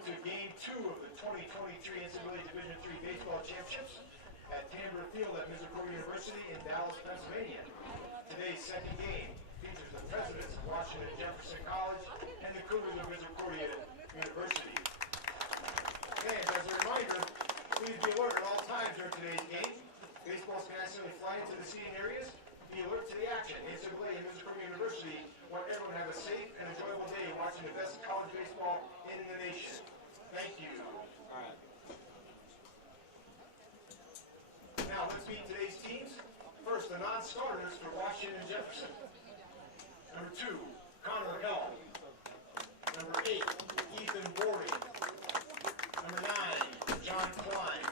to Game 2 of the 2023 NCAA Division III Baseball Championships at Tambor Field at Misericordia University in Dallas, Pennsylvania. Today's second game features the presidents of Washington Jefferson College and the Cougars of Misericordia University. And as a reminder, please be alert at all times during today's game. Baseballs can accidentally fly into the seating areas. Be alert to the action. NCAA and Misericordia University want everyone to have a safe and enjoyable day watching the best college baseball in the nation. Thank you. All right. Now let's meet today's teams. First, the non-starters for Washington Jefferson. Number 2, Connor L. Number 8, Ethan Boring. Number 9, John Klein.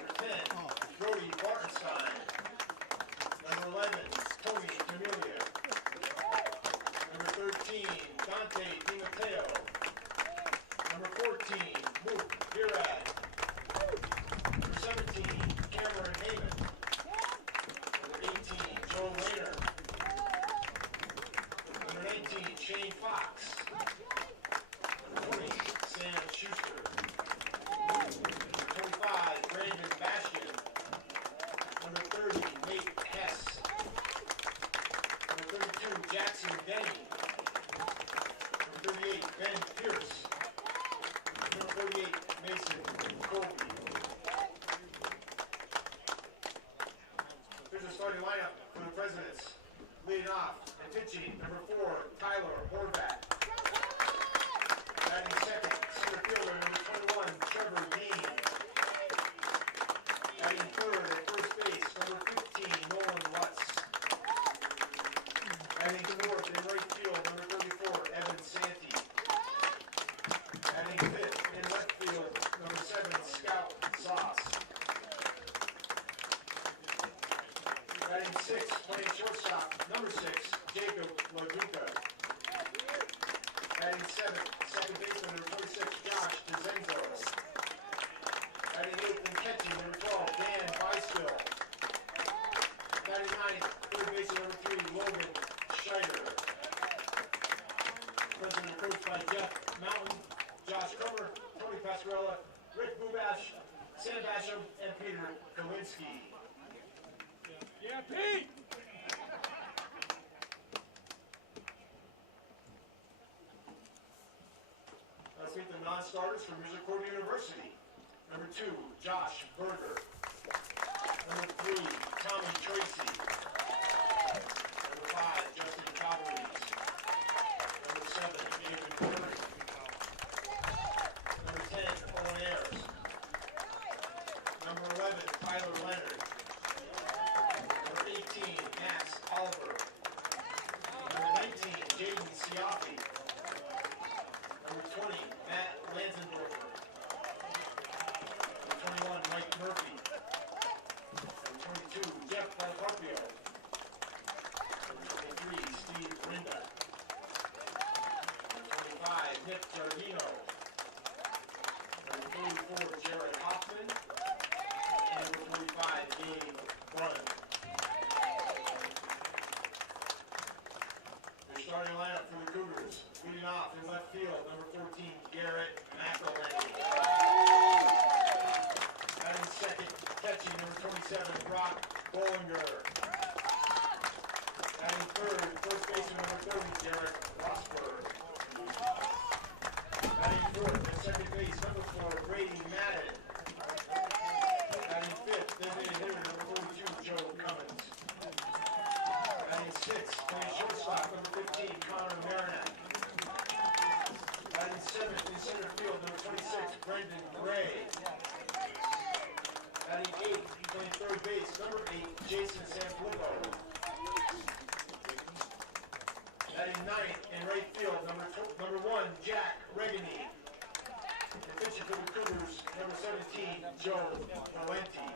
Number 10, Brody Bartenstein. Number 11, Tony Camelia. Number 13, Dante DiMatteo. Number 14, Mook Birad. Number 17, Cameron Heyman. Number 18, Joe Rayner. Number 19, Shane Fox. Number 20, Sam Schuster. Number 25, Brandon Bastian. Number 30, Nate Hess. Number 32, Jackson Denny. Number 38, Ben Pierce. Number 48, Mason Colby. Here's the starting lineup for the Presidents. Leading off and pitching, number 4, Tyler Horvat. Batting second, center fielder, number 21, Trevor Dean. Batting third at first base, number 15, Nolan Lutz. Batting fourth in right field, number 34, Evan Santee. Batting fifth in left field, number 7, Scout Sauce. Batting sixth, playing shortstop, number 6, Jacob LaDuca. Batting seventh, second baseman, number 26, Josh DeZenzo. Batting eighth and catching, number 12, Dan Beiskill. Batting ninth, third baseman, number 3, Logan Scheider. President coached by Jeff Mountain, Josh Comer, Tony Pasquarella, Rick Bubash, Sam Basham, and Peter Kowinski. Yeah, Pete! Let's meet the non-starters from Misericordia University. Number 2, Josh Berger. Number 3, Tommy Tracy. Number 5, Justin Cowboys. Number 7, David Curry. Number 10, Owen Ayers. Number 11, Tyler Leonard. Number 18, Max Oliver. Number 19, Jaden Siafi. Number 20, Matt Lansendorfer. Number 21, Mike Murphy. Number 22, Jeff Valcarpio. Number 23, Steve Rinda. Number 25, Nick Giardino. Number 44, Jared Hoffman. And number 45, Gabe Brunn. Their starting lineup for the Cougars. Leading off in left field, number 14, Garrett McElhenney. Batting second, catching, number 27, Brock Bollinger. Batting third, first baseman, number 30, Derek Rosberg. Batting fourth, at second base, number 4, Brady Madden. Batting fifth, designated hitter, number 42, Joe Cummins. Batting sixth, playing shortstop, number 15, Connor Marinette. Batting seventh in center field, number 26, Brendan Gray. Batting eighth, playing third base, number 8, Jason Sanfilippo. Batting ninth in right field, number 1, Jack Regany. And pitching for the Cougars, number 17, Joe Valenti.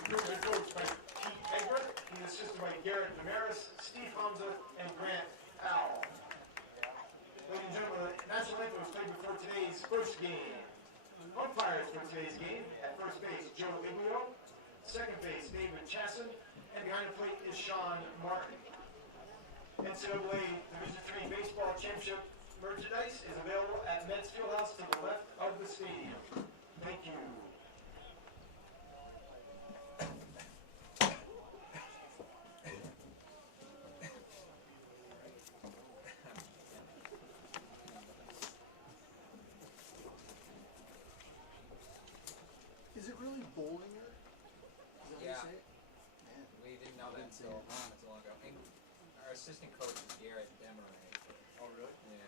The Cougars are coached by Pete Egbert. He's assisted by Garrett Damaris, Steve Hamza, and Grant Powell. Ladies and gentlemen, the national anthem was played before today's first game. Umpires for today's game: at first base, Joe Iglio; second base, David Chasson; and behind the plate is Sean Martin. NCAA Division III Baseball Championship merchandise is available at Mets Fieldhouse to the left of the stadium. Thank you. Is it really bowling? Yeah. We didn't know that until not too long ago. And our assistant coach is Garrett Demeray. Oh, really? Yeah.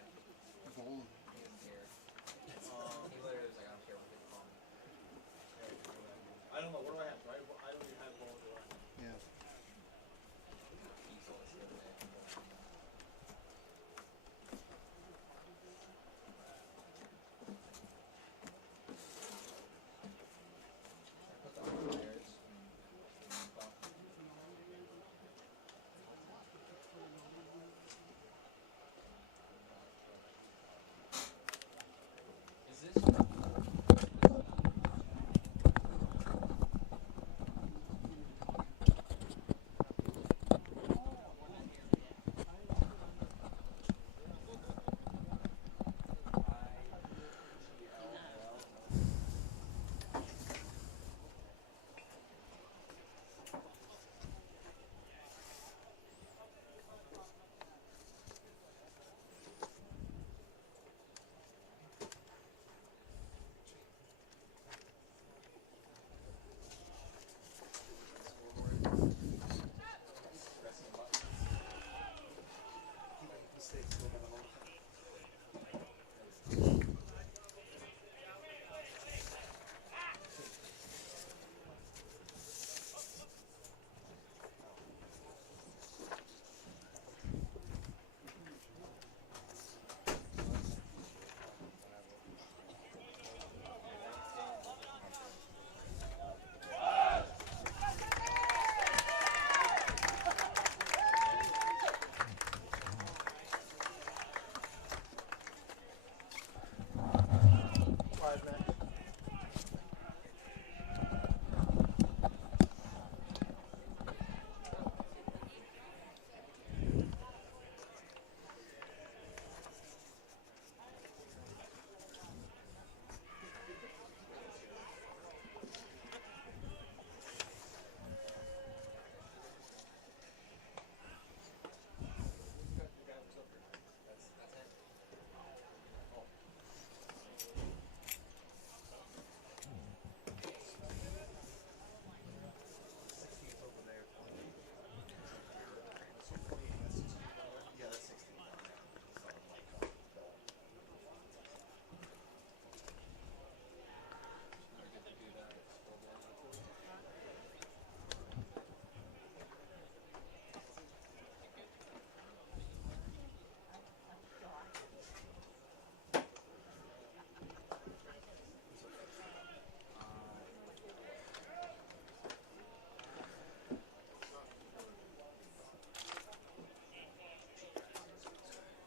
Bowling. He isn't here. He literally was like, I don't care what they call me. I don't know. What do I have? Right? I don't even have bowling. Yeah. He's always the other day. I put the umpires and bump. Is this?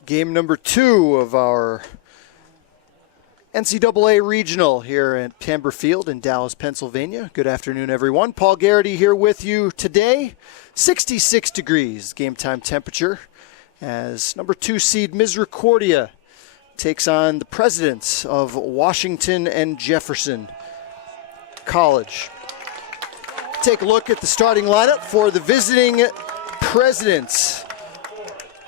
Game number 2 of our NCAA Regional here at Tamber Field in Dallas, Pennsylvania. Good afternoon, everyone. Paul Garrity here with you today. 66 degrees game time temperature as number 2 seed Misericordia takes on the presidents of Washington and Jefferson College. Take a look at the starting lineup for the visiting presidents.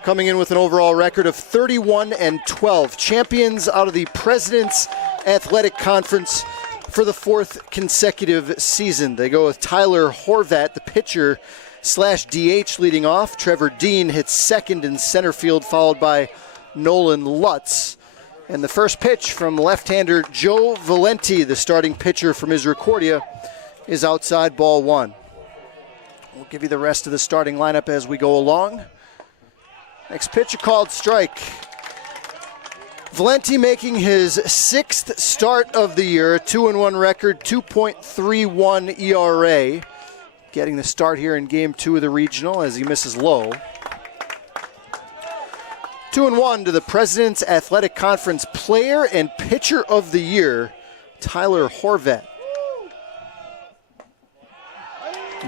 Coming in with an overall record of 31-12. Champions out of the President's Athletic Conference for the 4th consecutive season. They go with Tyler Horvat, the pitcher / DH leading off. Trevor Dean hits second in center field, followed by Nolan Lutz. And the first pitch from left-hander Joe Valenti, the starting pitcher for Misericordia, is outside ball 1. We'll give you the rest of the starting lineup as we go along. Next pitch, a called strike. Valenti making his 6th start of the year, a 2-1 record, 2.31 ERA. Getting the start here in game 2 of the regional as he misses low. 2-1 to the President's Athletic Conference Player and Pitcher of the Year, Tyler Horvat.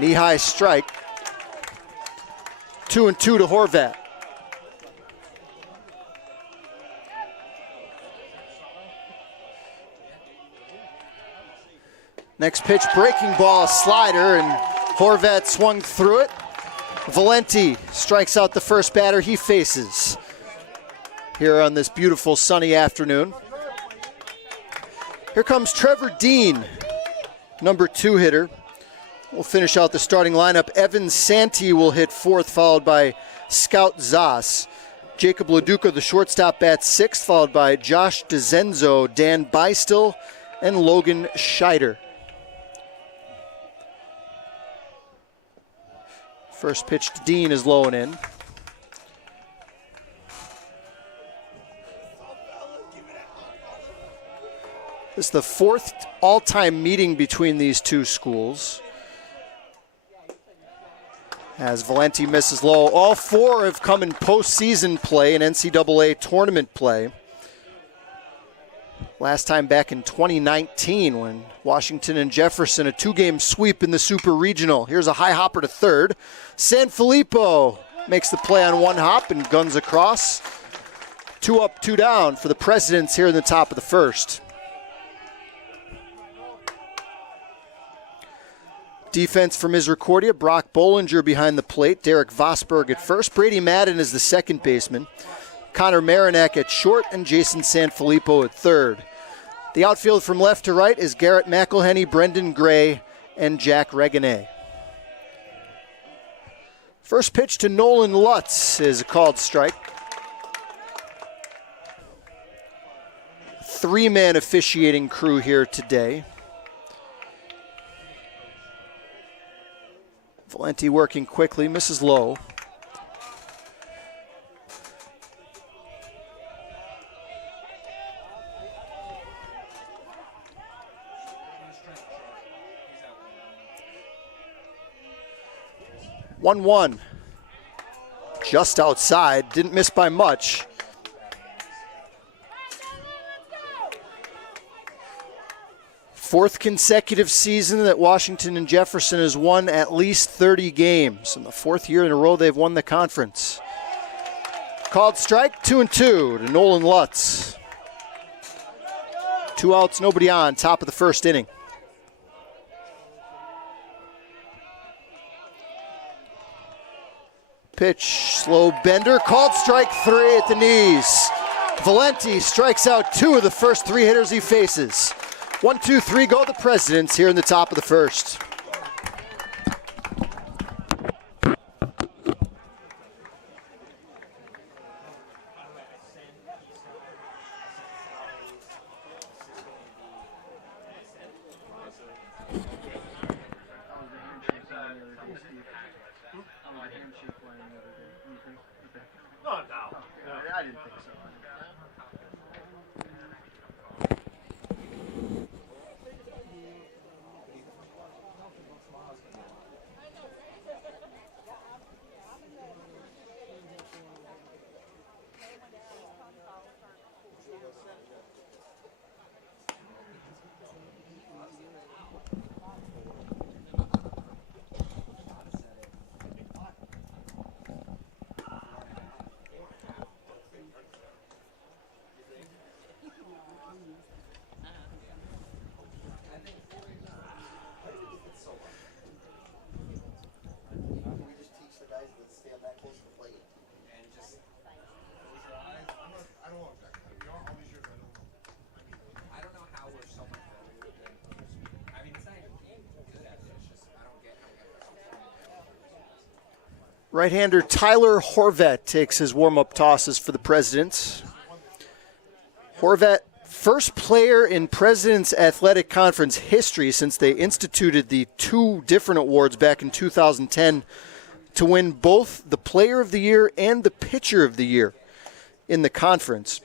Knee-high strike. 2-2 to Horvat. Next pitch, breaking ball, a slider, and Horvat swung through it. Valenti strikes out the first batter he faces here on this beautiful sunny afternoon. Here comes Trevor Dean, number 2 hitter. We'll finish out the starting lineup. Evan Santee will hit 4th, followed by Scout Zas. Jacob Leduca, the shortstop, bats 6th, followed by Josh DeZenzo, Dan Beistel, and Logan Scheider. First pitch to Dean is low and in. This is the 4th all-time meeting between these two schools. As Valenti misses low, all 4 have come in postseason play and NCAA tournament play. Last time back in 2019 when Washington and Jefferson, a 2-game sweep in the Super Regional. Here's a high hopper to 3rd. Sanfilippo makes the play on 1 hop and guns across. 2 up, 2 down for the Presidents here in the top of the 1st. Defense for Misericordia, Brock Bollinger behind the plate, Derek Vosberg at first, Brady Madden is the second baseman, Connor Marinak at short, and Jason Sanfilippo at third. The outfield from left to right is Garrett McElhenney, Brendan Gray, and Jack Reganet. First pitch to Nolan Lutz is a called strike. 3-man officiating crew here today. Valenti working quickly, misses low. One, just outside, didn't miss by much. Fourth consecutive season that Washington and Jefferson has won at least 30 games. In the 4th year in a row they've won the conference. Called strike, 2-2 to Nolan Lutz. 2 outs, nobody on, top of the 1st inning. Pitch, slow bender, called strike 3 at the knees. Valenti strikes out 2 of the first 3 hitters he faces. 1, 2, 3 go the Presidents here in the top of the 1st. I didn't think so. Right-hander Tyler Horvat takes his warm-up tosses for the Presidents. Horvat, first player in Presidents Athletic Conference history since they instituted the 2 different awards back in 2010 to win both the Player of the Year and the Pitcher of the Year in the conference.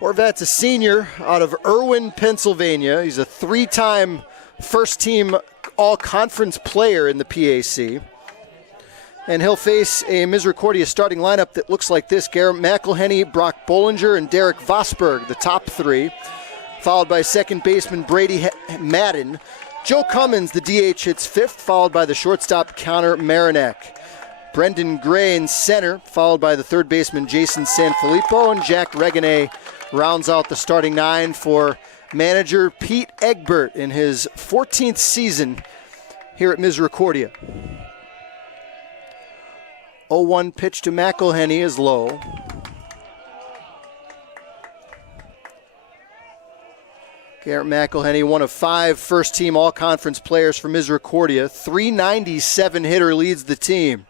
Horvat's a senior out of Irwin, Pennsylvania. He's a 3-time first-team all-conference player in the PAC. And he'll face a Misericordia starting lineup that looks like this. Garrett McElhenney, Brock Bollinger, and Derek Vosberg, the top 3. Followed by second baseman Brady Madden. Joe Cummins, the DH, hits 5th, followed by the shortstop Connor Marinak. Brendan Gray in center, followed by the third baseman Jason Sanfilippo, and Jack Reganet rounds out the starting 9 for manager Pete Egbert in his 14th season here at Misericordia. 0-1 pitch to McElhenney is low. Garrett McElhenney, one of 5 first-team all-conference players for Misericordia. .397 hitter leads the team.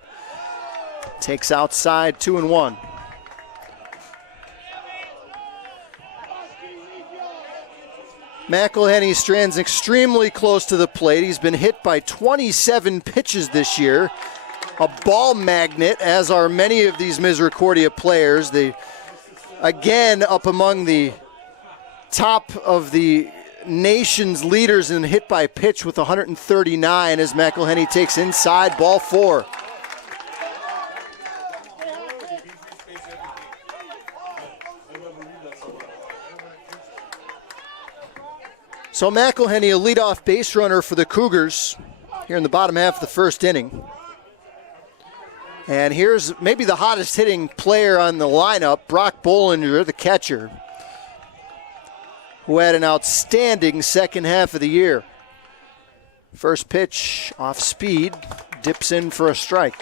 Takes outside 2-1. McElhenney stands extremely close to the plate. He's been hit by 27 pitches this year. A ball magnet, as are many of these Misericordia players. They, again, up among the top of the nation's leaders in hit by pitch with 139 as McElhenney takes inside, ball 4. So McElhenney, a leadoff base runner for the Cougars here in the bottom half of the first inning. And here's maybe the hottest hitting player on the lineup, Brock Bollinger, the catcher, who had an outstanding second half of the year. First pitch off speed, dips in for a strike.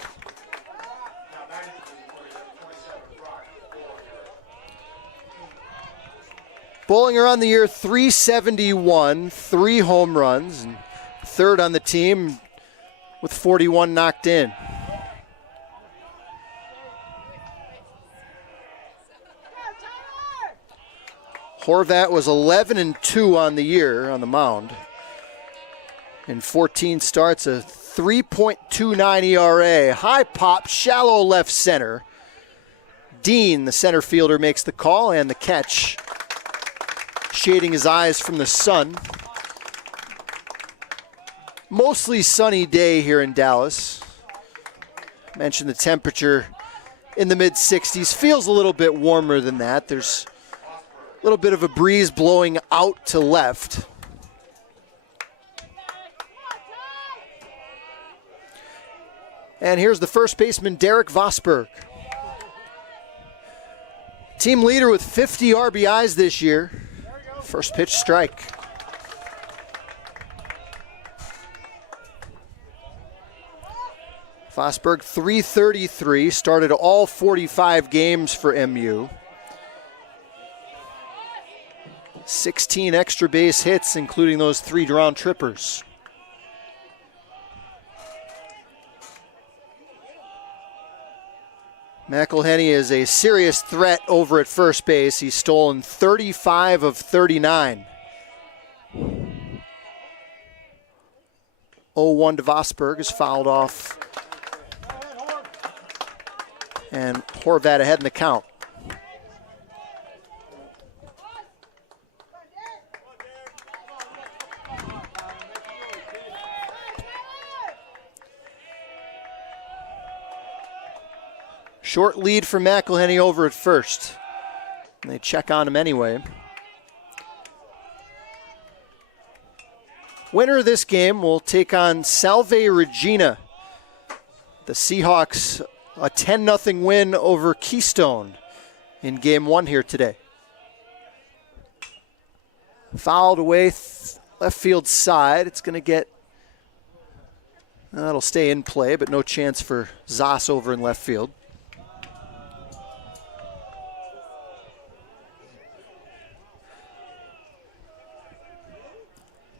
Bollinger on the year, .371, 3 home runs, and third on the team with 41 knocked in. Horvat was 11-2 on the year on the mound. In 14 starts, a 3.29 ERA. High pop, shallow left center. Dean, the center fielder, makes the call and the catch. Shading his eyes from the sun. Mostly sunny day here in Dallas. Mentioned the temperature in the mid-60s. Feels a little bit warmer than that. There's a little bit of a breeze blowing out to left. And here's the first baseman, Derek Vosberg. Team leader with 50 RBIs this year. First pitch strike. Vosberg, .333, started all 45 games for MU. 16 extra base hits, including those 3 drown trippers. McElhenney is a serious threat over at first base. He's stolen 35 of 39. 0-1 to Vosberg is fouled off. And Horvat ahead in the count. Short lead for McElhenney over at first. And they check on him anyway. Winner of this game will take on Salve Regina. The Seahawks, a 10-0 win over Keystone in game 1 here today. Fouled away left field side. It's going to get, it'll stay in play, but no chance for Zas over in left field.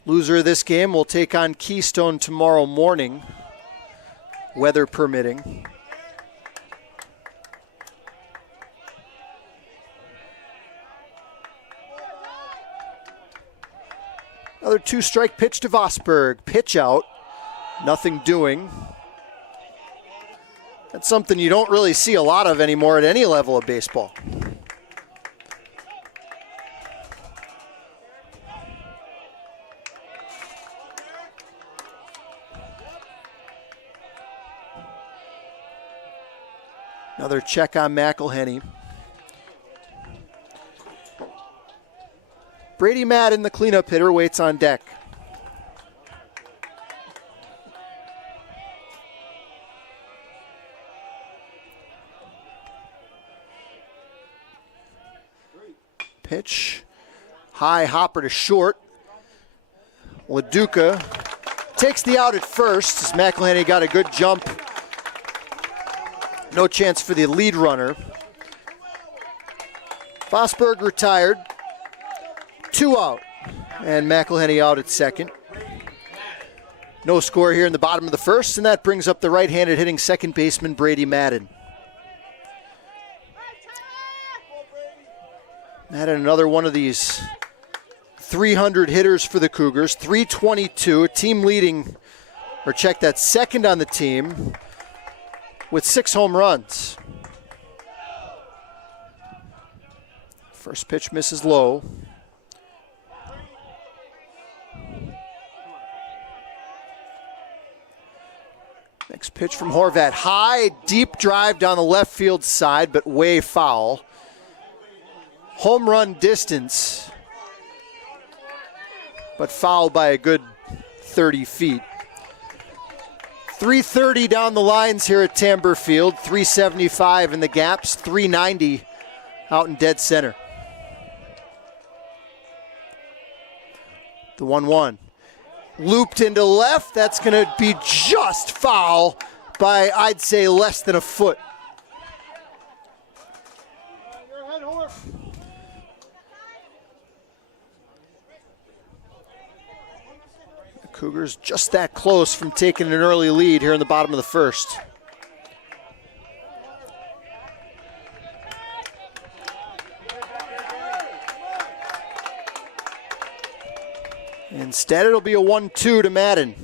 Loser of this game will take on Keystone tomorrow morning, weather permitting. Another 2-strike pitch to Vosberg. Pitch out, nothing doing. That's something you don't really see a lot of anymore at any level of baseball. Another check on McElhenney. Brady Madden, the cleanup hitter, waits on deck. Pitch High hopper to short. LaDuca takes the out at first as McElhenney got a good jump. No chance for the lead runner. Fosberg retired. 2 out. And McElhenney out at second. No score here in the bottom of the first, and that brings up the right-handed hitting second baseman Brady Madden. Madden, another one of these 300 hitters for the Cougars. 322, a team leading, or check that, second on the team with 6 home runs. First pitch misses low. Next pitch from Horvat. High, deep drive down the left field side, but way foul. Home run distance, but foul by a good 30 feet. 330 down the lines here at Tambor Field. 375 in the gaps, 390 out in dead center. The 1-1. Looped into left. That's going to be just foul by, I'd say, less than a foot. The Cougars just that close from taking an early lead here in the bottom of the first. Instead, it'll be a 1-2 to Madden.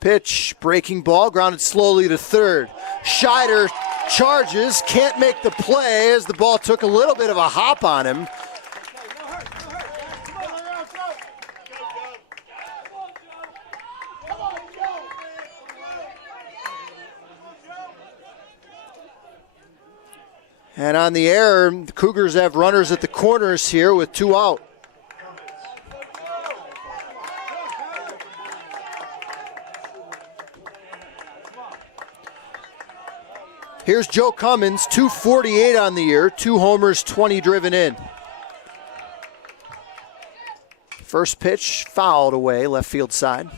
Pitch, breaking ball, grounded slowly to third. Scheider charges, can't make the play as the ball took a little bit of a hop on him. And on the air, the Cougars have runners at the corners here with 2 out. Here's Joe Cummins, 248 on the year, 2 homers, 20 driven in. First pitch fouled away, left field side.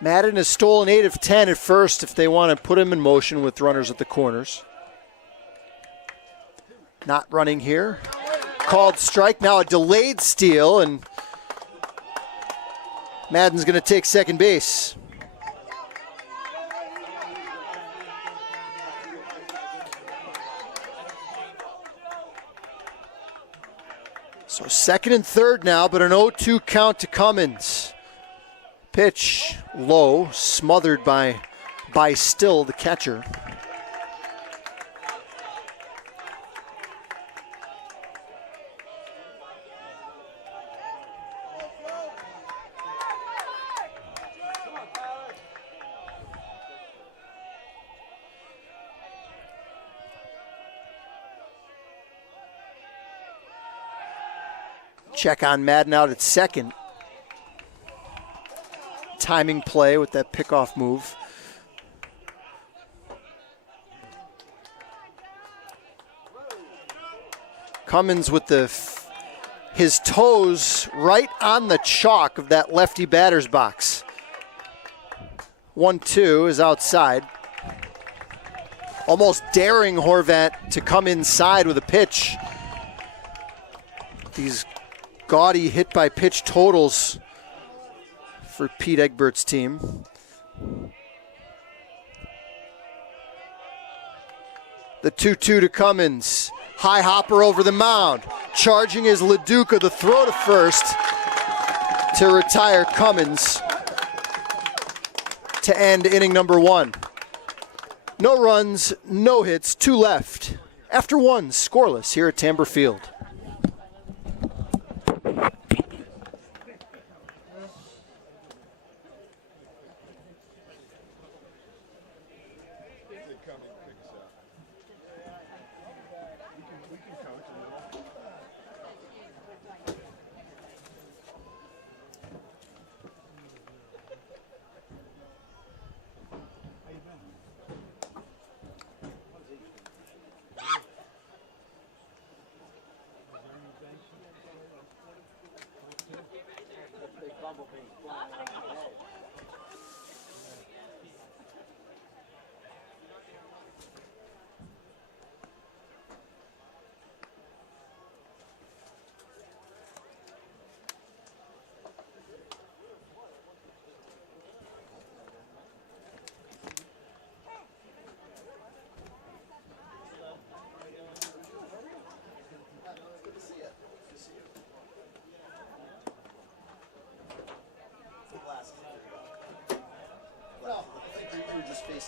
Madden has stolen 8 of 10 at first if they want to put him in motion with runners at the corners. Not running here. Called strike, now a delayed steal, and Madden's going to take second base. So second and third now, but an 0-2 count to Cummins. Pitch low, smothered by Still, the catcher. Check on Madden out at second. Timing play with that pickoff move. Cummins with his toes right on the chalk of that lefty batter's box. 1-2 is outside. Almost daring Horvat to come inside with a pitch. These gaudy hit by pitch totals for Pete Egbert's team. The 2-2 to Cummins. High hopper over the mound. Charging is LaDuca, the throw to first to retire Cummins to end inning number 1. No runs, no hits, 2 left. After 1, scoreless here at Tambor Field.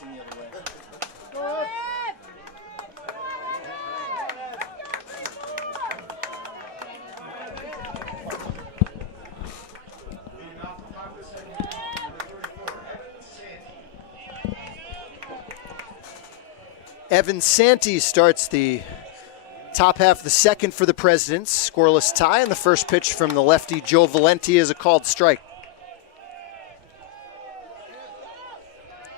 facing the other way. Leading off the top of the second, number 34, Evan Santee starts the top half of the second for the Presidents. Scoreless tie, and the first pitch from the lefty Joe Valenti is a called strike.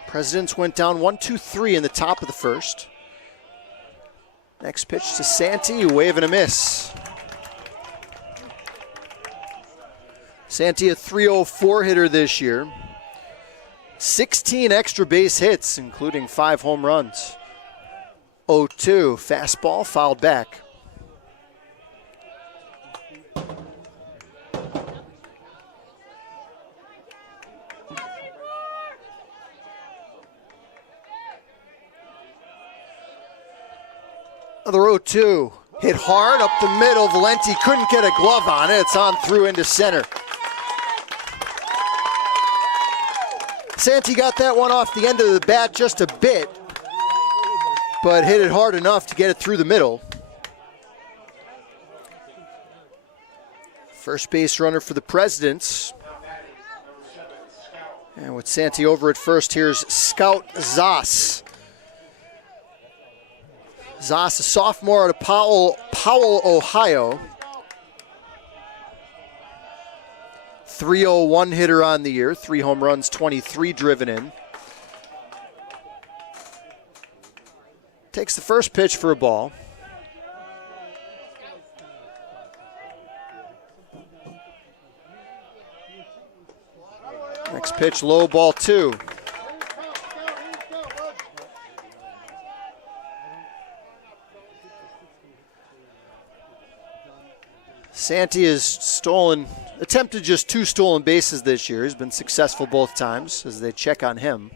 Presidents went down 1-2-3 in the top of the first. Next pitch to Santee, wave and a miss. Santee, a .304 hitter this year. 16 extra base hits, including 5 home runs. 0-2, fastball fouled back. Another 0-2, hit hard up the middle. Valenti couldn't get a glove on it. It's on through into center. Santee got that one off the end of the bat just a bit, but hit it hard enough to get it through the middle. First base runner for the Presidents. And with Santee over at first, here's Scout Zoss. Zoss, a sophomore out of Powell, Ohio. .301 hitter on the year, 3 home runs, 23 driven in. Takes the first pitch for a ball. Next pitch, low, ball 2. Santee has attempted just 2 stolen bases this year. He's been successful both times as they check on him.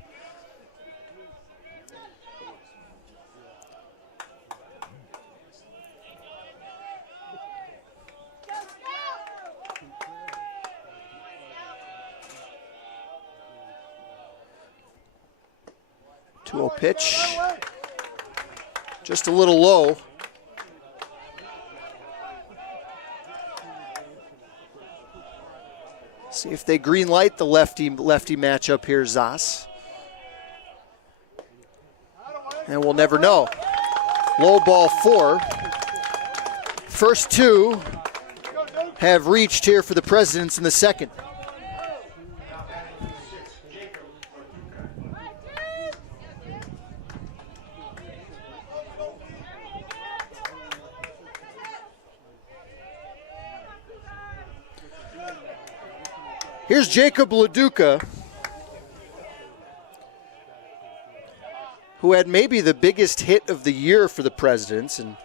.2-0 pitch, just a little low. See if they green light the lefty matchup here, Zoss. And we'll never know. Low, ball 4. First 2 have reached here for the Presidents in the second. Here's Jacob Leduca, who had maybe the biggest hit of the year for the Presidents and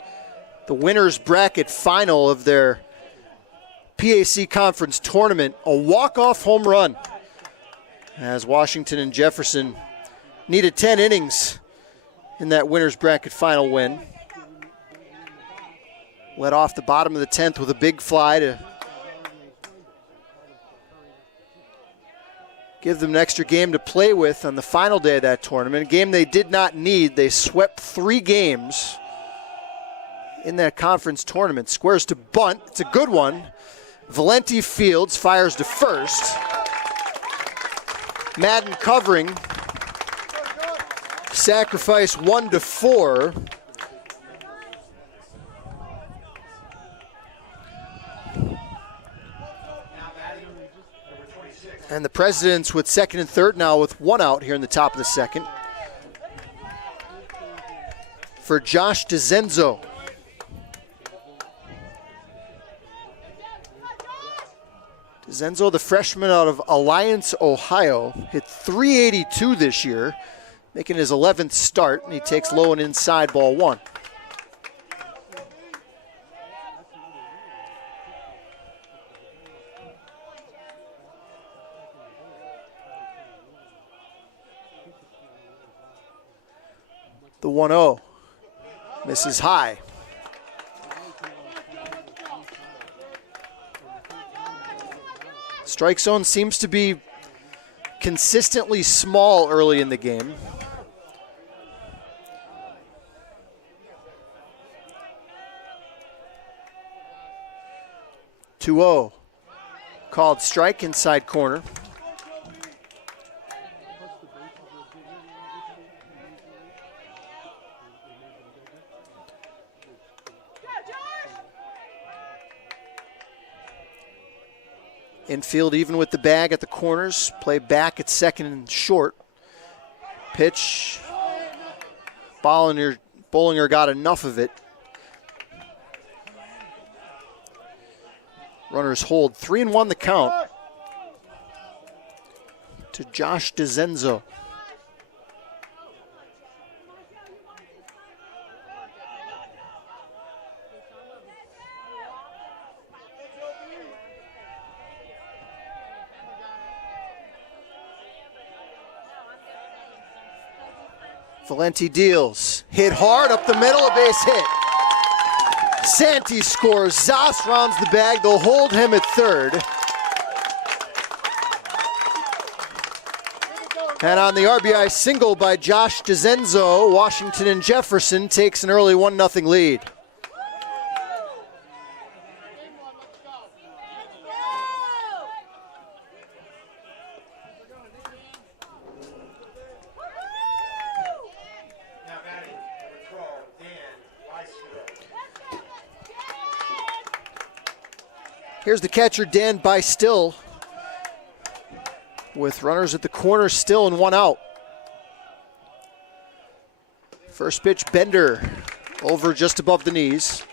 the winner's bracket final of their PAC Conference tournament, a walk-off home run as Washington and Jefferson needed 10 innings in that winner's bracket final win. Led off the bottom of the 10th with a big fly to give them an extra game to play with on the final day of that tournament. A game they did not need. They swept 3 games in that conference tournament. Squares to bunt. It's a good one. Valenti fields, fires to first. Madden covering. Sacrifice 1-4. And the Presidents with second and third now with 1 out here in the top of the second. For Josh DeZenzo. DeZenzo, the freshman out of Alliance, Ohio, hit .382 this year, making his 11th start, and he takes low and inside, ball 1. The 1-0 misses high. Strike zone seems to be consistently small early in the game. 2-0. Called strike inside corner. Infield even with the bag at the corners. Play back at second and short. Pitch. Bollinger got enough of it. Runners hold. 3-1 the count to Josh DeZenzo. Valenti deals. Hit hard up the middle, a base hit. Santi scores. Zas rounds the bag. They'll hold him at third. And on the RBI single by Josh DeZenzo, Washington and Jefferson takes an early 1-0 lead. Here's the catcher, Dan Bystill, with runners at the corner still and one out. First pitch, Bender, over just above the knees.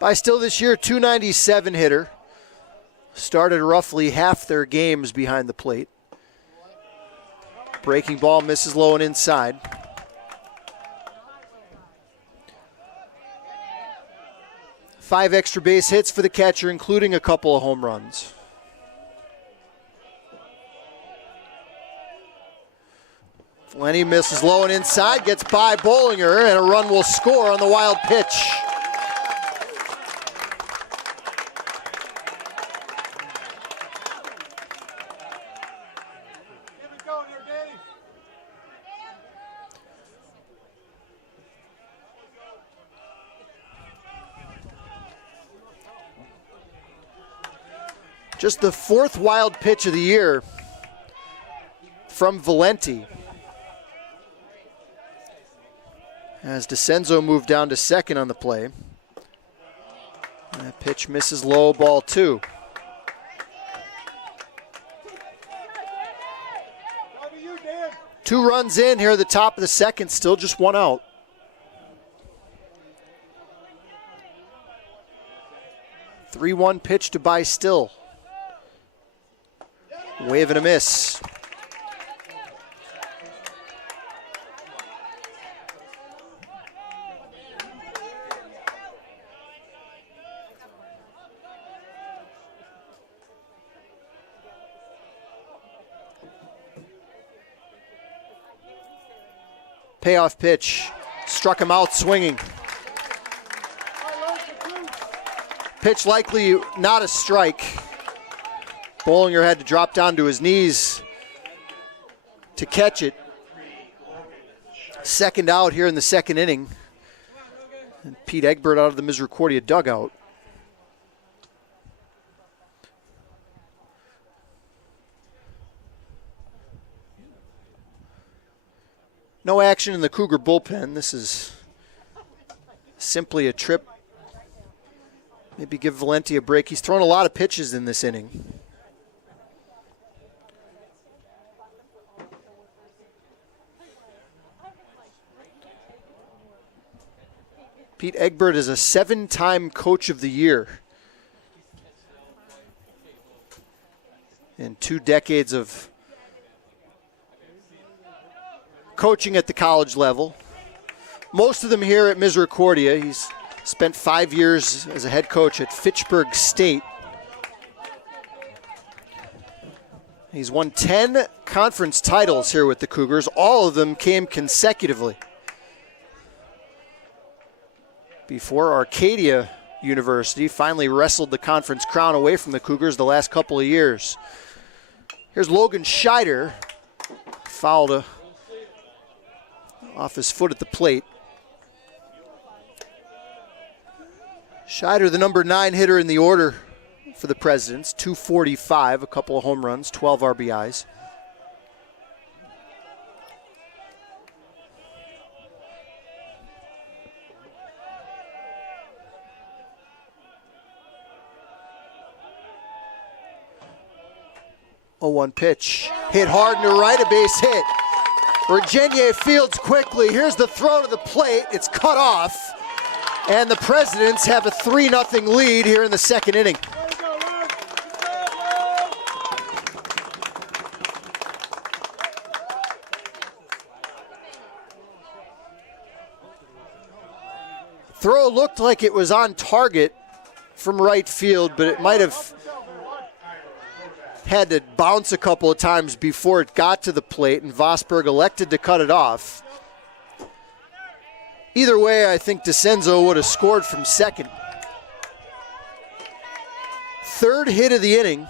Bystill this year, .297 hitter. Started roughly half their games behind the plate. Breaking ball misses low and inside. Five extra base hits for the catcher, including a couple of home runs. Valenti misses low and inside, gets by Bollinger, and a run will score on the wild pitch. Just the fourth wild pitch of the year from Valenti. As DeCenzo moved down to second on the play. And that pitch misses low, ball 2. Two runs in here at the top of the second, still just one out. .3-1 pitch to Bystill. Wave and a miss. Payoff pitch. Struck him out swinging. Pitch likely not a strike. Bollinger had to drop down to his knees to catch it. Second out here in the second inning. And Pete Egbert out of the Misericordia dugout. No action in the Cougar bullpen. This is simply a trip. Maybe give Valenti a break. He's thrown a lot of pitches in this inning. Pete Egbert is a 7-time Coach of the Year. In 2 decades of coaching at the college level. Most of them here at Misericordia. He's spent 5 years as a head coach at Fitchburg State. He's won 10 conference titles here with the Cougars. All of them came consecutively. Before Arcadia University finally wrestled the conference crown away from the Cougars the last couple of years. Here's Logan Scheider. Fouled off his foot at the plate. Scheider, the number 9 hitter in the order for the Presidents, 245, a couple of home runs, 12 RBIs. A 1 pitch, hit hard and to right, a base hit. Virginia fields quickly. Here's the throw to the plate. It's cut off. And the Presidents have a 3-0 lead here in the second inning. Throw looked like it was on target from right field, but it might have had to bounce a couple of times before it got to the plate, and Vosberg elected to cut it off. Either way, I think DeCenzo would have scored from second. Third hit of the inning,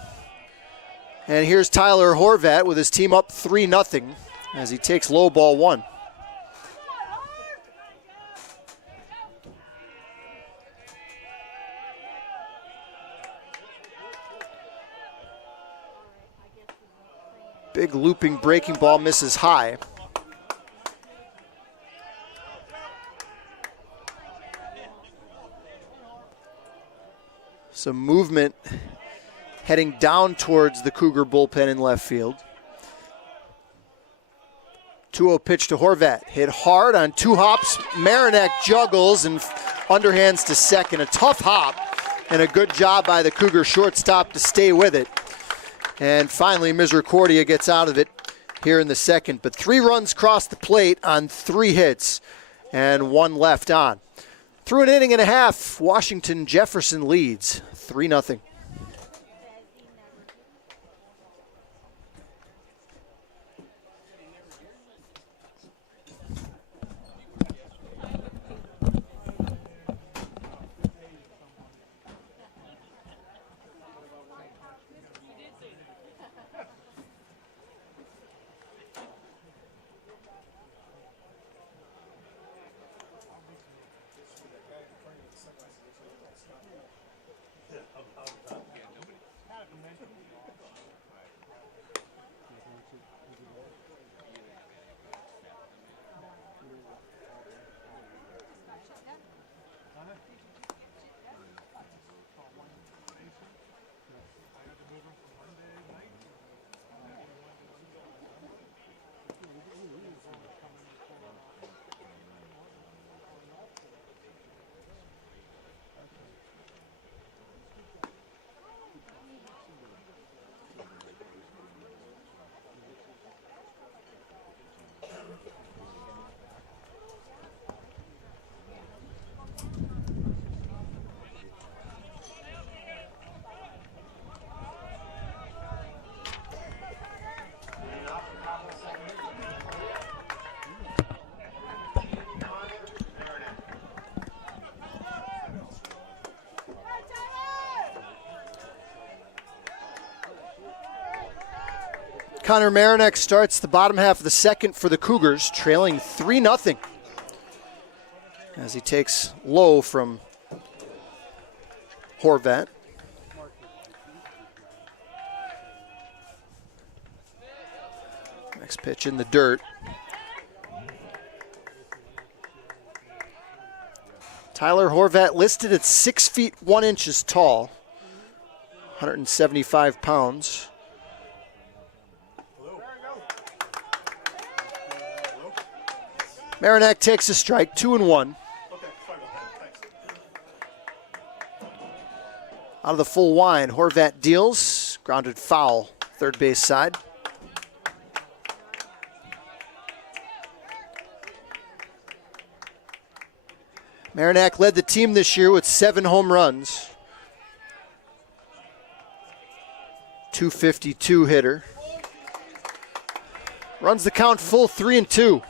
and here's Tyler Horvat with his team up 3-0 as he takes low ball 1. Big looping breaking ball misses high. Some movement heading down towards the Cougar bullpen in left field. 2-0 pitch to Horvat. Hit hard on 2 hops. Marinak juggles and underhands to second. A tough hop and a good job by the Cougar shortstop to stay with it. And finally, Misericordia gets out of it here in the second. But 3 runs crossed the plate on 3 hits and 1 left on. Through an inning and a half, Washington Jefferson leads 3-0. Connor Marinak starts the bottom half of the second for the Cougars, trailing 3-0 as he takes low from Horvat. Next pitch in the dirt. Tyler Horvat listed at 6 feet 1 inches tall, 175 pounds. Marinak takes a strike, 2-1. Out of the full wind, Horvat deals, grounded foul, third base side. Marinak led the team this year with 7 home runs. .252 hitter. Runs the count full 3-2.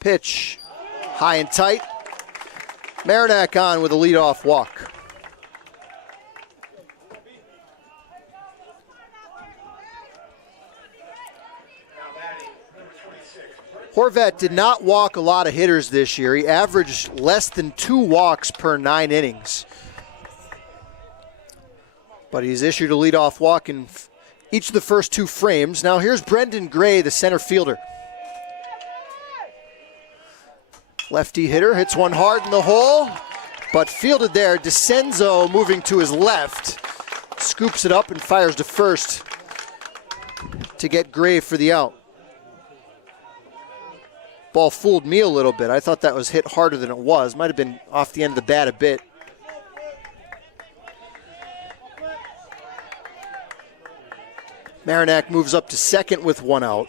Pitch, high and tight. Marinak on with a leadoff walk. Horvat did not walk a lot of hitters this year. He averaged less than 2 walks per 9 innings. But he's issued a leadoff walk in each of the first 2 frames. Now here's Brendan Gray, the center fielder. Lefty hitter hits one hard in the hole, but fielded there. DeCenzo moving to his left, scoops it up and fires to first to get Gray for the out. Ball fooled me a little bit. I thought that was hit harder than it was. Might have been off the end of the bat a bit. Marinac moves up to second with 1 out.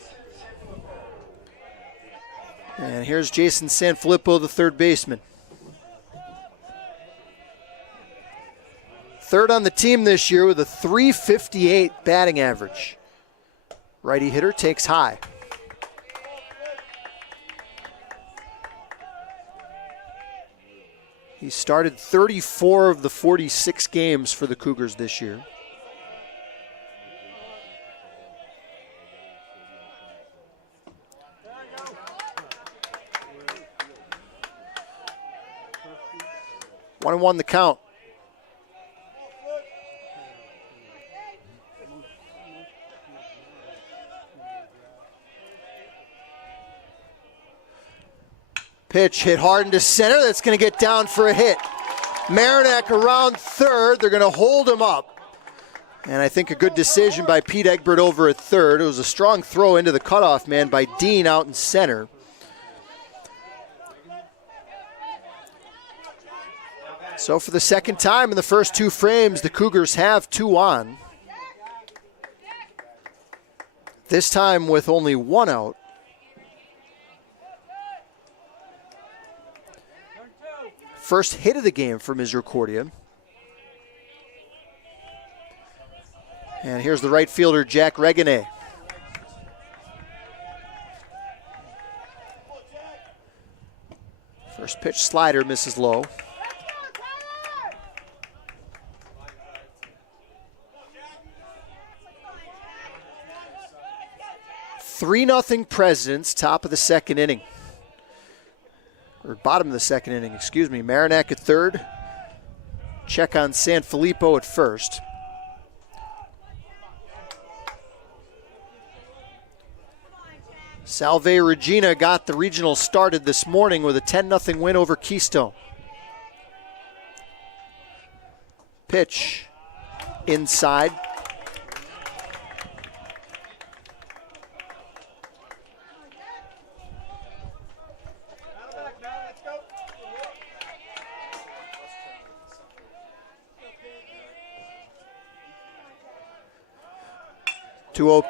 And here's Jason Sanfilippo, the third baseman. Third on the team this year with a .358 batting average. Righty hitter takes high. He started 34 of the 46 games for the Cougars this year. One and one the count. Pitch hit hard into center. That's going to get down for a hit. Marinac around third. They're going to hold him up. And I think a good decision by Pete Egbert over at third. It was a strong throw into the cutoff man by Dean out in center. So for the second time in the first 2 frames, the Cougars have 2 on. This time with only 1 out. First hit of the game for Misericordia. And here's the right fielder, Jack Regane. First pitch slider misses low. Three 3-0 Presidents, top of the second inning. Or bottom of the second inning, excuse me. Marinac at third. Check on Sanfilippo at first. Salve Regina got the regional started this morning with a 10-0 win over Keystone. Pitch inside.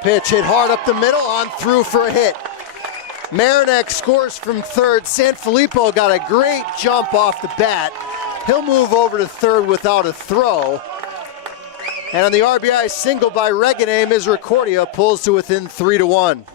Pitch hit hard up the middle, on through for a hit. Marinac scores from third. Sanfilippo got a great jump off the bat. He'll move over to third without a throw. And on the RBI single by Regane, Misericordia pulls to within 3-1.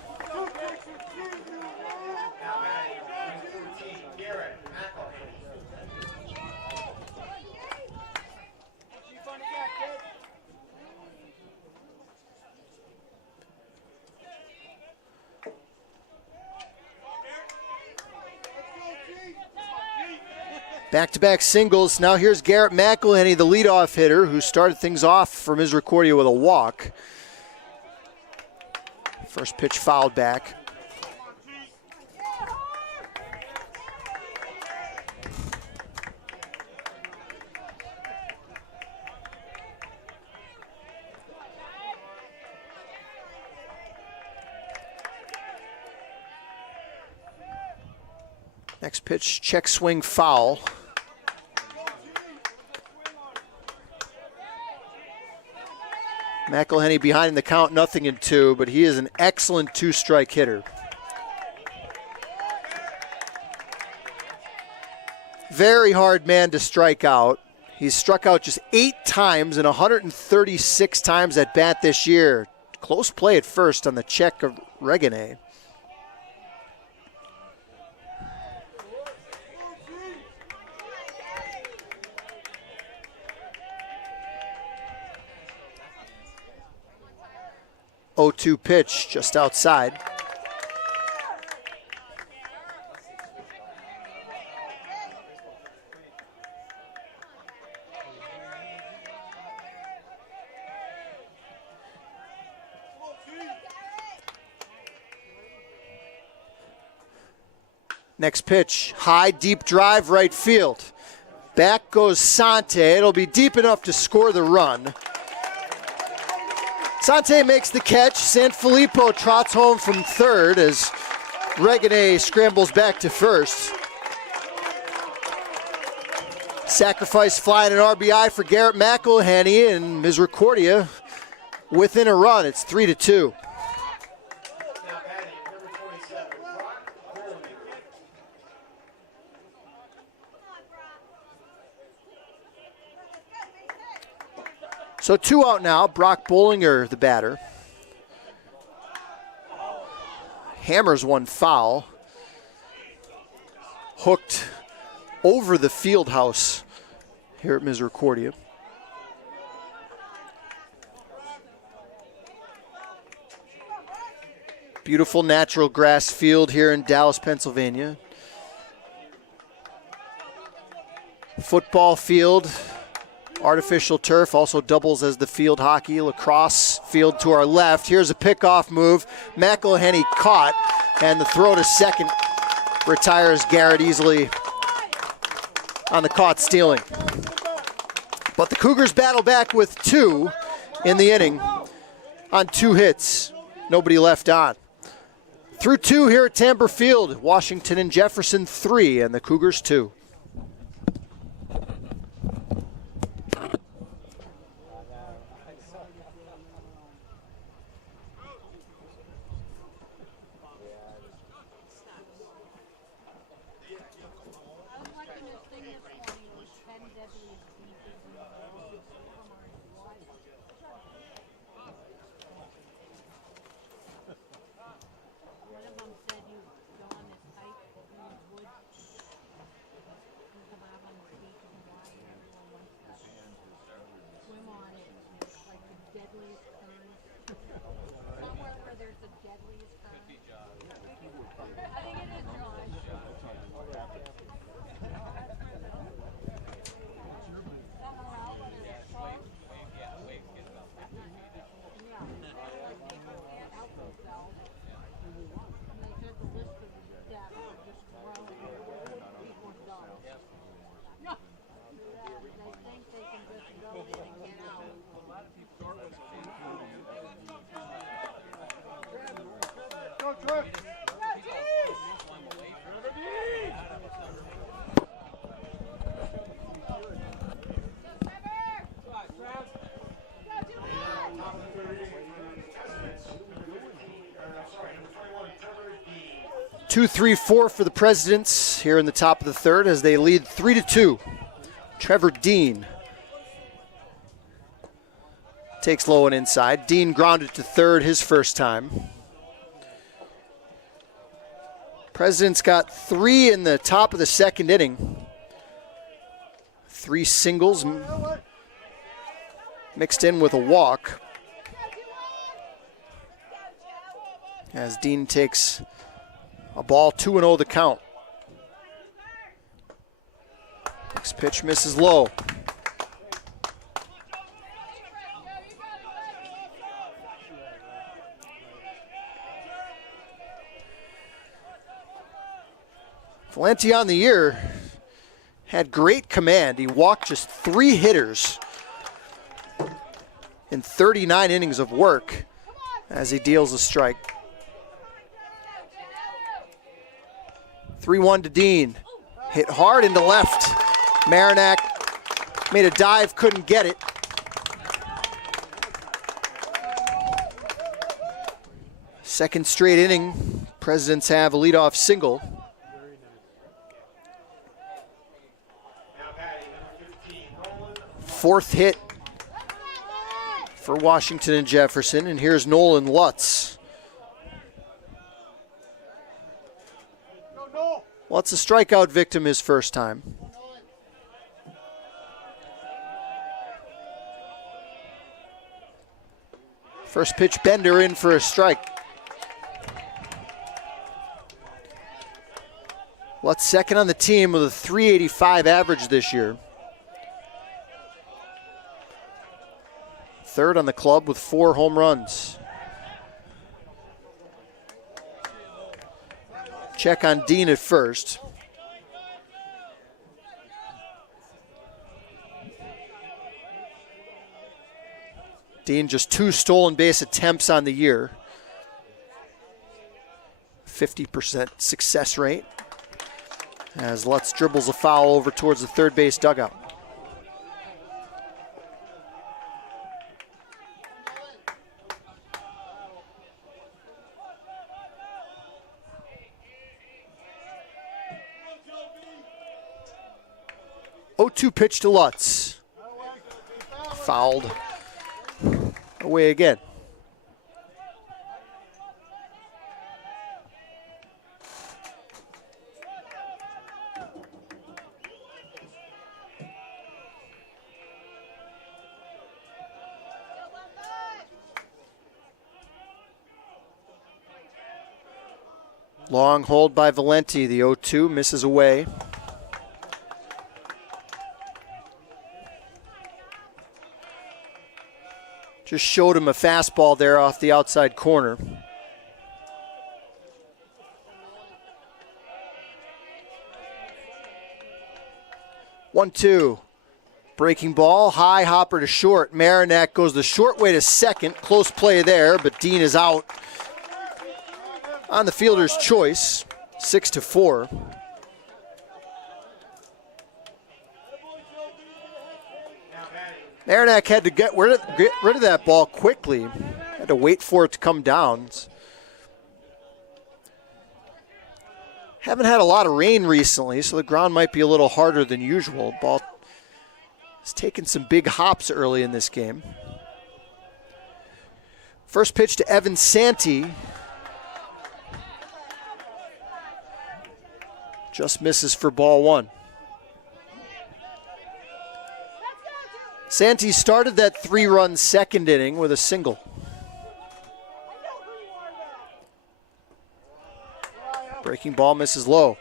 Back-to-back singles. Now here's Garrett McElhenney, the leadoff hitter, who started things off for Misericordia with a walk. First pitch fouled back. Next pitch, check swing foul. McElhenney behind in the count, 0-2, but he is an excellent 2-strike hitter. Very hard man to strike out. He's struck out just 8 times and 136 times at bat this year. Close play at first on the check of Regane. Oh, 2 pitch just outside. Next pitch, high, deep drive, right field. Back goes Sante. It'll be deep enough to score the run. Sante makes the catch. Sanfilippo trots home from third as Regane scrambles back to first. Sacrifice fly and an RBI for Garrett McElhenney, and Misericordia within a run. It's 3-2. So 2 out now. Brock Bollinger, the batter. Hammers one foul. Hooked over the field house here at Misericordia. Beautiful natural grass field here in Dallas, Pennsylvania. Football field, artificial turf, also doubles as the field hockey. Lacrosse field to our left. Here's a pickoff move. McElhenney caught, and the throw to second retires Garrett easily on the caught stealing. But the Cougars battle back with 2 in the inning on 2 hits. Nobody left on. Through 2 here at Tamber Field. Washington and Jefferson 3 and the Cougars 2. Two, 3, 4 for the Presidents here in the top of the third as they lead 3-2. Trevor Dean takes low and inside. Dean grounded to third his first time. Presidents got 3 in the top of the second inning. 3 singles mixed in with a walk. As Dean takes a ball, 2-0 the count. Next pitch misses low. Valenti on the year had great command. He walked just 3 hitters in 39 innings of work as he deals a strike. 3-1 to Dean. Hit hard into left. Marinac made a dive, couldn't get it. Second straight inning, Presidents have a leadoff single. Fourth hit for Washington and Jefferson, and here's Nolan Lutz. Lutz a strikeout victim his first time. First pitch bender in for a strike. Lutz second on the team with a .385 average this year. Third on the club with 4 home runs. Check on Dean at first. Dean just 2 stolen base attempts on the year. 50% success rate. As Lutz dribbles a foul over towards the third base dugout. Oh-2 pitch to Lutz. Fouled away again. Long hold by Valenti. The 0-2 misses away. Just showed him a fastball there off the outside corner. One, two. Breaking ball, high hopper to short. Marinak goes the short way to second. Close play there, but Dean is out on the fielder's choice. 6-4. Marinak had to get rid of that ball quickly. Had to wait for it to come down. Haven't had a lot of rain recently, so the ground might be a little harder than usual. Ball has taken some big hops early in this game. First pitch to Evan Santee. Just misses for ball one. Santee started that 3-run second inning with a single. Breaking ball misses low.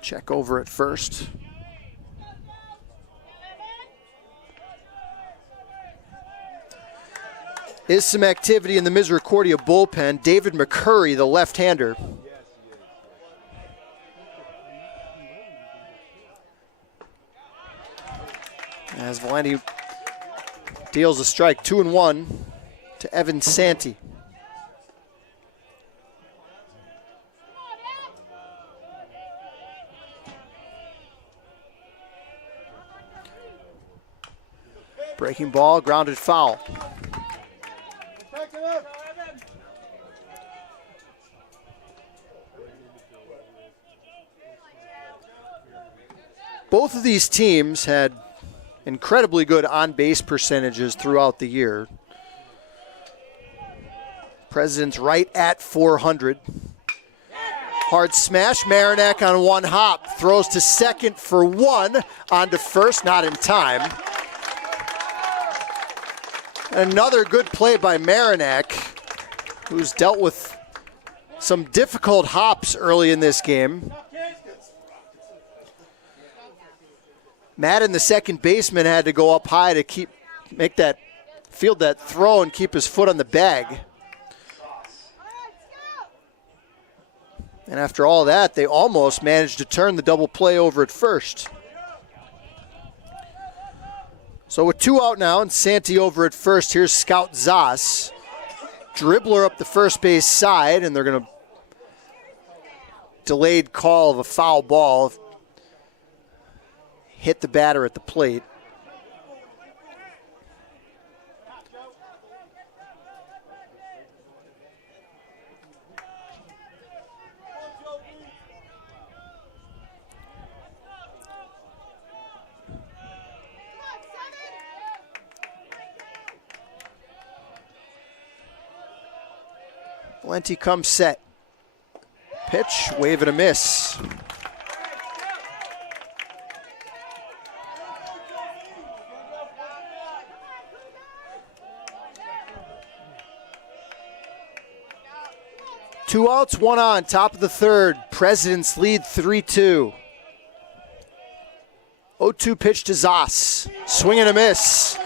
Check over at first. Is some activity in the Misericordia bullpen. David McCurry, the left-hander. As Valenti deals a strike, 2-1 to Evan Santee. Breaking ball, grounded foul. Both of these teams had incredibly good on-base percentages throughout the year. President's right at 400. Hard smash, Marinak on one hop. Throws to second for one, on to first, not in time. Another good play by Marinak, who's dealt with some difficult hops early in this game. Madden, the second baseman, had to go up high to field that throw and keep his foot on the bag. And after all that, they almost managed to turn the double play over at first. So with 2 out now and Santee over at first, here's Scout Zas. Dribbler up the first base side, and they're going to delayed call of a foul ball. Hit the batter at the plate. Valenti comes set. Pitch, wave and a miss. 2 outs, 1 on, top of the third. Presidents lead 3-2. 0-2 pitch to Zoss. Swing and a miss.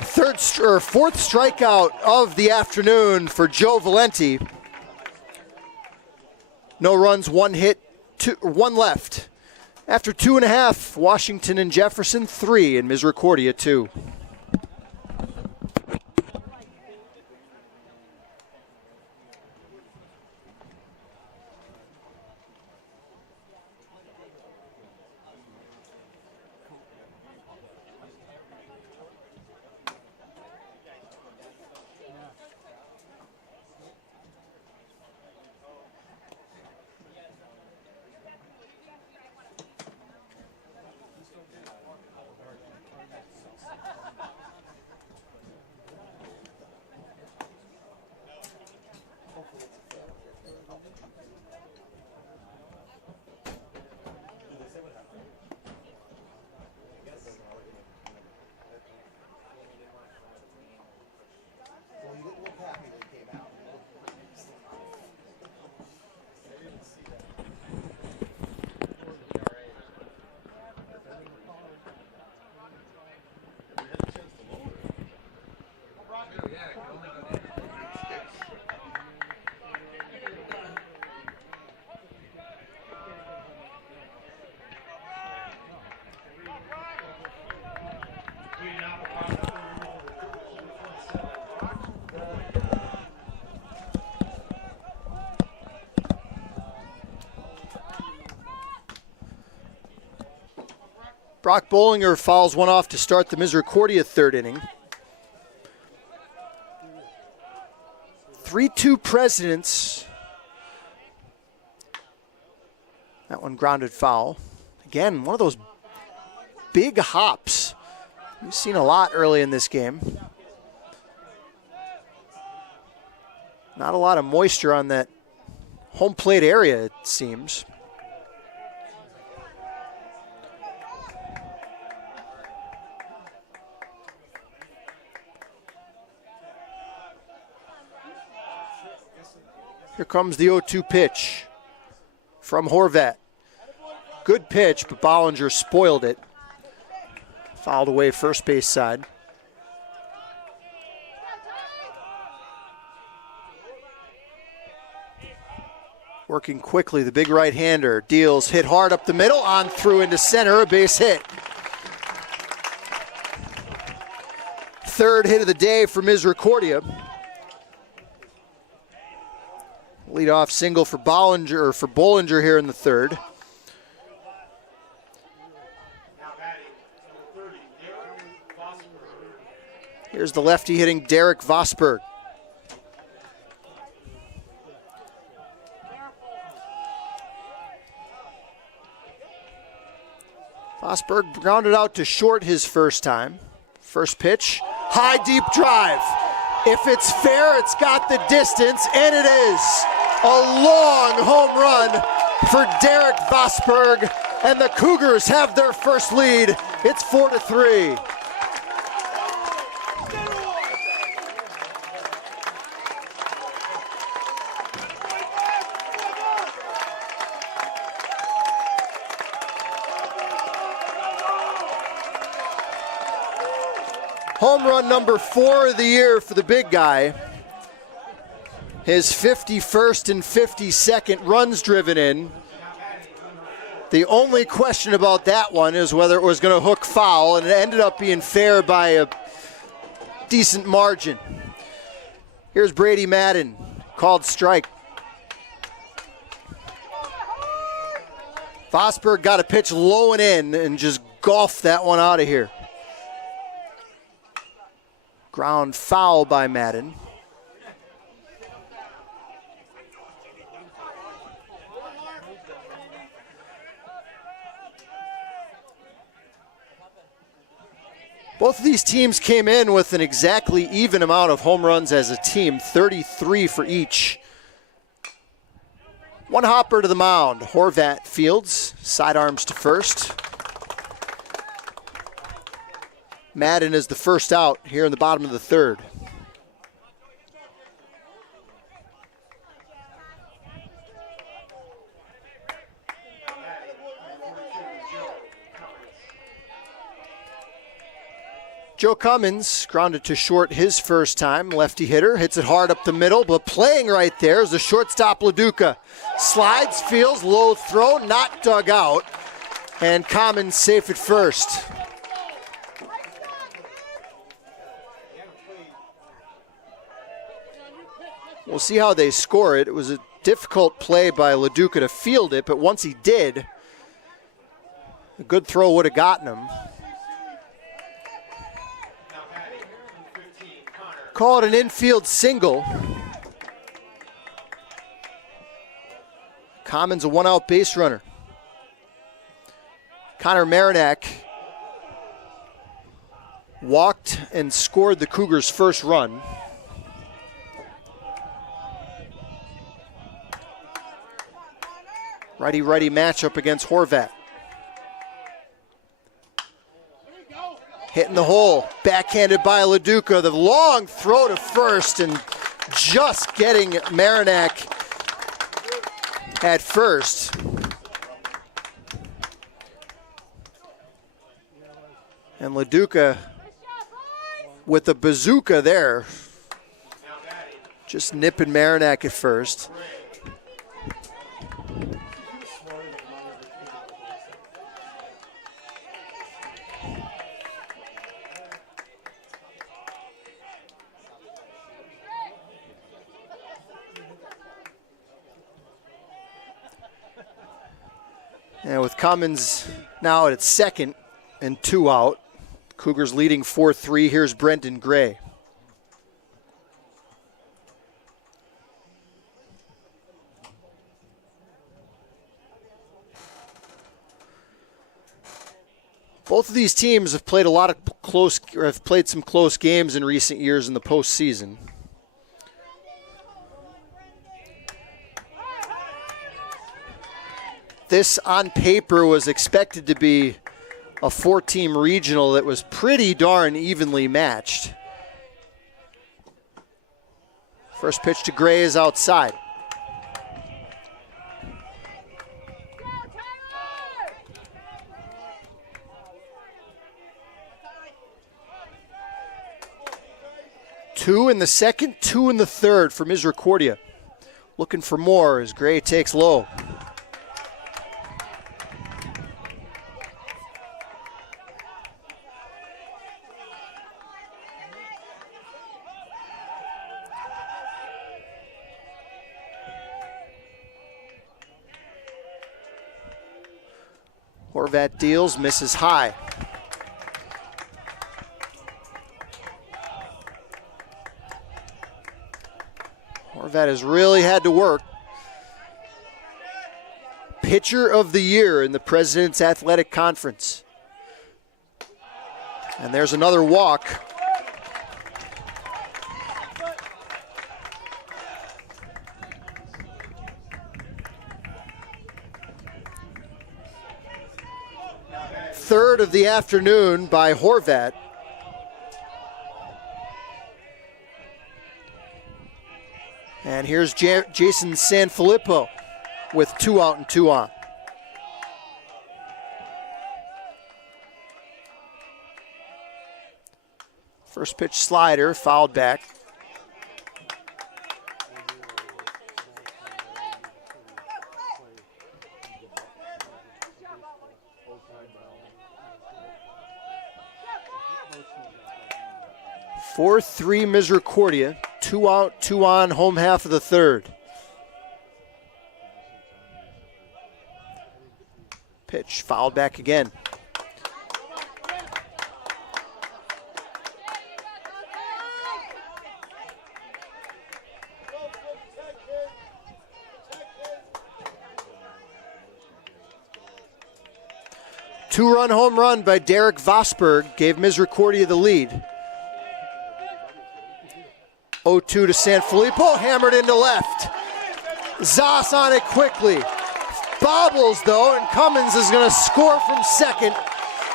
Fourth strikeout of the afternoon for Joe Valenti. No runs, 1 hit, 1 left. After 2.5, Washington and Jefferson 3 and Misericordia 2. Brock Bollinger fouls one off to start the Misericordia third inning. 3-2 Presidents. That one grounded foul. Again, one of those big hops we've seen a lot early in this game. Not a lot of moisture on that home plate area, it seems. Here comes the 0-2 pitch from Horvat. Good pitch, but Bollinger spoiled it. Fouled away first base side. Working quickly, the big right-hander deals, hit hard up the middle, on through into center, a base hit. Third hit of the day for Misericordia. Leadoff single for Bollinger here in the third. Here's the lefty hitting Derek Vosberg. Vosberg grounded out to short his first time. First pitch, high deep drive. If it's fair, it's got the distance, and it is. A long home run for Derek Vosberg, and the Cougars have their first lead. It's 4-3. Home run number 4 of the year for the big guy. His 51st and 52nd runs driven in. The only question about that one is whether it was going to hook foul, and it ended up being fair by a decent margin. Here's Brady Madden, called strike. Vosberg got a pitch low and in and just golfed that one out of here. Ground foul by Madden. Both of these teams came in with an exactly even amount of home runs as a team, 33 for each. One hopper to the mound. Horvat fields, sidearms to first. Madden is the first out here in the bottom of the third. Joe Cummins grounded to short his first time. Lefty hitter, hits it hard up the middle, but playing right there is the shortstop LaDuca. Slides, feels, low throw, not dug out, and Cummins safe at first. We'll see how they score it. It was a difficult play by LaDuca to field it, but once he did, a good throw would have gotten him. Call it an infield single. Cummins a one-out base runner. Connor Marinac walked and scored the Cougars' first run. Righty-righty matchup against Horvat. Hitting the hole, backhanded by LaDuca. The long throw to first and just getting Marinac at first. And LaDuca with the bazooka there. Just nipping Marinac at first. And with Cummins now at second and 2 out, Cougars leading 4-3. Here's Brendan Gray. Both of these teams have played have played some close games in recent years in the postseason. This, on paper, was expected to be a 4-team regional that was pretty darn evenly matched. First pitch to Gray is outside. Two in the second, 2 in the third for Misericordia. Looking for more as Gray takes low. Horvat deals, misses high. Horvat has really had to work. Pitcher of the year in the President's Athletic Conference. And there's another walk. Third of the afternoon by Horvat. And here's Jason Sanfilippo with 2 out and 2 on. First pitch slider, fouled back. (4-3) Misericordia, 2 out, 2 on, home half of the third. Pitch fouled back again. Two-run home run by Derek Vosberg gave Misericordia the lead. 0-2 to Sanfilippo, hammered into left. Zoss on it quickly. Bobbles though, and Cummins is going to score from second,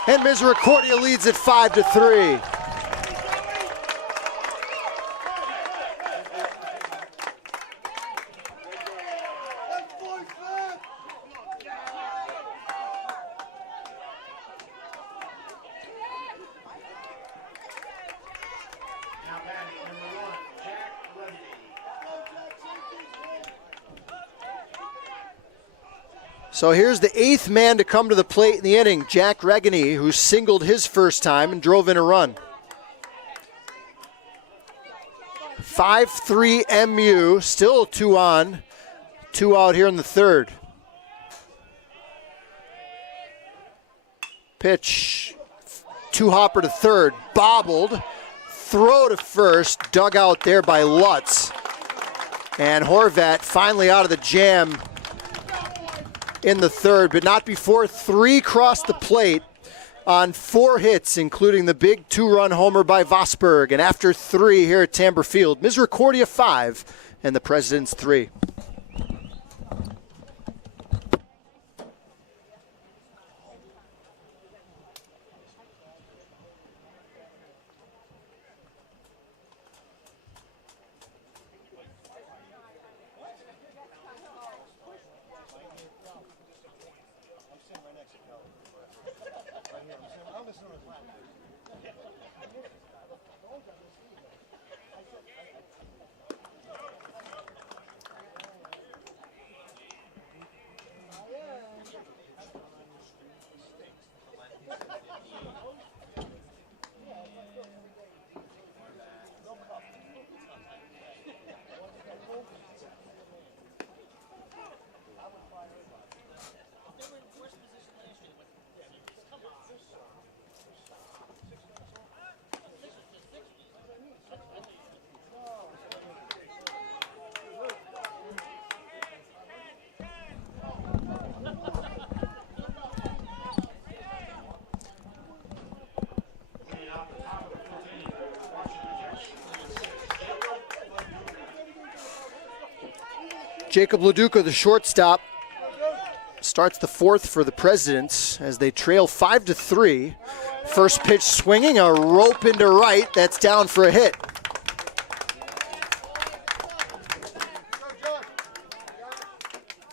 and Misericordia leads at 5-3. So here's the 8th man to come to the plate in the inning, Jack Regany, who singled his first time and drove in a run. 5-3 MU, still 2 on, 2 out here in the 3rd. Pitch, 2-hopper to 3rd, bobbled, throw to 1st, dug out there by Lutz. And Horvat finally out of the jam in the 3rd, but not before 3 crossed the plate on 4 hits, including the big 2-run homer by Vosburg. And after 3 here at Tamber Field, Misericordia 5 and the Presidents 3. Jacob Leduca, the shortstop, starts the 4th for the Presidents as they trail 5-3. First pitch swinging, a rope into right. That's down for a hit.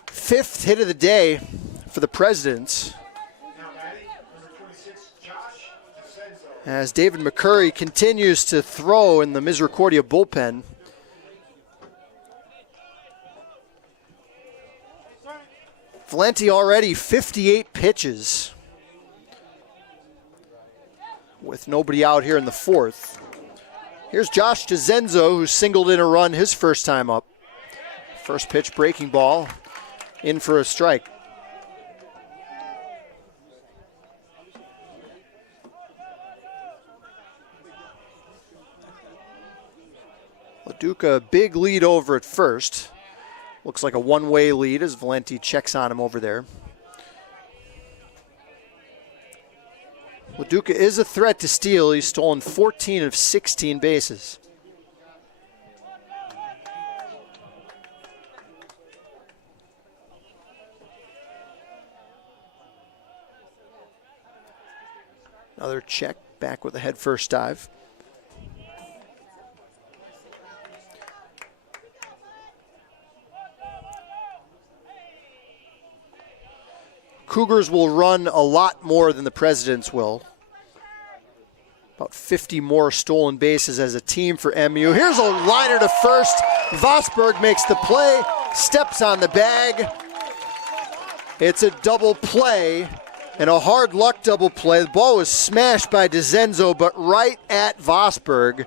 Fifth hit of the day for the Presidents, as David McCurry continues to throw in the Misericordia bullpen. Valenti already 58 pitches with nobody out here in the 4th. Here's Josh DeZenzo, who singled in a run his first time up. First pitch breaking ball, in for a strike. Leduca, a big lead over at first. Looks like a one-way lead as Valenti checks on him over there. Leduca is a threat to steal. He's stolen 14 of 16 bases. Another check, back with a head-first dive. Cougars will run a lot more than the Presidents will. About 50 more stolen bases as a team for MU. Here's a liner to first. Vosburg makes the play, steps on the bag. It's a double play, and a hard luck double play. The ball was smashed by DeZenzo, but right at Vosburg,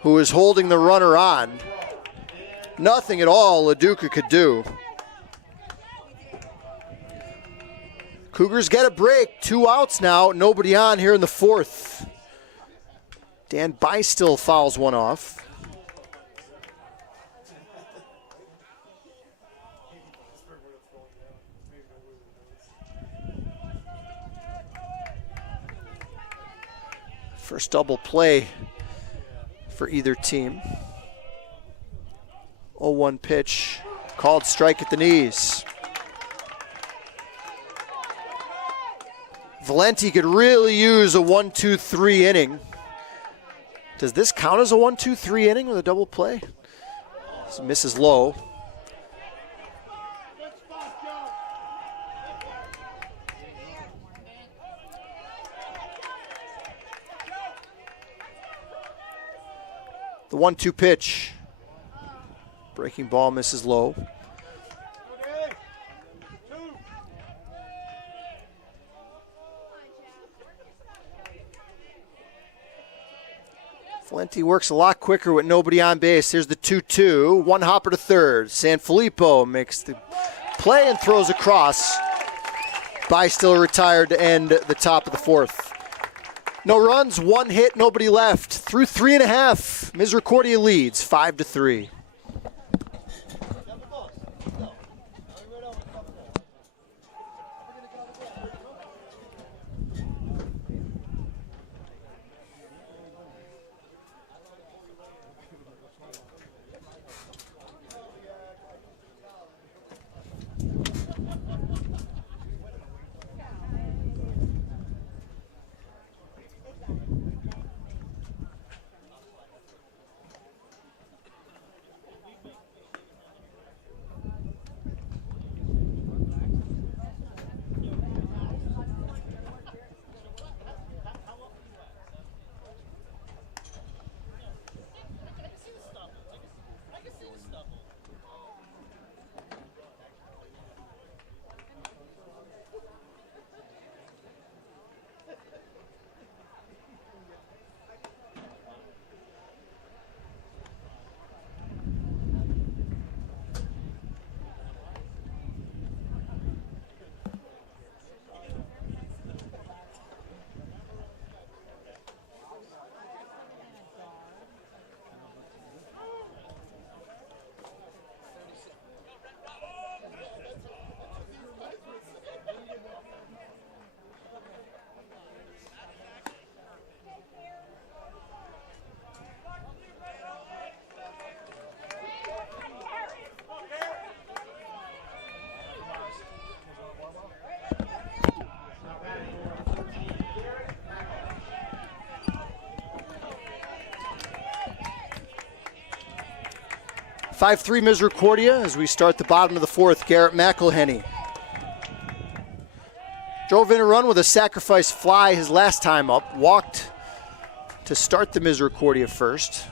who is holding the runner on. Nothing at all Leduca could do. Cougars get a break. 2 outs now. Nobody on here in the 4th. Dan Beistel fouls one off. First double play for either team. 0-1 pitch. Called strike at the knees. Valenti could really use a 1-2-3 inning. Does this count as a 1-2-3 inning with a double play? This misses low. The 1-2 pitch. Breaking ball misses low. Valenti works a lot quicker with nobody on base. Here's the 2-2. One hopper to third. Sanfilippo makes the play and throws across. By still retired to end the top of the fourth. No runs, one hit, nobody left. Through 3.5, Misericordia leads 5-3. (5-3) Misericordia as we start the bottom of the fourth. Garrett McElhenney drove in a run with a sacrifice fly his last time up. Walked to start the Misericordia first.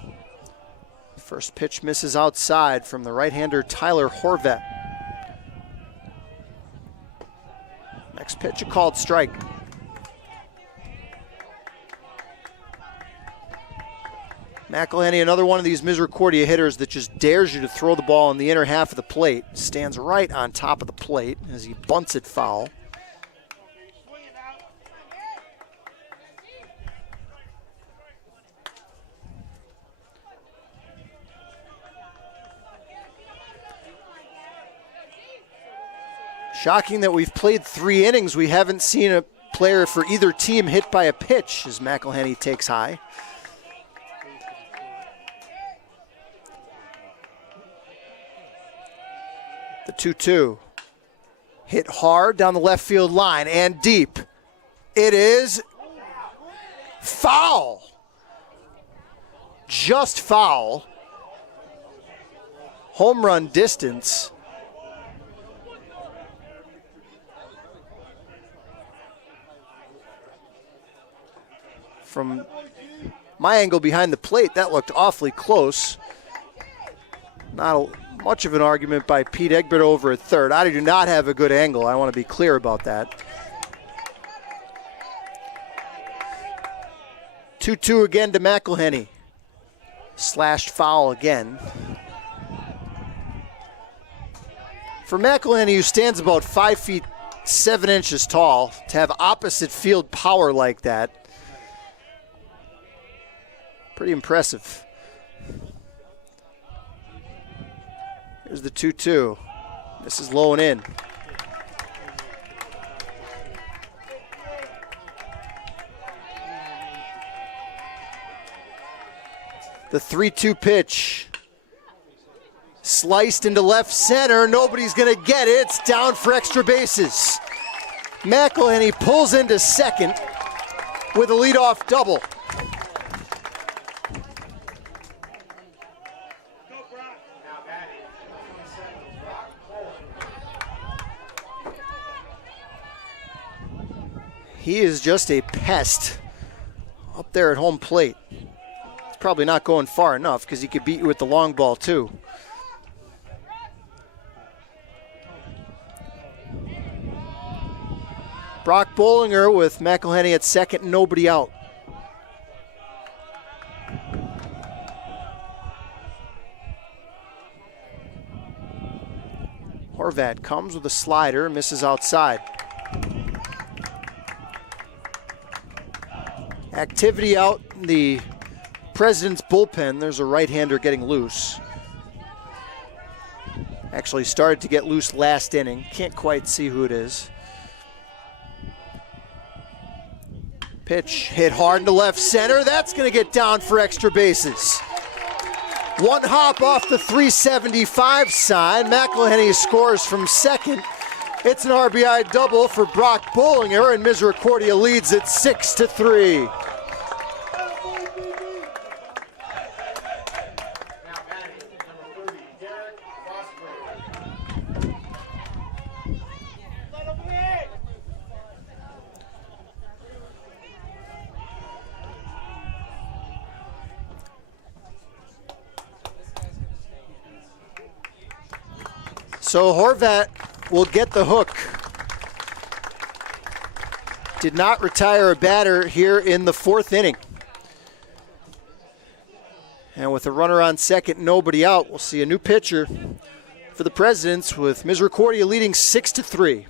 First pitch misses outside from the right-hander Tyler Horvat. Next pitch, a called strike. McElhenney, another one of these Misericordia hitters that just dares you to throw the ball in the inner half of the plate. Stands right on top of the plate as he bunts it foul. Shocking that we've played 3 innings. We haven't seen a player for either team hit by a pitch as McElhenney takes high. The 2-2. Hit hard down the left field line and deep. It is foul. Just foul. Home run distance. From my angle behind the plate, that looked awfully close. Not much of an argument by Pete Egbert over at third. I do not have a good angle. I want to be clear about that. 2-2 again to McElhenney. Slashed foul again. For McElhenney, who stands about 5 feet 7 inches tall, to have opposite field power like that, pretty impressive. Here's the 2-2. This is low and in. The 3-2 pitch. Sliced into left center. Nobody's going to get it. It's down for extra bases. McElhenney pulls into second with a leadoff double. He is just a pest up there at home plate. It's probably not going far enough because he could beat you with the long ball too. Brock Bollinger with McElhenney at second and nobody out. Horvat comes with a slider, misses outside. Activity out in the President's bullpen. There's a right-hander getting loose. Actually started to get loose last inning. Can't quite see who it is. Pitch hit hard into left center. That's going to get down for extra bases. One hop off the 375 side. McElhenney scores from second. It's an RBI double for Brock Bollinger, and Misericordia leads it 6-3. So Horvat will get the hook. Did not retire a batter here in the fourth inning. And with a runner on second, nobody out, we'll see a new pitcher for the Presidents, with Misericordia leading 6-3.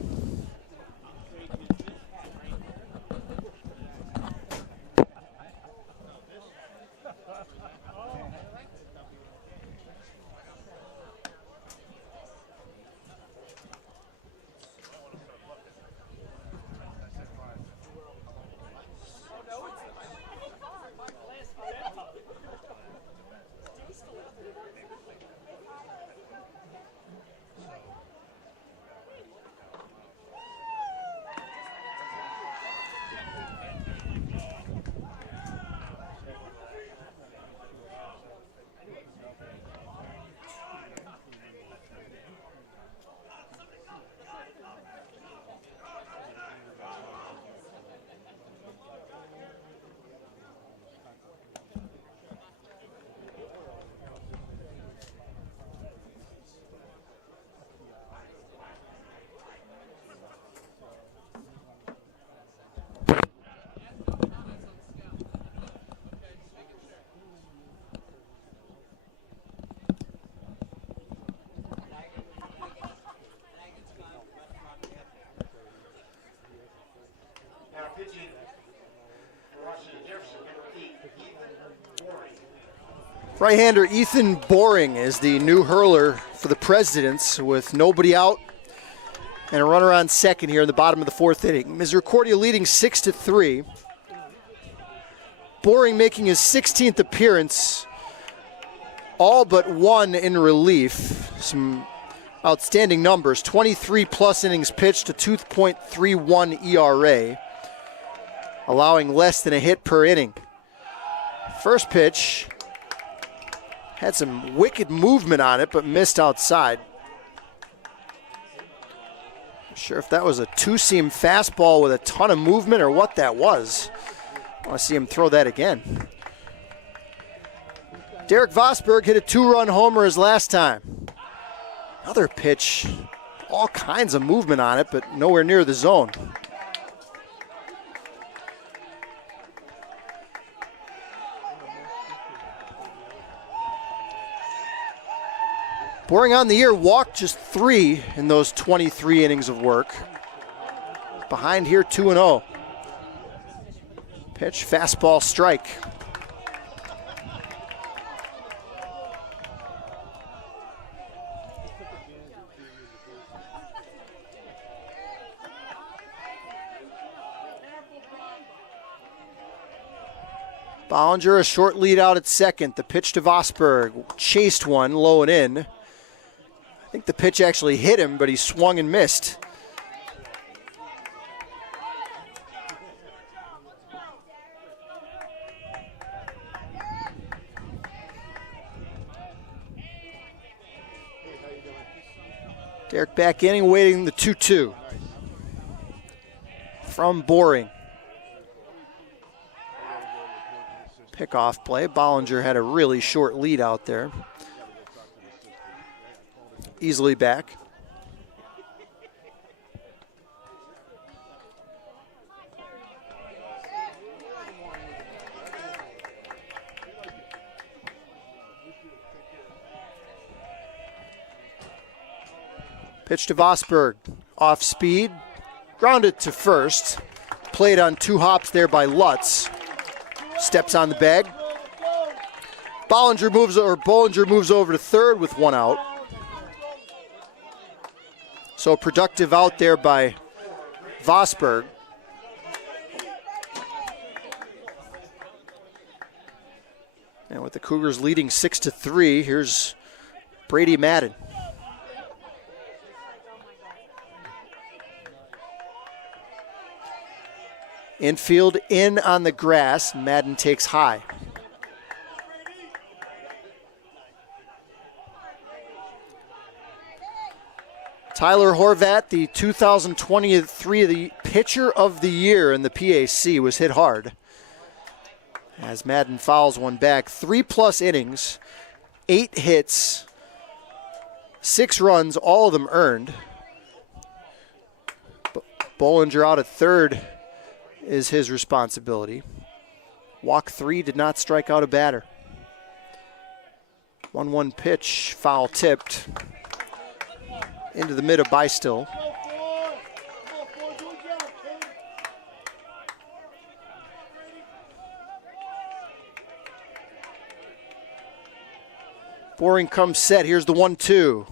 Right-hander Ethan Boring is the new hurler for the Presidents, with nobody out and a runner on second here in the bottom of the fourth inning. Misericordia leading 6-3. Boring making his 16th appearance, all but one in relief. Some outstanding numbers: 23 plus innings pitched, a 2.31 ERA, allowing less than a hit per inning. First pitch had some wicked movement on it, but missed outside. Not sure if that was a two-seam fastball with a ton of movement or what that was. I want to see him throw that again. Derek Vosberg hit a two-run homer his last time. Another pitch, all kinds of movement on it, but nowhere near the zone. Boring on the year, walked just 3 in those 23 innings of work. Behind here, 2-0. Pitch, fastball, strike. Bollinger, a short lead out at second. The pitch to Vosberg, chased one low and in. I think the pitch actually hit him, but he swung and missed. Derek back in, waiting the 2-2 from Boring. Pickoff play. Bollinger had a really short lead out there. Easily back. Pitch to Vosberg. Off speed. Grounded to first. Played on 2 hops there by Lutz. Steps on the bag. Bollinger moves over to third with 1 out. So productive out there by Vosberg. And with the Cougars leading 6-3, here's Brady Madden. Infield in on the grass. Madden takes high. Tyler Horvat, the 2023 the pitcher of the year in the PAC, was hit hard as Madden fouls one back. 3+ innings, 8 hits, 6 runs, all of them earned. Bollinger out at third is his responsibility. Walk 3, did not strike out a batter. 1-1 pitch, foul tipped. Into the mid of Bystill. Boring comes set. Here's the 1-2.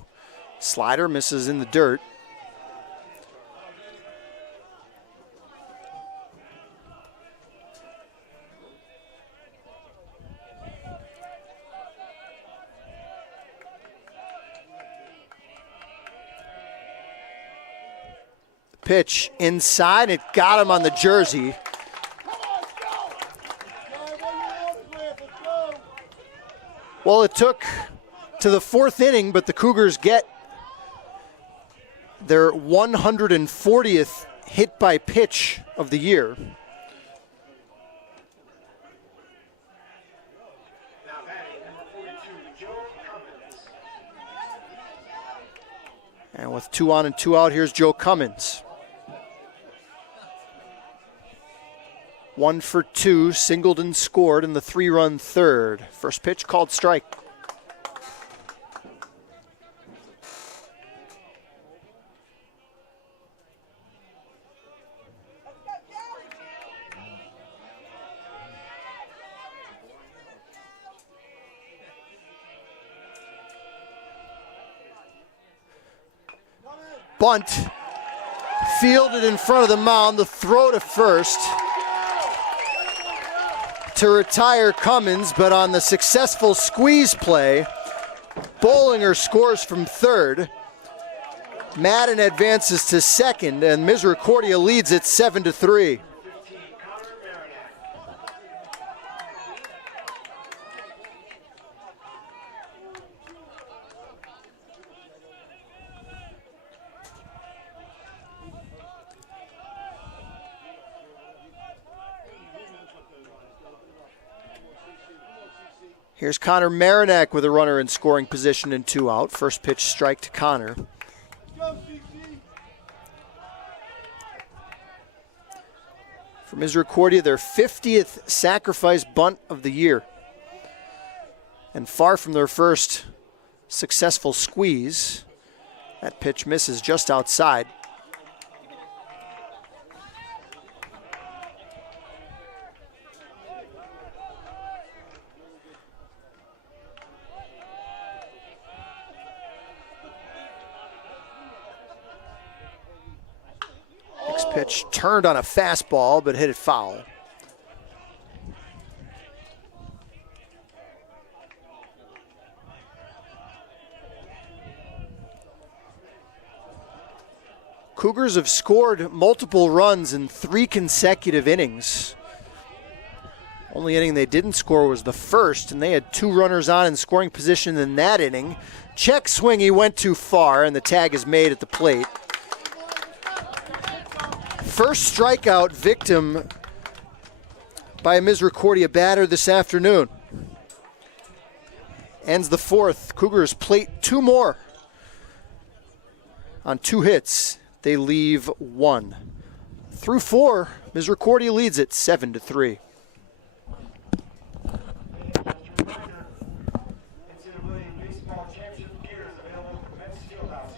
Slider misses in the dirt. Pitch inside, it got him on the jersey. Well, it took to the 4th inning, but the Cougars get their 140th hit by pitch of the year. And with 2 on and 2 out, here's Joe Cummins. 1 for 2, singled and scored in the 3-run third. First pitch called strike. Bunt, fielded in front of the mound, the throw to first to retire Cummins, but on the successful squeeze play, Bollinger scores from third. Madden advances to second, and Misericordia leads it 7-3. Here's Connor Marinak with a runner in scoring position and 2 out. First pitch strike to Connor. For Misericordia, their 50th sacrifice bunt of the year. And far from their first successful squeeze. That pitch misses just outside. Pitch turned on a fastball, but hit it foul. Cougars have scored multiple runs in 3 consecutive innings. Only inning they didn't score was the first, and they had 2 runners on in scoring position in that inning. Check swing, he went too far, and the tag is made at the plate. First strikeout victim by a Misericordia batter this afternoon. Ends the 4th. Cougars plate 2 more. On 2 hits, they leave 1. Through 4, Misericordia leads it 7-3. NCAA baseball championship gear is available at the men's field house.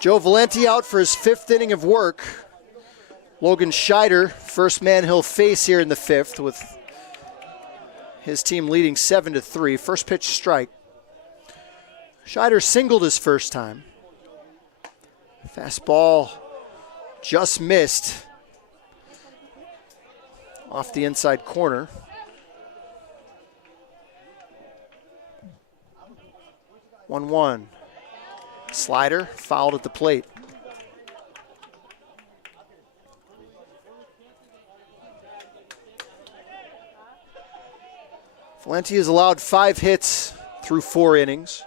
Joe Valenti out for his 5th inning of work. Logan Scheider, first man he'll face here in the 5th, with his team leading 7-3. First pitch strike. Scheider singled his first time. Fastball just missed off the inside corner. One. Slider fouled at the plate. Valenti has allowed 5 hits through 4 innings.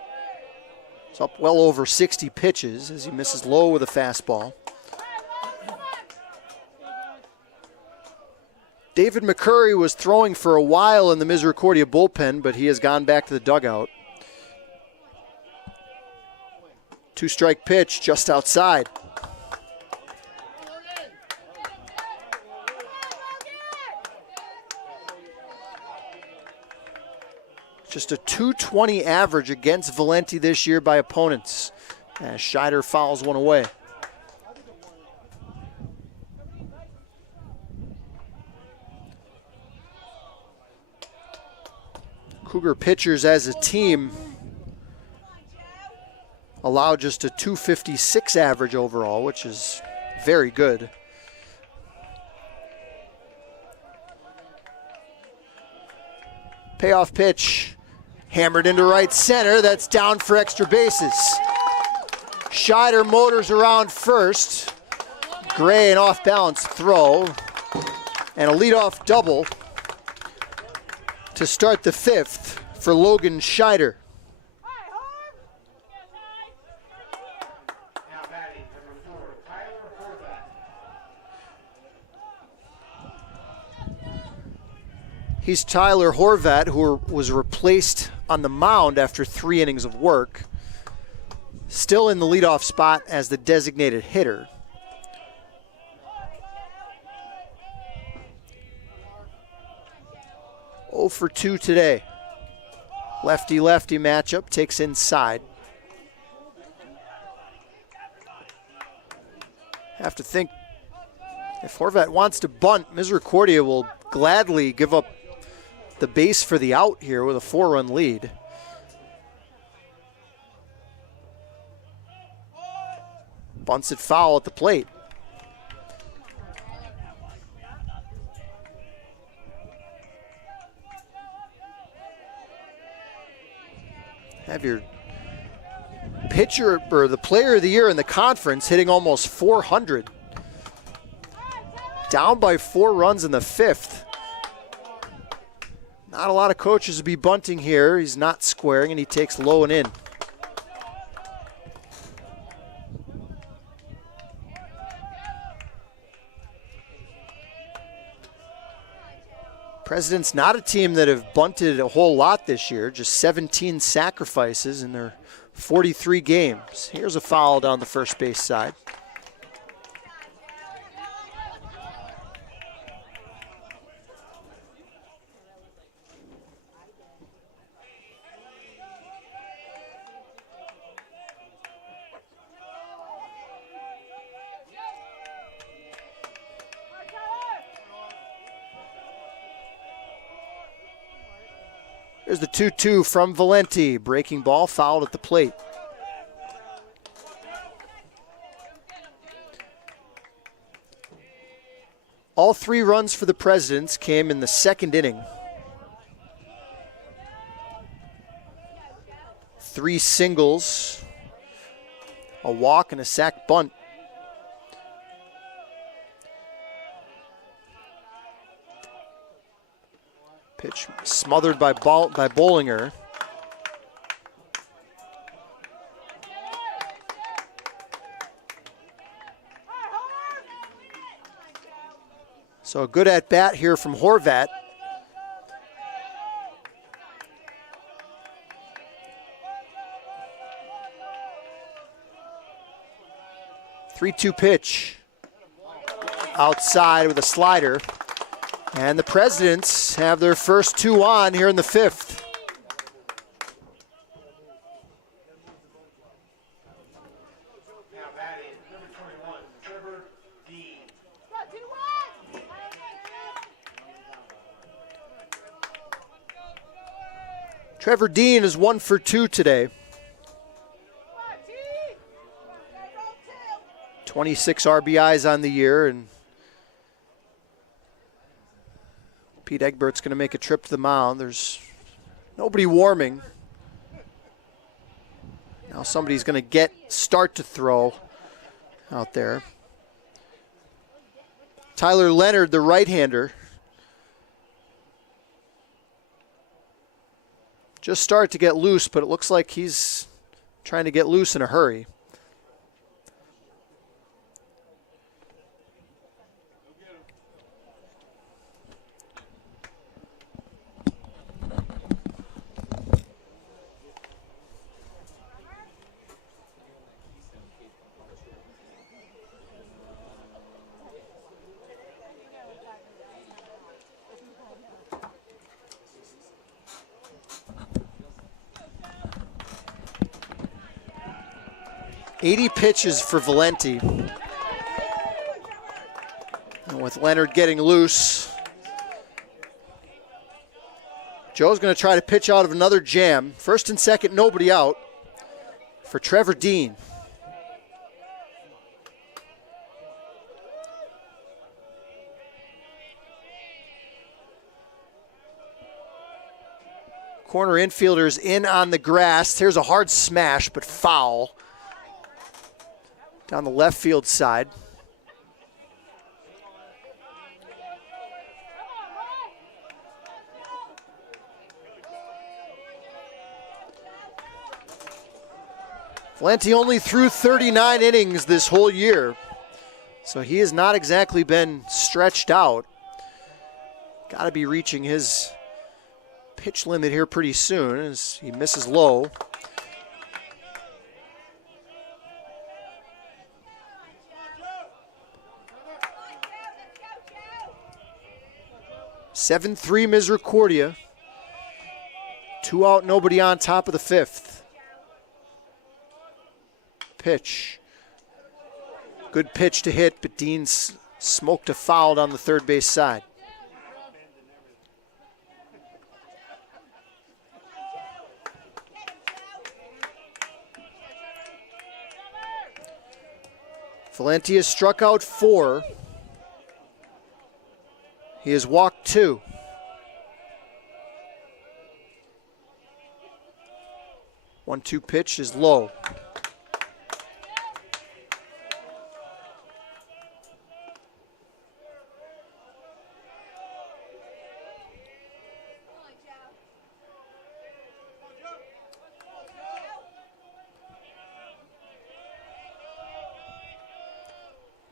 It's up well over 60 pitches as he misses low with a fastball. David McCurry was throwing for a while in the Misericordia bullpen, but he has gone back to the dugout. 2-strike pitch just outside. Just a .220 average against Valenti this year by opponents, as Scheider fouls one away. Cougar pitchers as a team allow just a .256 average overall, which is very good. Payoff pitch, hammered into right center. That's down for extra bases. Scheider motors around first. Gray, an off-balance throw, and a leadoff double to start the 5th for Logan Scheider. Now batting number 4, Tyler Horvath. He's Tyler Horvath, who was replaced on the mound after 3 innings of work. Still in the leadoff spot as the designated hitter. Oh for 2 today. Lefty-lefty matchup, takes inside. Have to think, if Horvath wants to bunt, Misericordia will gladly give up the base for the out here with a 4-run lead. Bunts it foul at the plate. Have your pitcher or the player of the year in the conference hitting almost 400. Down by 4 runs in the 5th. Not a lot of coaches to be bunting here. He's not squaring, and he takes low and in. President's not a team that have bunted a whole lot this year, just 17 sacrifices in their 43 games. Here's a foul down the first base side. Here's the 2-2 from Valenti. Breaking ball, fouled at the plate. All 3 runs for the Presidents came in the 2nd inning. 3 singles, a walk, and a sac bunt. Pitch smothered by Bollinger. So a good at bat here from Horvath. Three-two pitch. Outside with a slider. And the Presidents have their first 2 on here in the 5th. Now batting Trevor Dean is 1 for 2 today. 26 RBIs on the year, and Pete Egbert's going to make a trip to the mound. There's nobody warming. Now somebody's going to start to throw out there. Tyler Leonard, the right-hander, just started to get loose, but it looks like he's trying to get loose in a hurry. .80 pitches for Valenti. And with Leonard getting loose, Joe's going to try to pitch out of another jam. First and second, nobody out for Trevor Dean. Corner infielders in on the grass. Here's a hard smash, but foul. Down the left field side. Valenti only threw 39 innings this whole year, so he has not exactly been stretched out. Got to be reaching his pitch limit here pretty soon as he misses low. 7-3 Misericordia. 2 out, nobody on, top of the 5th. Pitch. Good pitch to hit, but Dean's smoked a foul on the third base side. Valenti has struck out 4. He has walked 2. One-two pitch is low.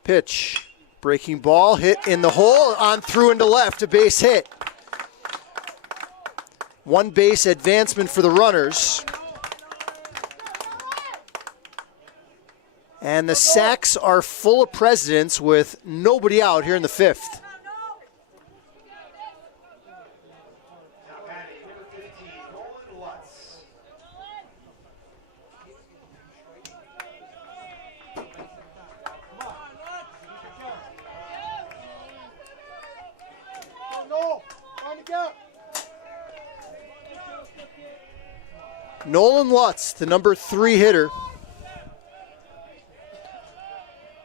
Pitch. Breaking ball, hit in the hole, on through into left, a base hit. One base advancement for the runners. And the sacks are full of presidents with nobody out here in the 5th. Nolan Lutz, the number 3 hitter.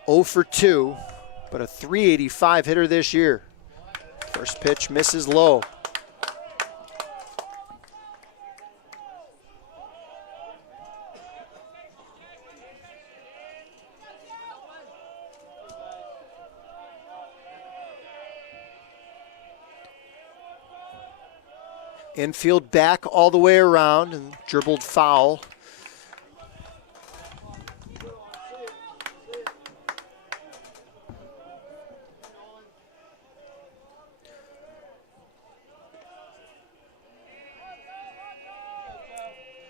0 for 2, but a .385 hitter this year. First pitch misses low. Infield back all the way around and dribbled foul.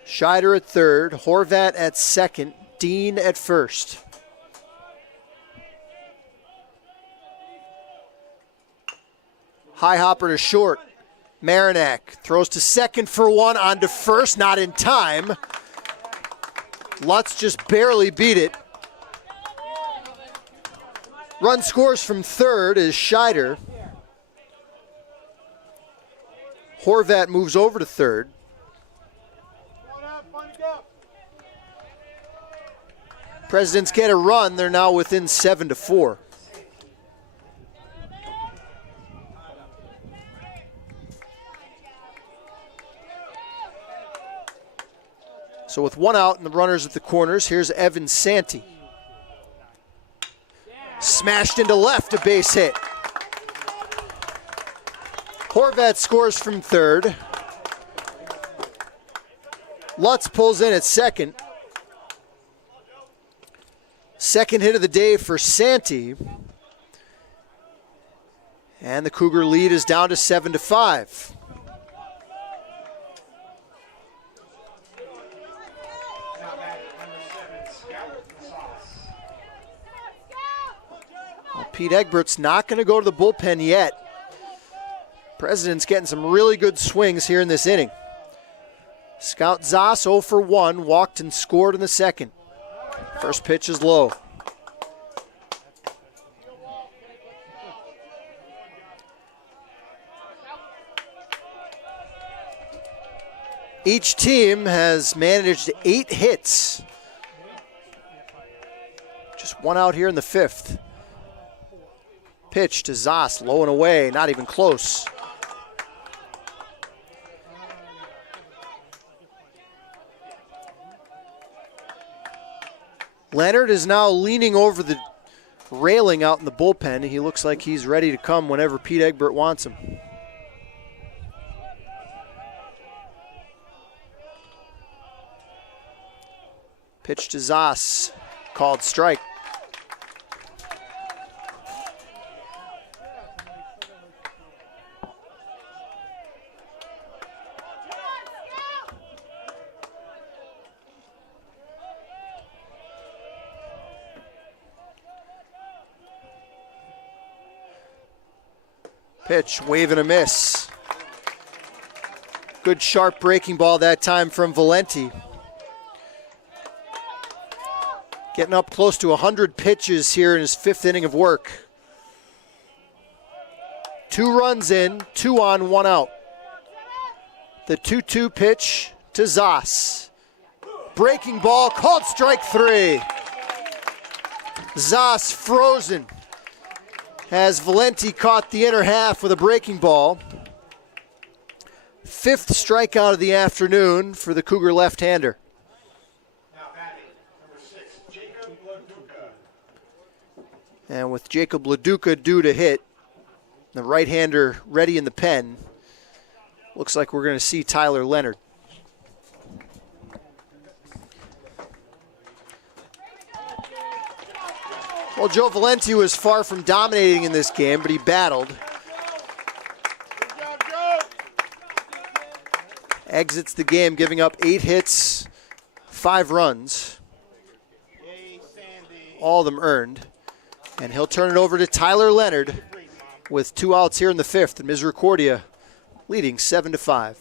Scheider at third, Horvat at second, Dean at first. High hopper to short. Marinac throws to second for 1, on to first, not in time. Lutz just barely beat it. Run scores from third is Scheider. Horvat moves over to third. Presidents get a run. They're now within 7-4. So with one out and the runners at the corners, here's Evan Santee. Smashed into left, a base hit. Horvat scores from third. Lutz pulls in at second. Second hit of the day for Santee. And the Cougar lead is down to 7-5. Well, Pete Egbert's not going to go to the bullpen yet. President's getting some really good swings here in this inning. Scout Zoss 0 for 1, walked and scored in the second. First pitch is low. Each team has managed 8 hits. Just one out here in the fifth. Pitch to Zoss, low and away, not even close. Leonard is now leaning over the railing out in the bullpen. He looks like he's ready to come whenever Pete Egbert wants him. Pitch to Zoss, called strike. Pitch, wave and a miss. Good sharp breaking ball that time from Valenti. Getting up close to 100 pitches here in his fifth inning of work. 2 runs in, 2 on, 1 out. The 2-2 pitch to Zoss. Breaking ball, called strike 3. Zoss frozen. As Valenti caught the inner half with a breaking ball. 5th strikeout of the afternoon for the Cougar left-hander. Now batting, number 6, Jacob LaDuca. And with Jacob LaDuca due to hit, the right-hander ready in the pen, looks like we're going to see Tyler Leonard. Well, Joe Valenti was far from dominating in this game, but he battled. Exits the game giving up 8 hits, 5 runs. All of them earned. And he'll turn it over to Tyler Leonard with 2 outs here in the 5th. And Misericordia leading 7-5.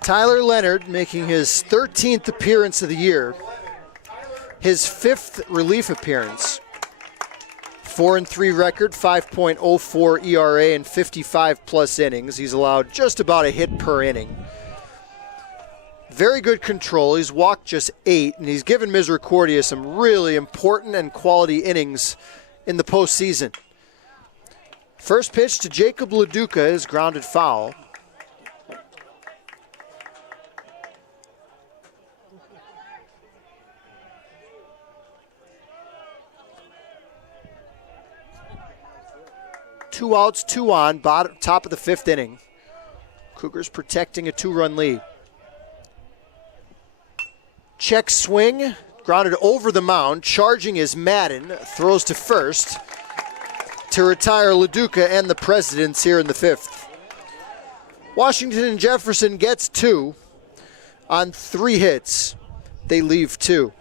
Tyler Leonard making his 13th appearance of the year, his 5th relief appearance. 4-3 record, 5.04 ERA, and 55-plus innings. He's allowed just about a hit per inning. Very good control. He's walked just 8, and he's given Misericordia some really important and quality innings in the postseason. First pitch to Jacob Leduca is grounded foul. Two outs, 2 on, top of the 5th inning. Cougars protecting a 2-run lead. Check swing, grounded over the mound. Charging is Madden, throws to first to retire Leduca and the Presidents here in the 5th. Washington and Jefferson gets 2 on 3 hits. They leave 2.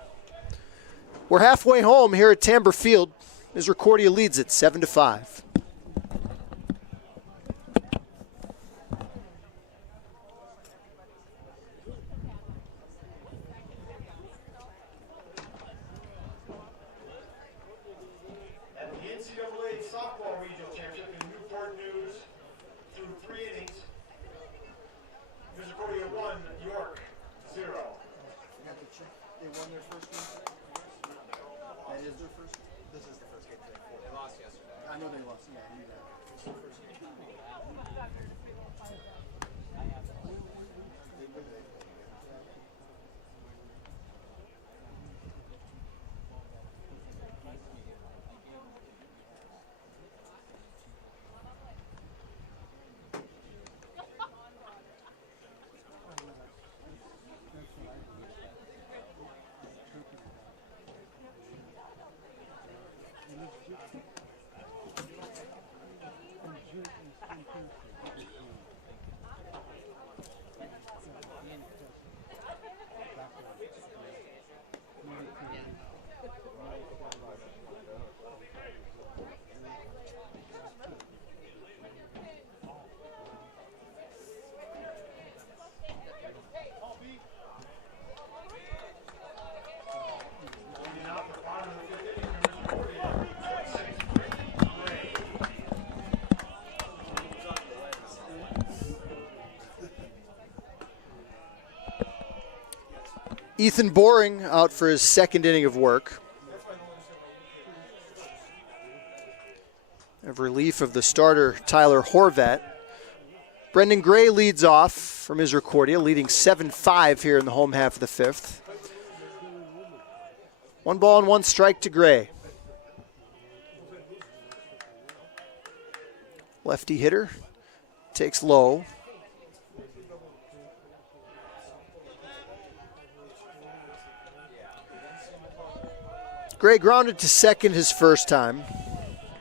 We're halfway home here at Tamber Field. Misericordia leads it 7-5. At the NCAA Softball Regional Championship in Newport News, through 3 innings, Misericordia 1, York 0. They won their first game? That is their first game? This is the first game today. They lost yesterday. I know they lost, yeah, I knew that. Ethan Boring out for his 2nd inning of work. A relief of the starter, Tyler Horvat. Brendan Gray leads off for Misericordia, leading 7-5 here in the home half of the 5th. 1 ball and 1 strike to Gray. Lefty hitter, takes low. Gray grounded to second his first time.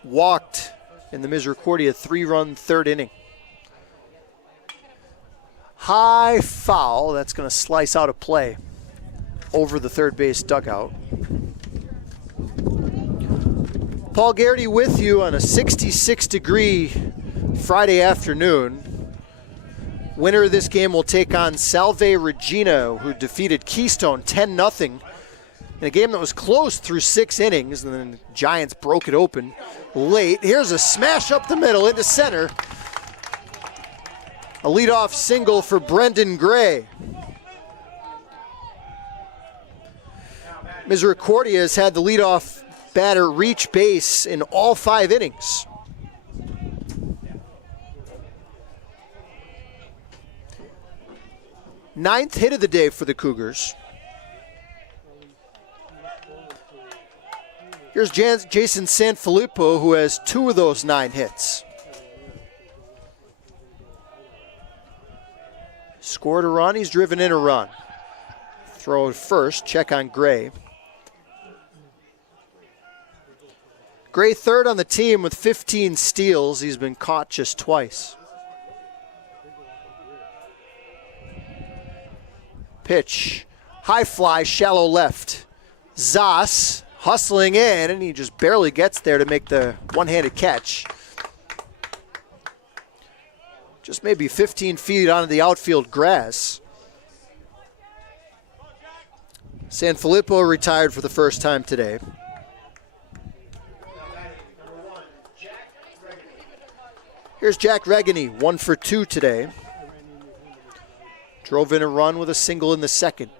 Walked in the Misericordia 3-run 3rd inning. High foul. That's going to slice out a play over the third base dugout. Paul Garrity with you on a 66-degree Friday afternoon. Winner of this game will take on Salve Regina, who defeated Keystone 10-0. In a game that was close through 6 innings, and then the Giants broke it open late. Here's a smash up the middle into center. A leadoff single for Brendan Gray. Misericordia has had the leadoff batter reach base in all 5 innings. Ninth hit of the day for the Cougars. Here's Jason Sanfilippo, who has 2 of those 9 hits. Scored a run, he's driven in a run. Throw first, check on Gray. Gray 3rd on the team with 15 steals. He's been caught just twice. Pitch, high fly, shallow left. Zas hustling in, and he just barely gets there to make the one-handed catch. Just maybe 15 feet onto the outfield grass. Sanfilippo retired for the first time today. Here's Jack Regany, 1 for 2 today. Drove in a run with a single in the second.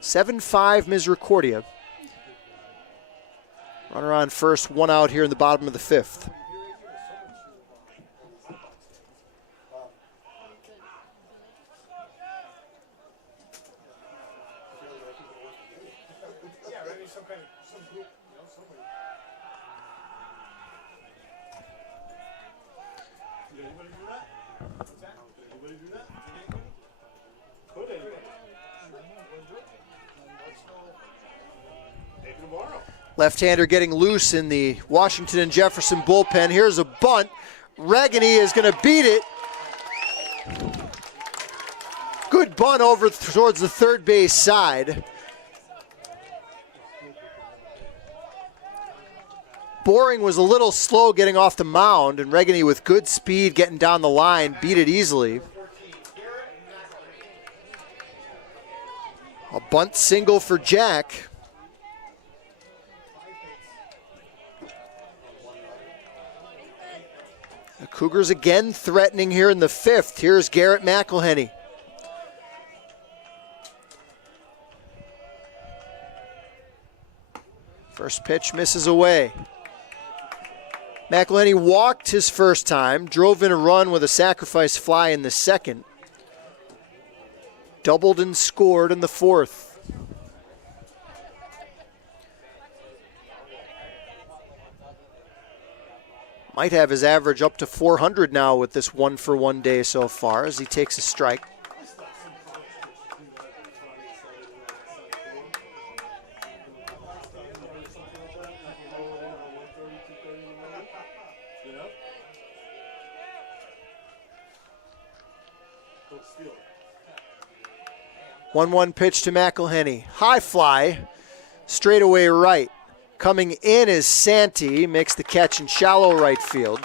7-5 Misericordia. Runner on first, 1 out here in the bottom of the 5th. Left-hander getting loose in the Washington and Jefferson bullpen. Here's a bunt. Regany is going to beat it. Good bunt over towards the third base side. Boring was a little slow getting off the mound, and Regany with good speed getting down the line beat it easily. A bunt single for Jack. The Cougars again threatening here in the 5th. Here's Garrett McElhenney. First pitch misses away. McElhenney walked his first time, drove in a run with a sacrifice fly in the second. Doubled and scored in the 4th. Might have his average up to 400 now with this 1-for-1 day so far as he takes a strike. One pitch to McElhenney. High fly, straightaway right. Coming in is Santee, makes the catch in shallow right field.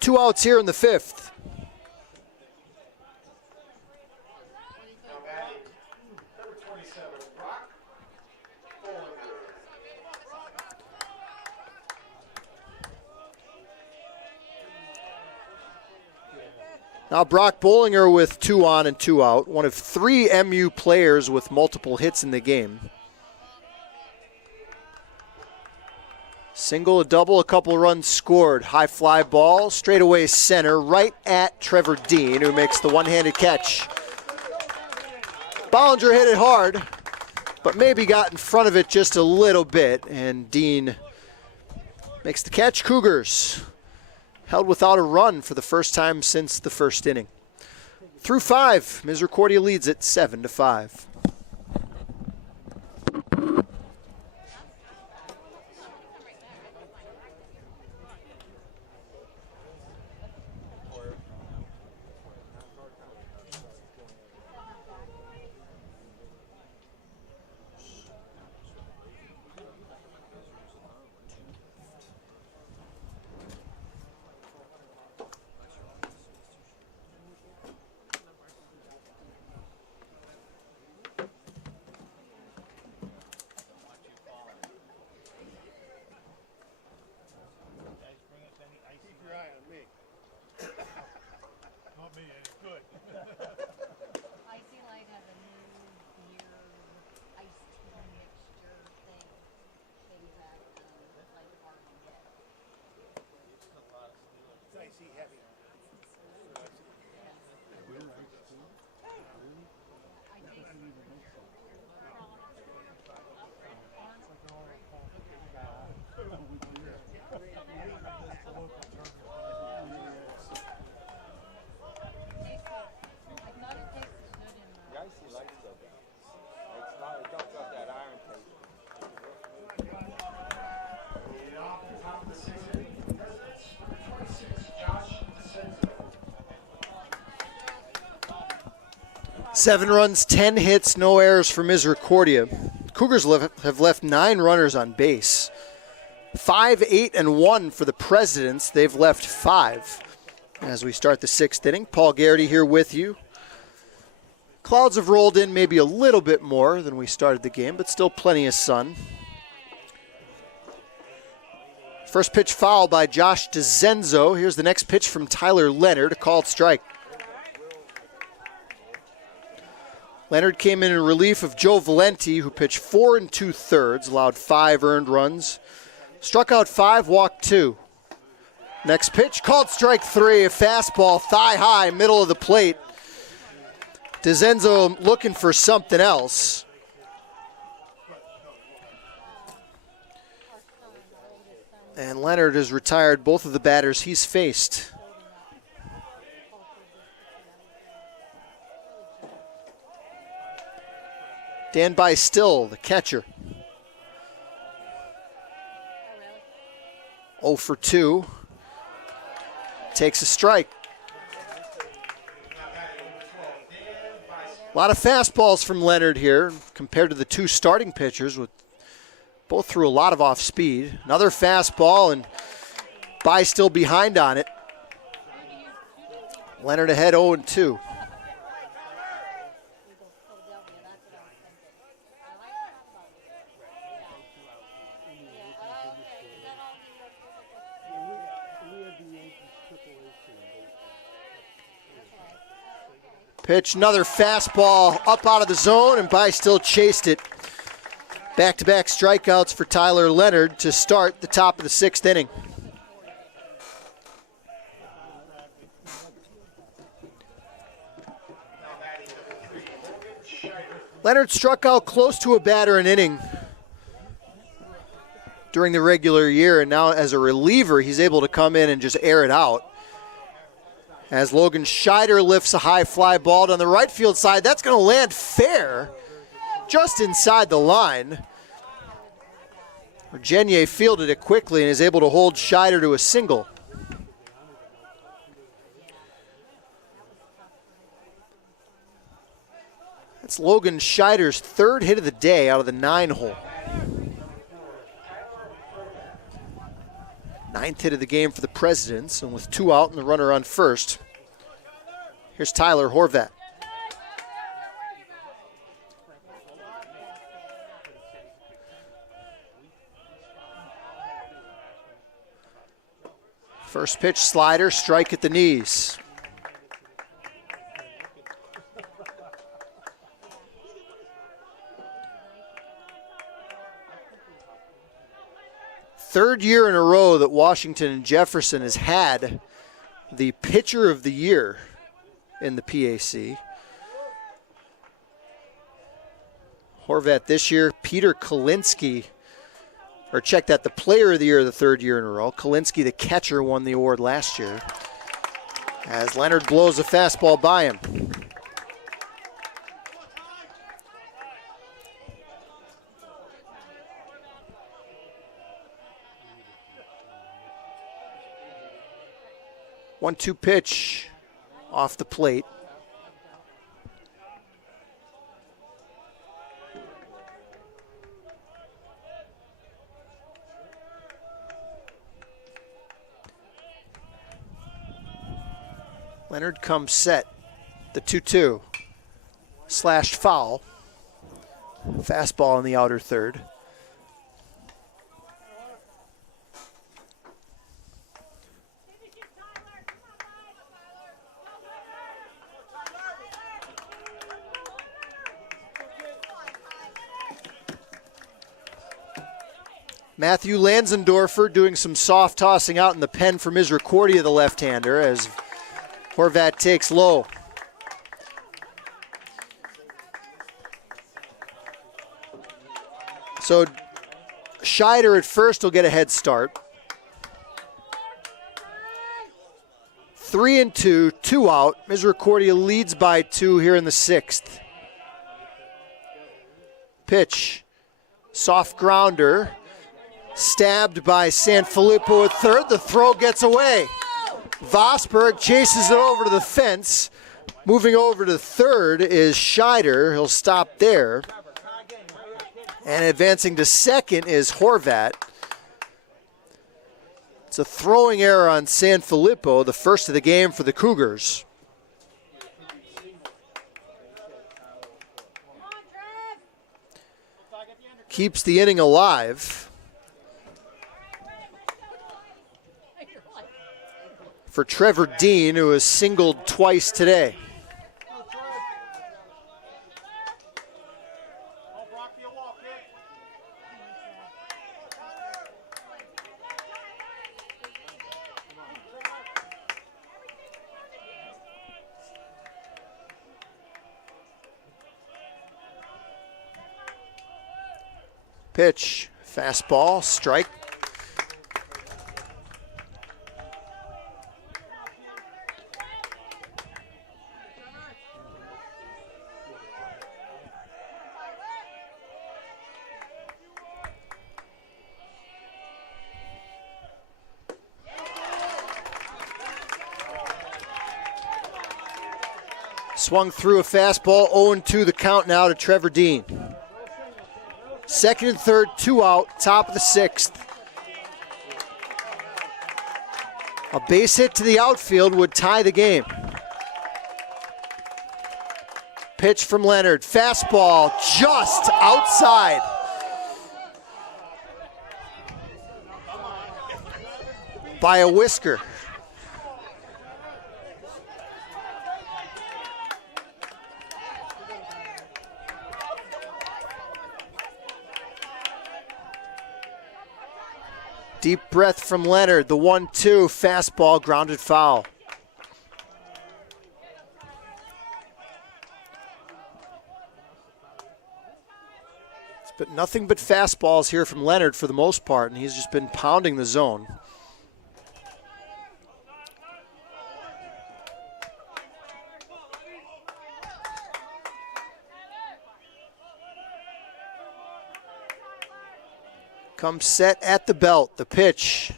2 outs here in the 5th. Now Brock Bollinger with 2 on and 2 out, one of 3 MU players with multiple hits in the game. Single, a double, a couple runs scored. High fly ball, straightaway center, right at Trevor Dean, who makes the one-handed catch. Bollinger hit it hard, but maybe got in front of it just a little bit, and Dean makes the catch. Cougars held without a run for the first time since the first inning. Through 5, Misericordia leads it 7-5. 7 runs, 10 hits, no errors for Misericordia. Cougars have left 9 runners on base. 5, 8, and 1 for the Presidents. They've left 5 as we start the 6th inning. Paul Garrity here with you. Clouds have rolled in maybe a little bit more than we started the game, but still plenty of sun. First pitch foul by Josh DeZenzo. Here's the next pitch from Tyler Leonard, a called strike. Leonard came in relief of Joe Valenti, who pitched 4 2/3, allowed 5 earned runs. Struck out 5, walked 2. Next pitch, called strike 3, a fastball, thigh high, middle of the plate. DeZenzo looking for something else. And Leonard has retired both of the batters he's faced. Dan By-Still, the catcher. 0 for 2. Takes a strike. A lot of fastballs from Leonard here compared to the 2 starting pitchers, with both threw a lot of off speed. Another fastball, and By-Still behind on it. Leonard ahead 0-2. Pitch, another fastball up out of the zone, and By-Still chased it. Back-to-back strikeouts for Tyler Leonard to start the top of the 6th inning. Leonard struck out close to a batter an inning during the regular year, and now as a reliever, he's able to come in and just air it out. As Logan Scheider lifts a high fly ball down the right field side, that's going to land fair, just inside the line. Virginia fielded it quickly and is able to hold Scheider to a single. That's Logan Scheider's 3rd hit of the day out of the 9-hole. 9th hit of the game for the Presidents, and with 2 out and the runner on first, here's Tyler Horvat. First pitch slider, strike at the knees. Third year in a row that Washington and Jefferson has had the pitcher of the year in the PAC. Horvat this year, Peter Kalinske, or check that, the player of the year the 3rd year in a row. Kalinske, the catcher, won the award last year. As Leonard blows a fastball by him. One-two pitch off the plate. Leonard comes set. The 2-2. Slashed foul. Fastball in the outer third. Matthew Lanzendorfer doing some soft tossing out in the pen for Misericordia, the left-hander, as Horvat takes low. So Scheider at first will get a head start. 3-2, 2 out. Misericordia leads by 2 here in the 6th. Pitch, soft grounder. Stabbed by Sanfilippo at third. The throw gets away. Vosberg chases it over to the fence. Moving over to third is Scheider. He'll stop there. And advancing to second is Horvat. It's a throwing error on Sanfilippo, the first of the game for the Cougars. Keeps the inning alive. For Trevor Dean, who has singled twice today. Pitch, fastball, strike. Swung through a fastball, 0-2 the count now to Trevor Dean. Second and third, 2 out, top of the 6th. A base hit to the outfield would tie the game. Pitch from Leonard, fastball just outside. By a whisker. Deep breath from Leonard. The 1-2 fastball grounded foul. It's been nothing but fastballs here from Leonard for the most part, and he's just been pounding the zone. Comes set at the belt. The pitch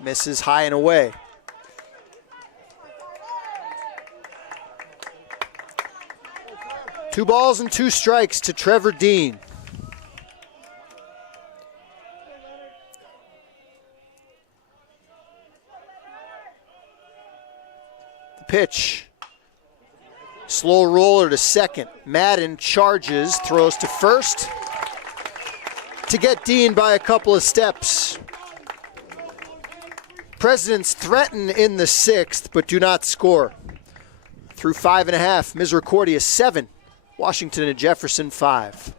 misses high and away. Two balls and 2 strikes to Trevor Dean. The pitch. Slow roller to second. Madden charges, throws to first. To get Dean by a couple of steps. Presidents threaten in the 6th, but do not score. Through 5.5, Misericordia 7, Washington and Jefferson 5.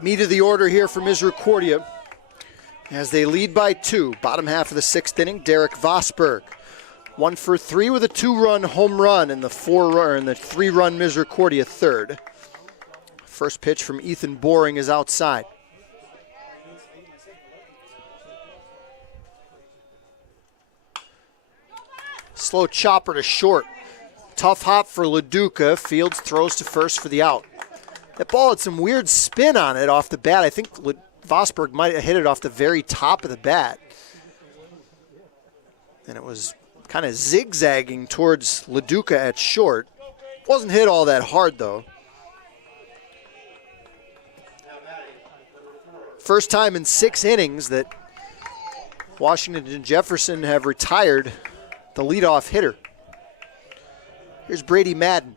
Meat of the order here for Misericordia as they lead by 2. Bottom half of the 6th inning, Derek Vosberg. 1 for 3 with a 2-run home run in the 3-run Misericordia third. First pitch from Ethan Boring is outside. Slow chopper to short. Tough hop for LaDuca. Fields throws to first for the out. That ball had some weird spin on it off the bat. I think Vosberg might have hit it off the very top of the bat. And it was kind of zigzagging towards LaDuca at short. Wasn't hit all that hard, though. First time in 6 innings that Washington and Jefferson have retired the leadoff hitter. Here's Brady Madden.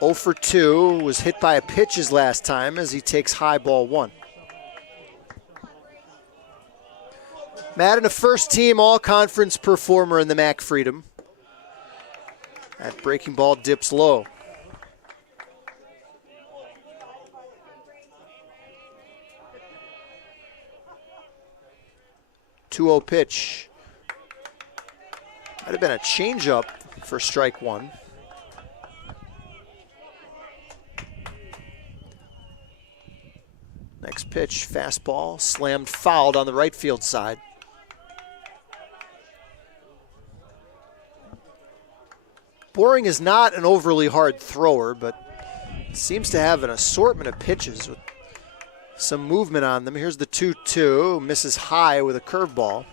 0 for 2, was hit by a pitch his last time as he takes high ball 1. Madden, a first-team all-conference performer in the MAC Freedom. That breaking ball dips low. .20 pitch. Might have been a changeup for strike 1. Next pitch, fastball, slammed fouled on the right field side. Boring is not an overly hard thrower, but seems to have an assortment of pitches with some movement on them. Here's the 2-2, misses high with a curveball.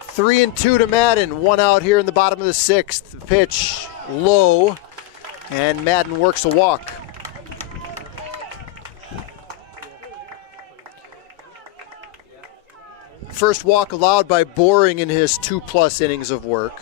Three and 2 to Madden, 1 out here in the bottom of the 6th. The pitch low, and Madden works a walk. First walk allowed by Boring in his 2+ innings of work.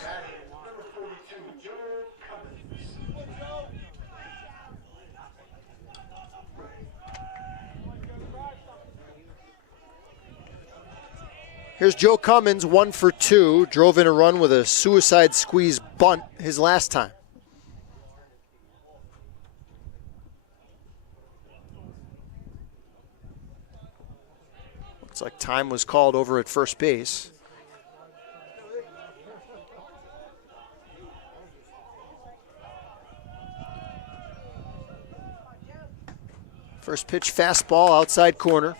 Here's Joe Cummins, 1 for 2. Drove in a run with a suicide squeeze bunt his last time. Looks like time was called over at first base. First pitch fastball outside corner.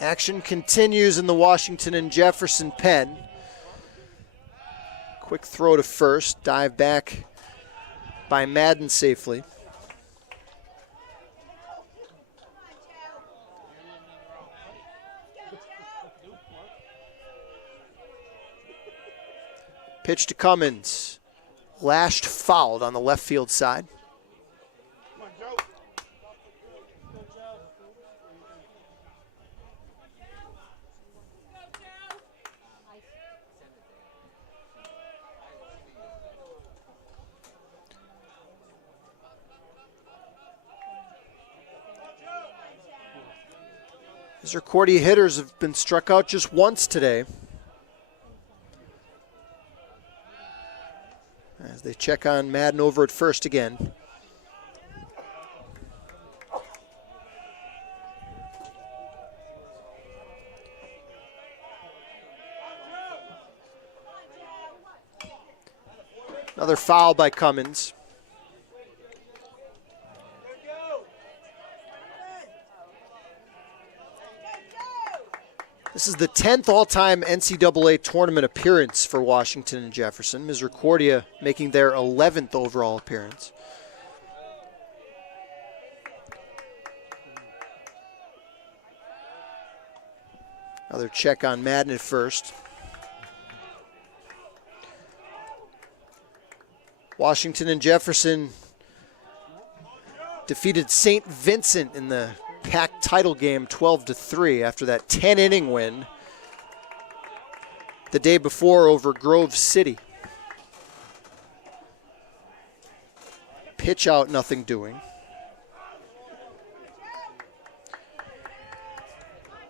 Action continues in the Washington and Jefferson pen. Quick throw to first, dive back by Madden safely. Pitch to Cummins, lashed fouled on the left field side. Misericordia hitters have been struck out just once today. As they check on Madden over at first again. Another foul by Cummins. This is the 10th all-time NCAA tournament appearance for Washington and Jefferson. Misericordia making their 11th overall appearance. Another check on Madden at first. Washington and Jefferson defeated St. Vincent in the PAC title game 12-3 after that 10-inning win the day before over Grove City. Pitch out, nothing doing.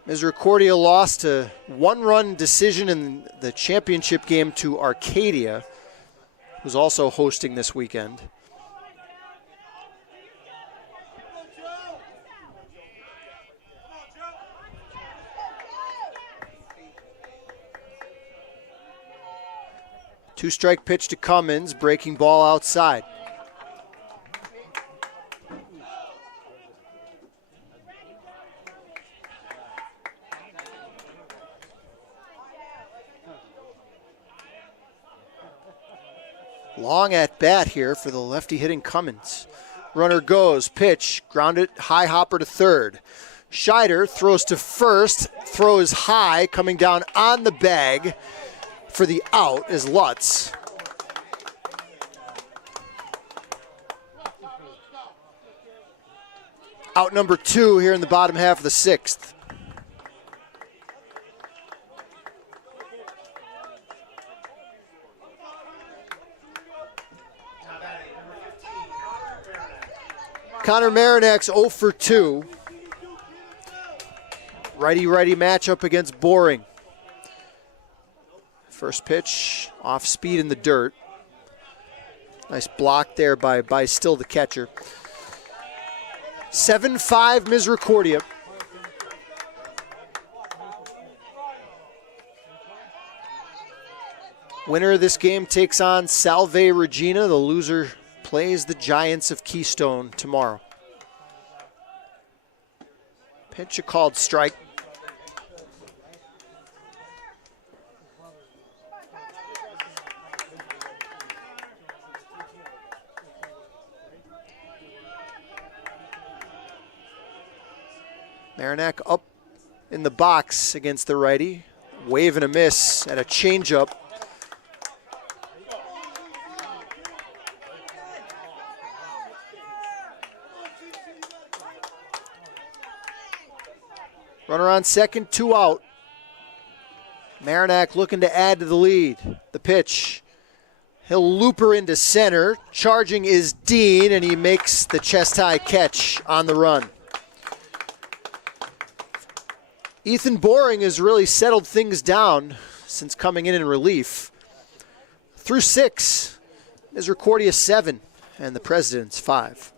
Misericordia lost a 1-run decision in the championship game to Arcadia, who's also hosting this weekend. 2-strike pitch to Cummins, breaking ball outside. Long at bat here for the lefty hitting Cummins. Runner goes, pitch, grounded, high hopper to third. Scheider throws to first, throws high, coming down on the bag for the out is Lutz. Out number 2 here in the bottom half of the 6th. Connor Marinak's 0 for 2. Righty-righty matchup against Boring. First pitch, off speed in the dirt. Nice block there by Still the catcher. 7-5 Misericordia. Winner of this game takes on Salve Regina. The loser plays the Giants of Keystone tomorrow. Pitch a called strike. Maranak up in the box against the righty. Wave and a miss and a changeup. Runner on second, 2 out. Maranak looking to add to the lead. The pitch. He'll loop her into center. Charging is Dean, and he makes the chest-high catch on the run. Ethan Boring has really settled things down since coming in relief. Through 6, Misericordia 7, and the Presidents 5.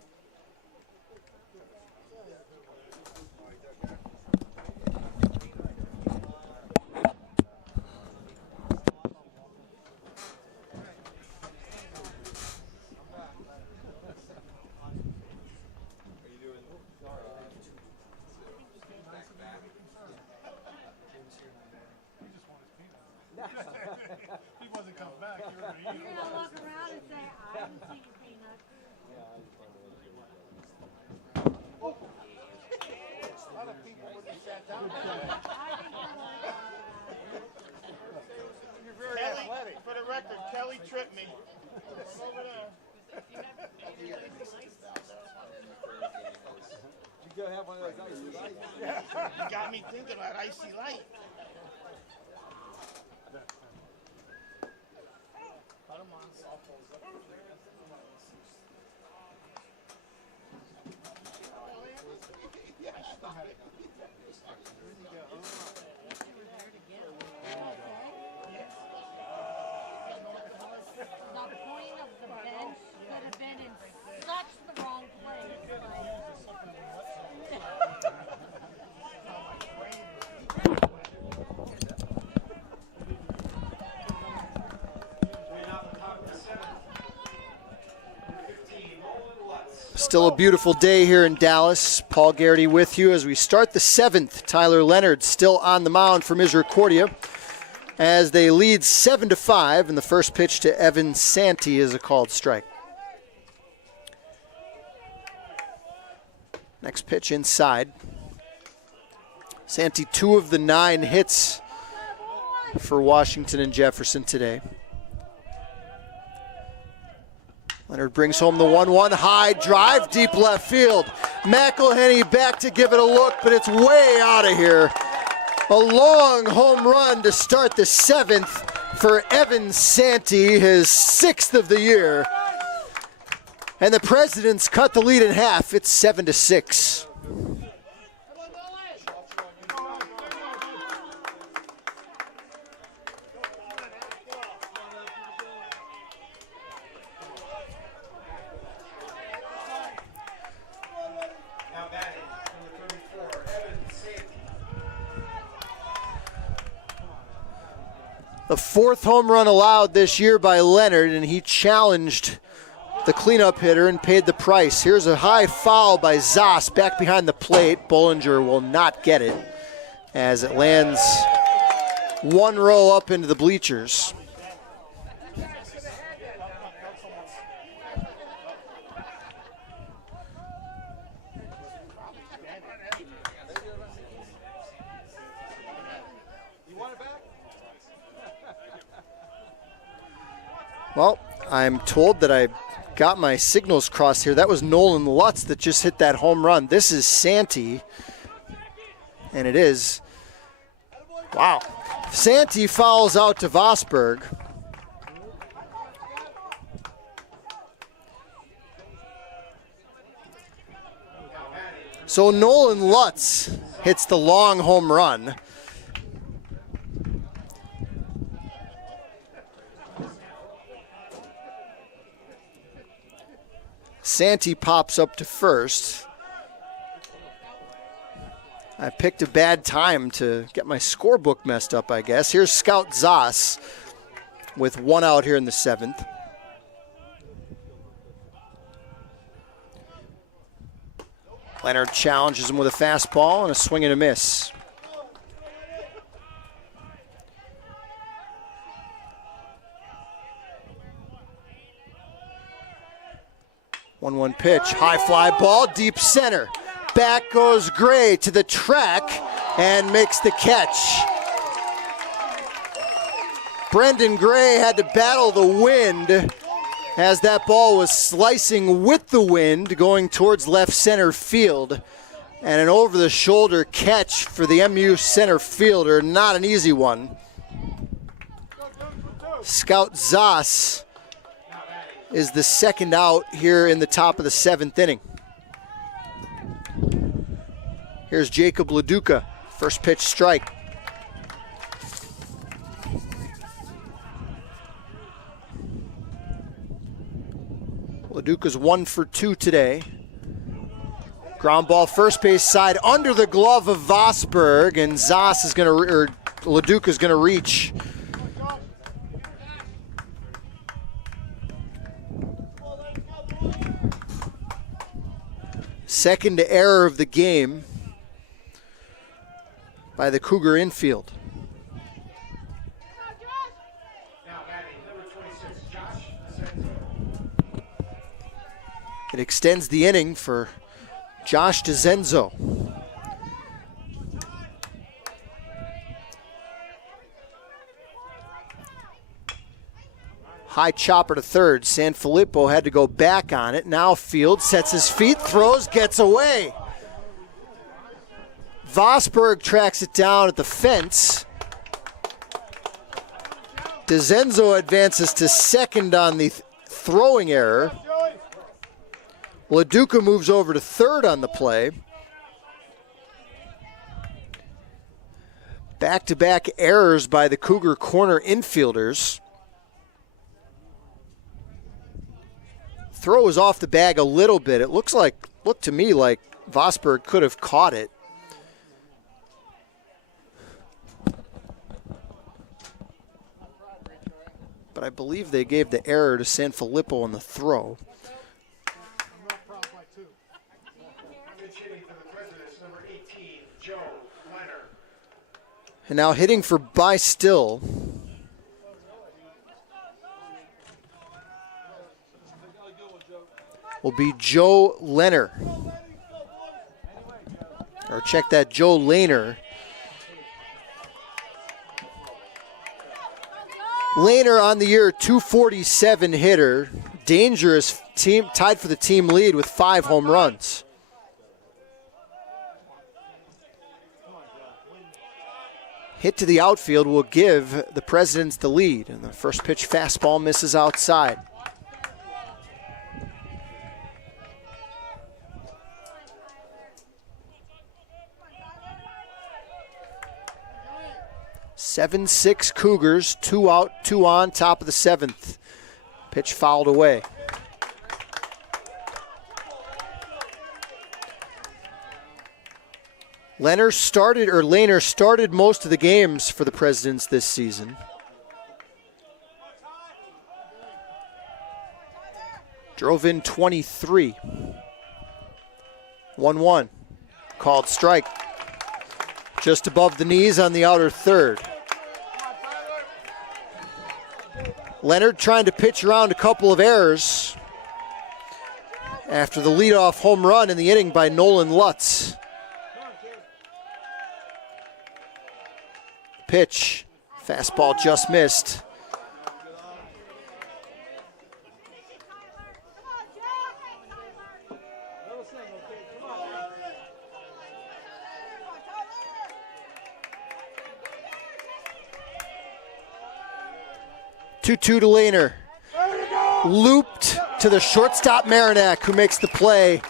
For the record, Kelly tripped me. Over there. You gotta have one of those icy lights. You got me thinking about icy light. Cut him on softballs up. The point of the bench could have been in such the wrong place. Still a beautiful day here in Dallas. Paul Garrity with you as we start the 7th. Tyler Leonard still on the mound for Misericordia as they lead 7-5, and the first pitch to Evan Santee is a called strike. Next pitch inside. Santee 2 of the 9 hits for Washington and Jefferson today. Leonard brings home the 1-1 high drive, deep left field. McElhenney back to give it a look, but it's way out of here. A long home run to start the 7th for Evan Santee, his 6th of the year. And the Presidents cut the lead in half. It's 7-6. The 4th home run allowed this year by Leonard, and he challenged the cleanup hitter and paid the price. Here's a high foul by Zoss back behind the plate. Bollinger will not get it as it lands one row up into the bleachers. Well, I'm told that I got my signals crossed here. That was Nolan Lutz that just hit that home run. This is Santee, and it is. Wow. Santee fouls out to Vosberg. So Nolan Lutz hits the long home run. Santee pops up to first. I picked a bad time to get my scorebook messed up, I guess. Here's Scout Zoss with 1 out here in the 7th. Leonard challenges him with a fastball and a swing and a miss. One pitch, high fly ball, deep center. Back goes Gray to the track and makes the catch. Brendan Gray had to battle the wind as that ball was slicing with the wind going towards left center field. And an over-the-shoulder catch for the MU center fielder, not an easy one. Scout Zoss is the 2nd out here in the top of the 7th inning. Here's Jacob Leduca, first pitch strike. Leduca's 1 for 2 today. Ground ball first base side under the glove of Vosberg, and Zoss is going to, or Leduca's going to reach. Second error of the game by the Cougar infield. Now batting number 26, Josh Desenzo. It extends the inning for Josh Desenzo. High chopper to third. Sanfilippo had to go back on it. Now Field sets his feet, throws, gets away. Vosberg tracks it down at the fence. Desenzo advances to second on the throwing error. Leduca moves over to third on the play. Back-to-back errors by the Cougar corner infielders. Throw was off the bag a little bit. It looked to me like Vosberg could have caught it. But I believe they gave the error to Sanfilippo on the throw. And now hitting for By Still will be Joe Lehner. Or check that, Joe Lehner. Lehner on the year, 247 hitter. Dangerous team, tied for the team lead with 5 home runs. Hit to the outfield will give the Presidents the lead. And the first pitch fastball misses outside. Seven-6 Cougars, 2 out, 2 on, top of the 7th. Pitch fouled away. Lehner started most of the games for the Presidents this season. Drove in 23. 1-1. Called strike. Just above the knees on the outer third. Leonard trying to pitch around a couple of errors after the leadoff home run in the inning by Nolan Lutz. Pitch. Fastball just missed. Two to Lehner. Looped to the shortstop Marinak, who makes the play.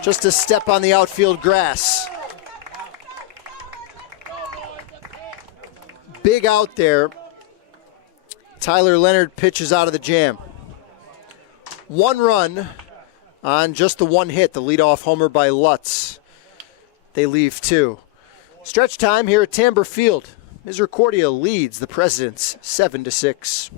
Just a step on the outfield grass. Big out there. Tyler Leonard pitches out of the jam. 1 run on just the 1 hit, the leadoff homer by Lutz. They leave 2. Stretch time here at Tamber Field. Misericordia leads the Presidents 7-6.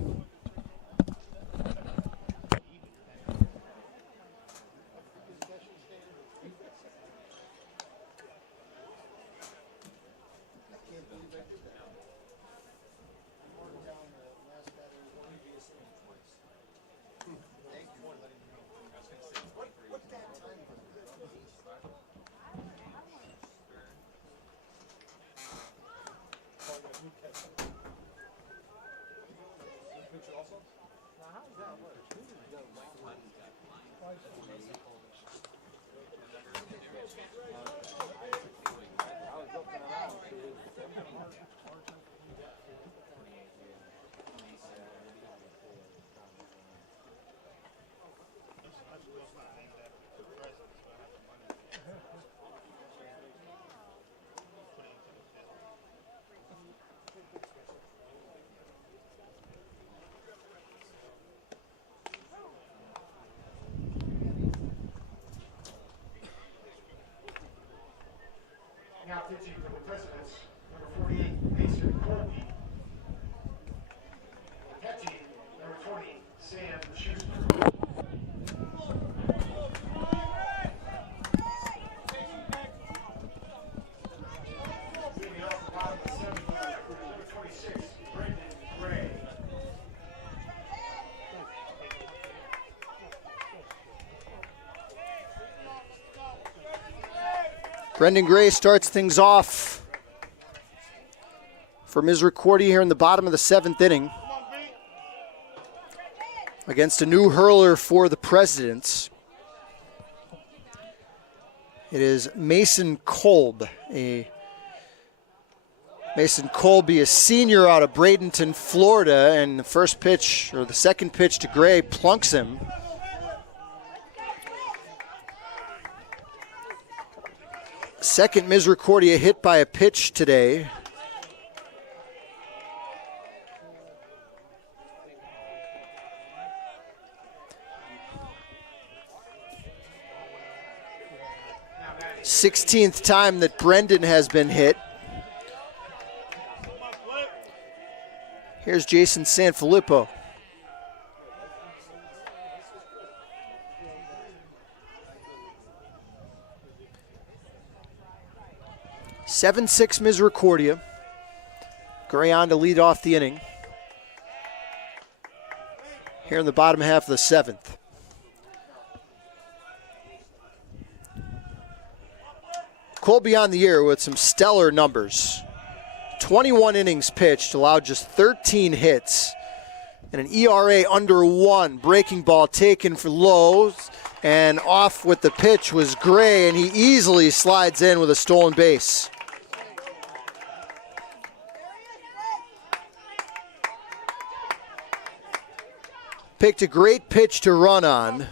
Now pitching for the Presidents, number 48, Mason Colby. Catching, number 20, Sam Schuster. Leading off the bottom of the 7th, number 26, Brendan Gray. Brendan Gray starts things off for Misericordia here in the bottom of the 7th inning against a new hurler for the Presidents. It is Mason Kolb. Mason Colby, a senior out of Bradenton, Florida, and the first pitch, or the second pitch to Gray, plunks him. Second Misericordia hit by a pitch today. Sixteenth time that Brendan has been hit. Here's Jason Sanfilippo. 7-6 Misericordia. Gray on to lead off the inning. Here in the bottom half of the 7th. Colby on the year with some stellar numbers. 21 innings pitched, allowed just 13 hits, and an ERA under 1. Breaking ball taken for low, and off with the pitch was Gray, and he easily slides in with a stolen base. Picked a great pitch to run on.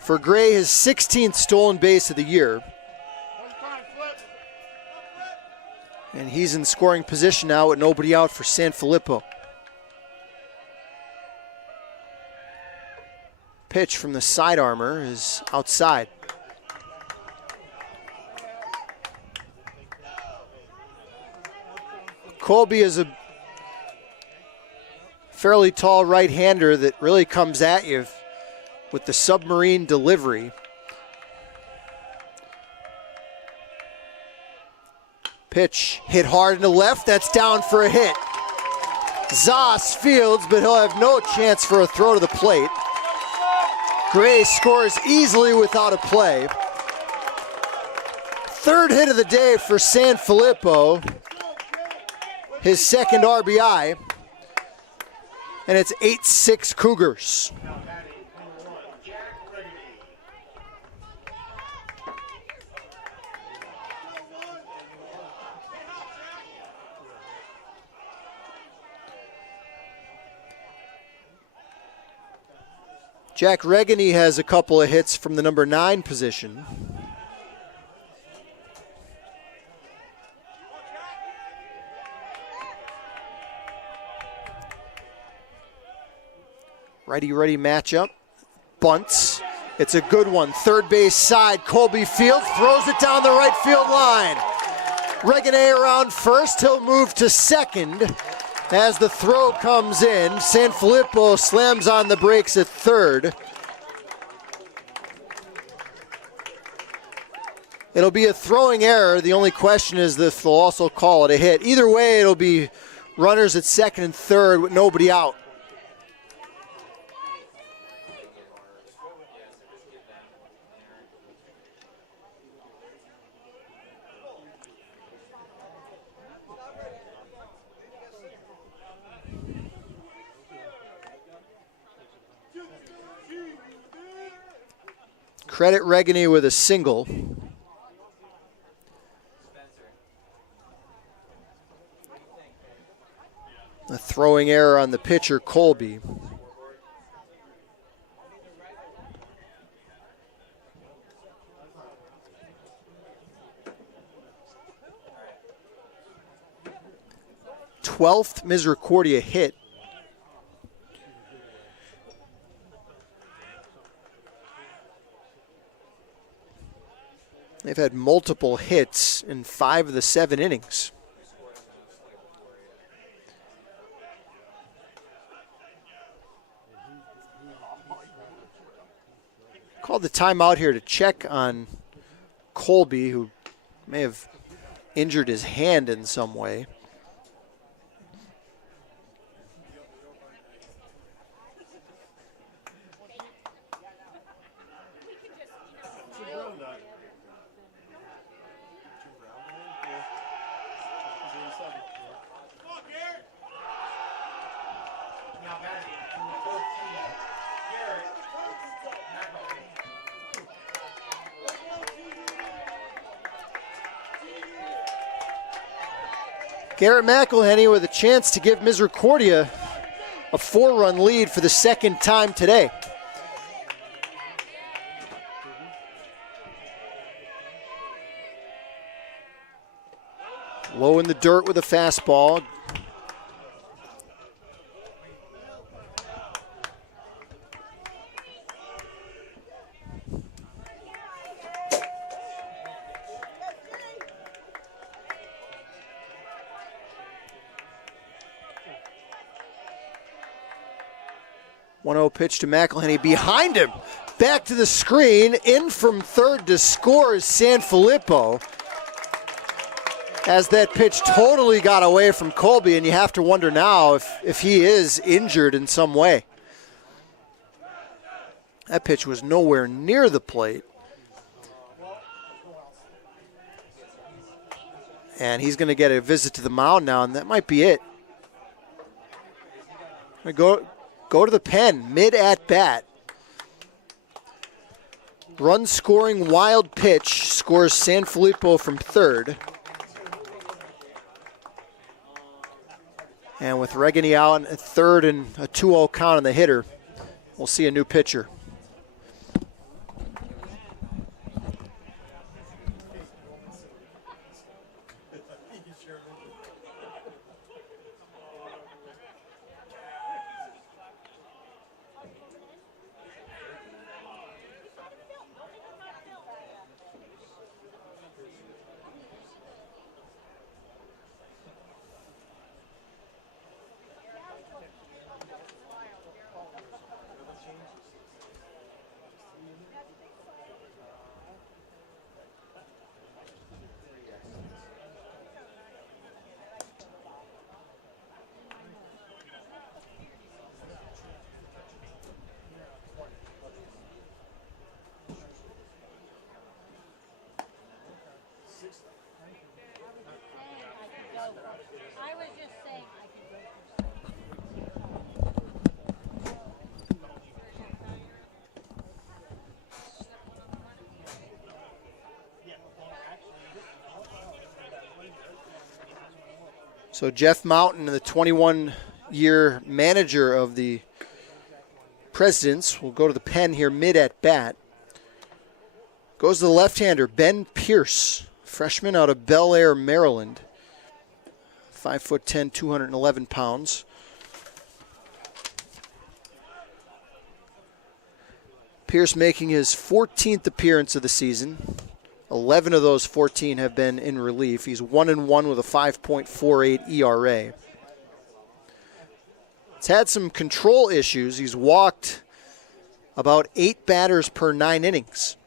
For Gray, his 16th stolen base of the year. And he's in scoring position now with nobody out for Sanfilippo. Pitch from the side armor is outside. Colby is fairly tall right-hander that really comes at you with the submarine delivery. Pitch hit hard in the left. That's down for a hit. Zoss fields, but he'll have no chance for a throw to the plate. Gray scores easily without a play. Third hit of the day for Sanfilippo. His second RBI. And it's 8-6 Cougars. Jack Regany has a couple of hits from the number 9 position. Righty-righty matchup. Bunts. It's a good one. Third base side. Colby Fields throws it down the right field line. Regany around first. He'll move to second. As the throw comes in, Sanfilippo slams on the brakes at third. It'll be a throwing error. The only question is if they'll also call it a hit. Either way, it'll be runners at second and third with nobody out. Credit Regany with a single. A throwing error on the pitcher, Colby. Twelfth Misericordia hit. They've had multiple hits in 5 of the 7 innings. Called the timeout here to check on Colby, who may have injured his hand in some way. Garrett McElhenney with a chance to give Misericordia a 4-run lead for the second time today. Low in the dirt with a fastball. Pitch to McElhenney behind him. Back to the screen. In from third to score is Sanfilippo. As that pitch totally got away from Colby, and you have to wonder now if he is injured in some way. That pitch was nowhere near the plate. And he's going to get a visit to the mound now, and that might be it. Go to the pen, mid at bat. Run scoring wild pitch scores Sanfilippo from third. And with Regany out at third and a 2-0 count on the hitter, we'll see a new pitcher. So Jeff Mountain, the 21-year manager of the Presidents, will go to the pen here mid at bat. Goes to the left-hander, Ben Pierce, freshman out of Bel Air, Maryland. 5'10", 211 pounds. Pierce making his 14th appearance of the season. 11 of those 14 have been in relief. He's 1-1 with a 5.48 ERA. He's had some control issues. He's walked about 8 batters per 9 innings.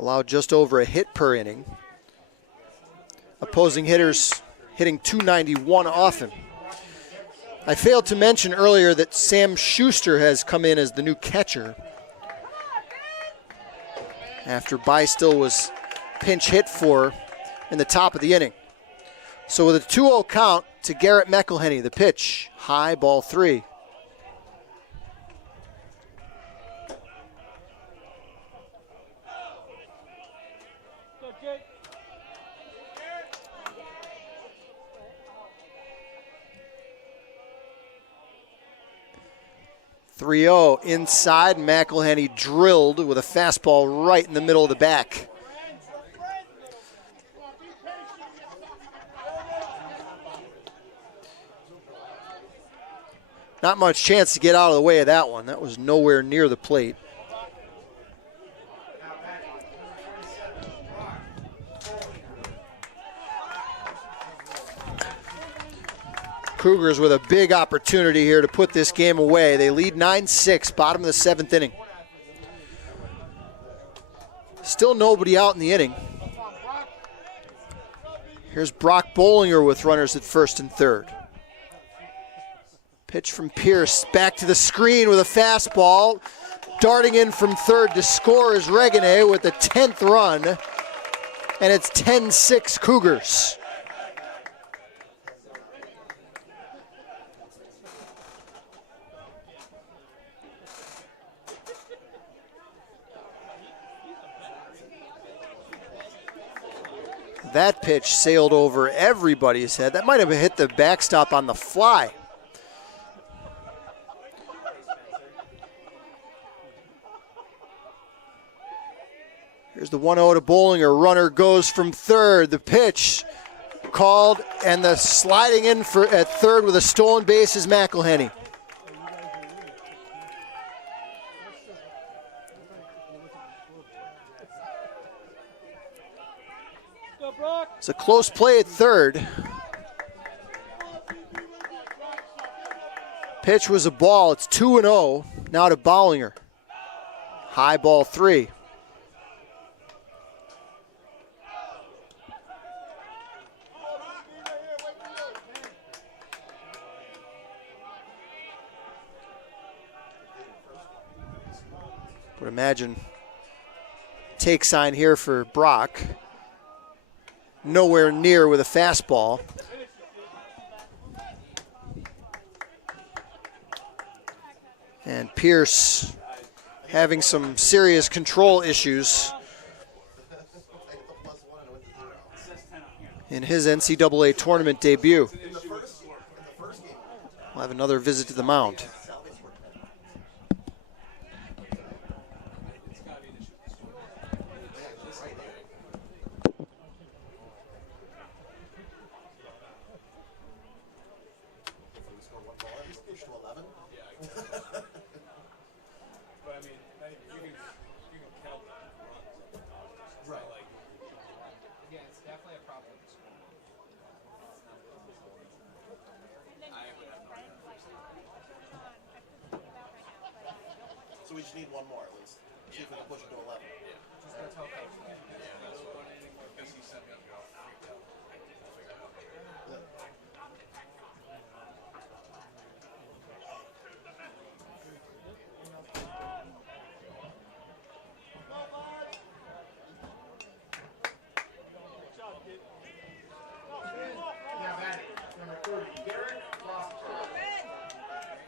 Allowed just over a hit per inning. Opposing hitters hitting .291 off him. I failed to mention earlier that Sam Schuster has come in as the new catcher after Bystill was pinch hit for in the top of the inning. So with a 2-0 count to Garrett McElhenney, the pitch, high, ball 3. .3-0 inside. McElhenney drilled with a fastball right in the middle of the back. Not much chance to get out of the way of that one. That was nowhere near the plate. Cougars with a big opportunity here to put this game away. They lead 9-6, bottom of the 7th inning. Still nobody out in the inning. Here's Brock Bollinger with runners at first and third. Pitch from Pierce, back to the screen with a fastball. Darting in from third to score is Regane with the 10th run. And it's 10-6 Cougars. That pitch sailed over everybody's head. That might have hit the backstop on the fly. Here's the 1-0 to Bollinger. Runner goes from third. The pitch called, and the sliding in for at third with a stolen base is McElhenney. It's a close play at third. Pitch was a ball. It's 2-0. Now to Bollinger. High, ball 3. Would imagine take sign here for Brock. Nowhere near with a fastball. And Pierce having some serious control issues in his NCAA tournament debut. We'll have another visit to the mound. So we just need one more at least. See if we can push it to 11.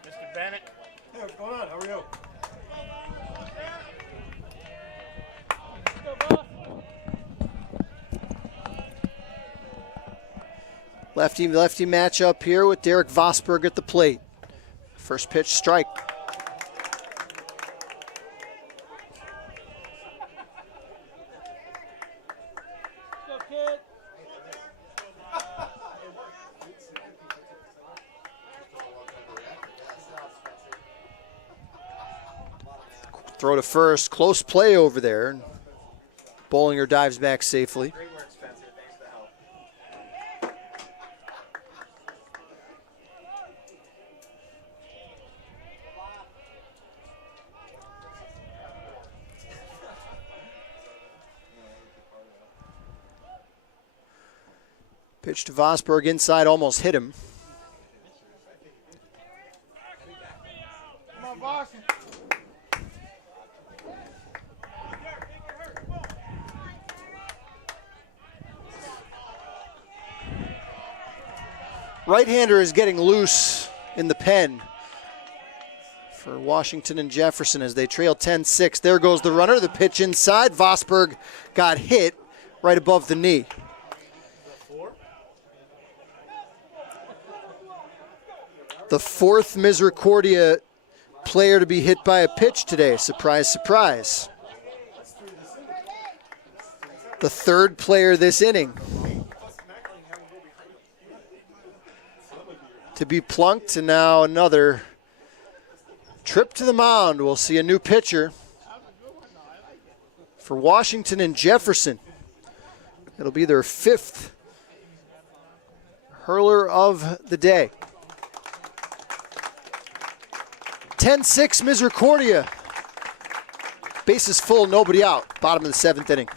Mr. Bannock. Hey, what's going on? How are you? Lefty-lefty matchup here with Derek Vosberg at the plate. First pitch, strike. Throw to first, close play over there. Bollinger dives back safely. Great work, Spencer. Thanks for the help. Pitch to Vosberg inside, almost hit him. Come on, boss. Right-hander is getting loose in the pen for Washington and Jefferson as they trail 10-6. There goes the runner. The pitch inside. Vosberg got hit right above the knee. The fourth Misericordia player to be hit by a pitch today. Surprise, surprise. The third player this inning to be plunked, and now another trip to the mound. We'll see a new pitcher for Washington and Jefferson. It'll be their fifth hurler of the day. 10-6 Misericordia. Bases full, nobody out. Bottom of the seventh inning.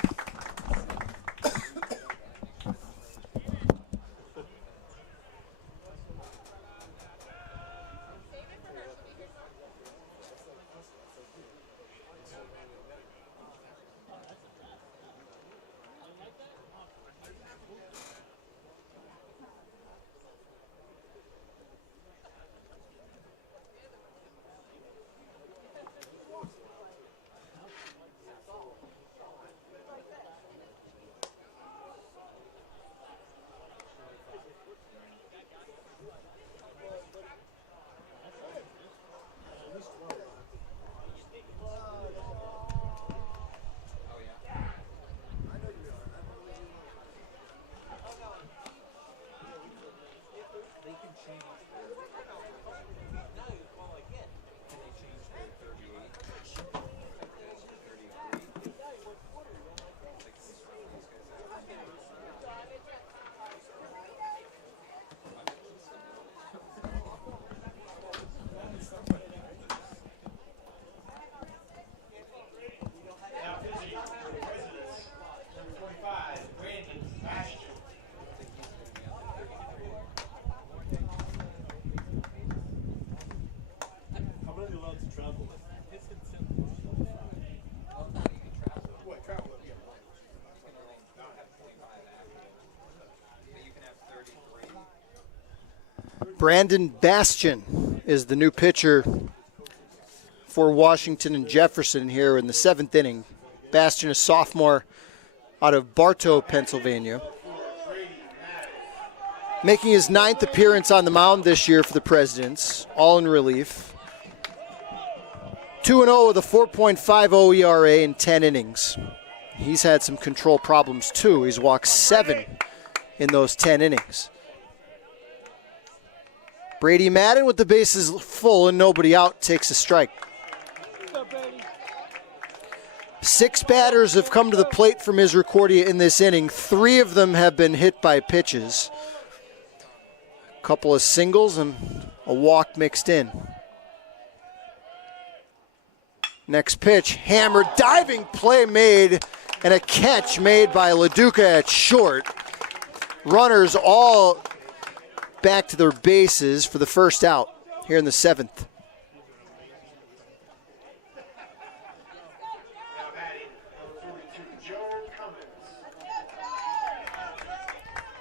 Brandon Bastian is the new pitcher for Washington and Jefferson here in the seventh inning. Bastian, a sophomore out of Bartow, Pennsylvania. Making his ninth appearance on the mound this year for the Presidents, all in relief. 2-0 with a 4.50 ERA in 10 innings. He's had some control problems too. He's walked 7 in those 10 innings. Brady Madden with the bases full and nobody out takes a strike. 6 batters have come to the plate for Misericordia in this inning. 3 of them have been hit by pitches. A couple of singles and a walk mixed in. Next pitch, hammered, diving play made, and a catch made by LaDuca at short. Runners all back to their bases for the first out here in the 7th.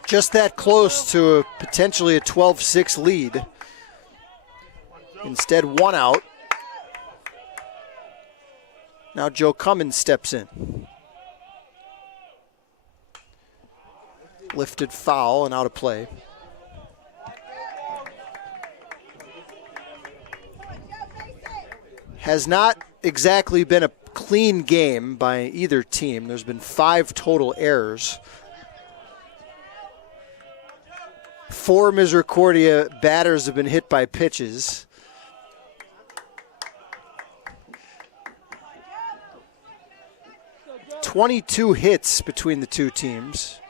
Just that close to potentially a 12-6 lead. Instead, 1 out. Now Joe Cummins steps in. Lifted foul and out of play. has not exactly been a clean game by either team. There's been 5 total errors. 4 Misericordia batters have been hit by pitches. .22 hits between the two teams.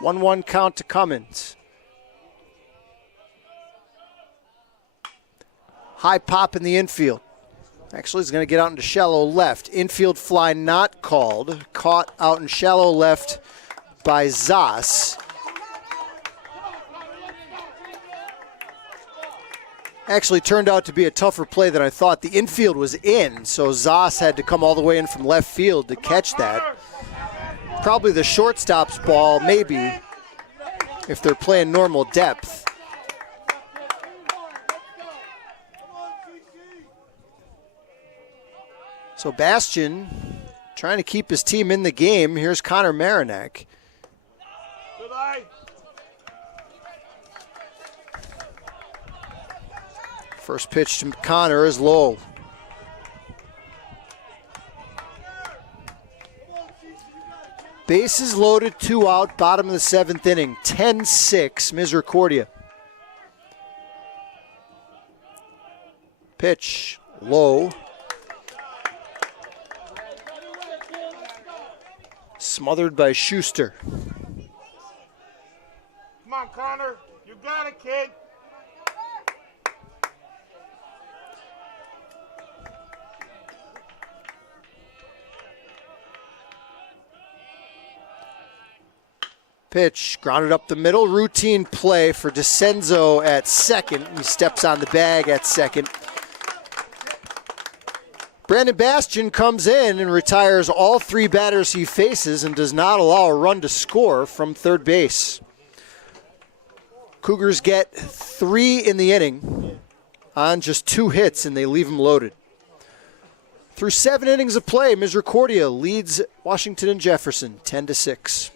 1-1 count to Cummins. High pop in the infield. Actually, he's going to get out into shallow left. Infield fly not called. Caught out in shallow left by Zas. Actually turned out to be a tougher play than I thought. The infield was in, so Zas had to come all the way in from left field to catch that. Probably the shortstop's ball, maybe, if they're playing normal depth. So Bastian trying to keep his team in the game. Here's Connor Marinak. First pitch to Connor is low. Bases loaded, 2 out, bottom of the 7th inning. 10-6, Misericordia. Pitch, low. Smothered by Schuster. Come on, Connor. You got it, kid. Pitch, grounded up the middle. Routine play for DeCenzo at second. He steps on the bag at second. Brandon Bastian comes in and retires all 3 batters he faces and does not allow a run to score from third base. Cougars get 3 in the inning on just 2 hits, and they leave them loaded. Through 7 innings of play, Misericordia leads Washington and Jefferson 10-6.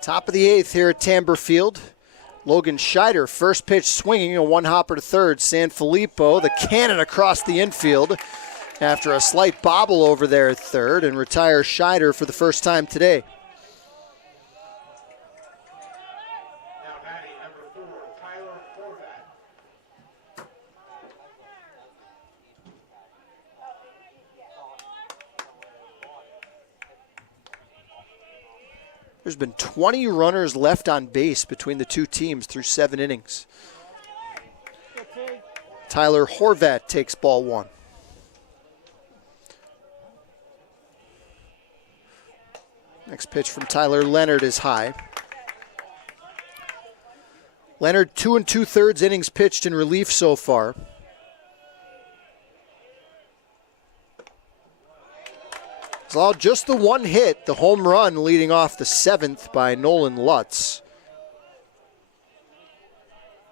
Top of the 8th here at Tamber Field. Logan Scheider, first pitch swinging, a 1-hopper to third. Sanfilippo, the cannon across the infield after a slight bobble over there at third, and retires Scheider for the first time today. Now batting number 4, Tyler Horvath. There's been 20 runners left on base between the two teams through 7 innings. Tyler Horvath takes ball 1. Next pitch from Tyler Leonard is high. Leonard, 2 2/3 innings pitched in relief so far. He's allowed just the 1 hit, the home run leading off the 7th by Nolan Lutz.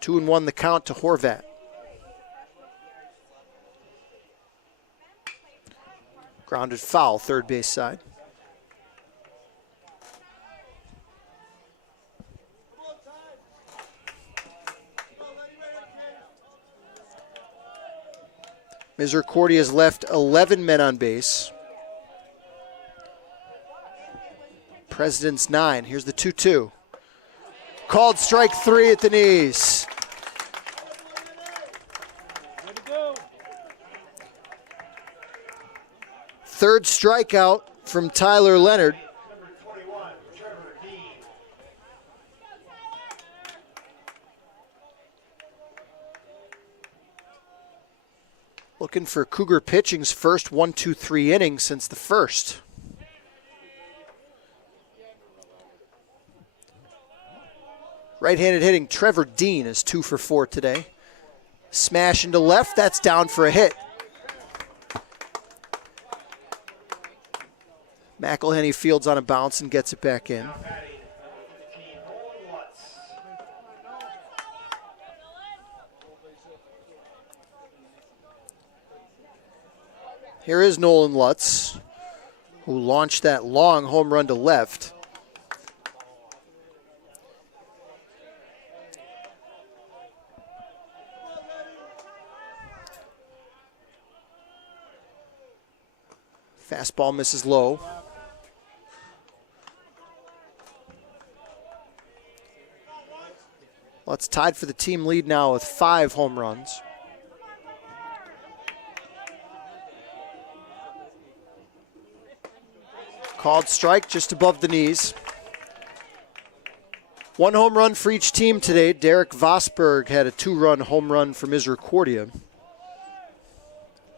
2-1 the count to Horvath. Grounded foul, third base side. Misericordia has left 11 men on base. President's 9. Here's the 2-2. Called strike 3 at the knees. Third strikeout from Tyler Leonard. Number 21, Trevor Dean. Looking for Cougar pitching's first 1-2-3 inning since the first. Right-handed hitting Trevor Dean is 2 for 4 today. Smash into left, that's down for a hit. McElhenney fields on a bounce and gets it back in. Batting number 15, Nolan Lutz. Here is Nolan Lutz, who launched that long home run to left. Fastball misses low. Lutz tied for the team lead now with 5 home runs. Called strike just above the knees. 1 home run for each team today. Derek Vosberg had a 2-run home run for Misericordia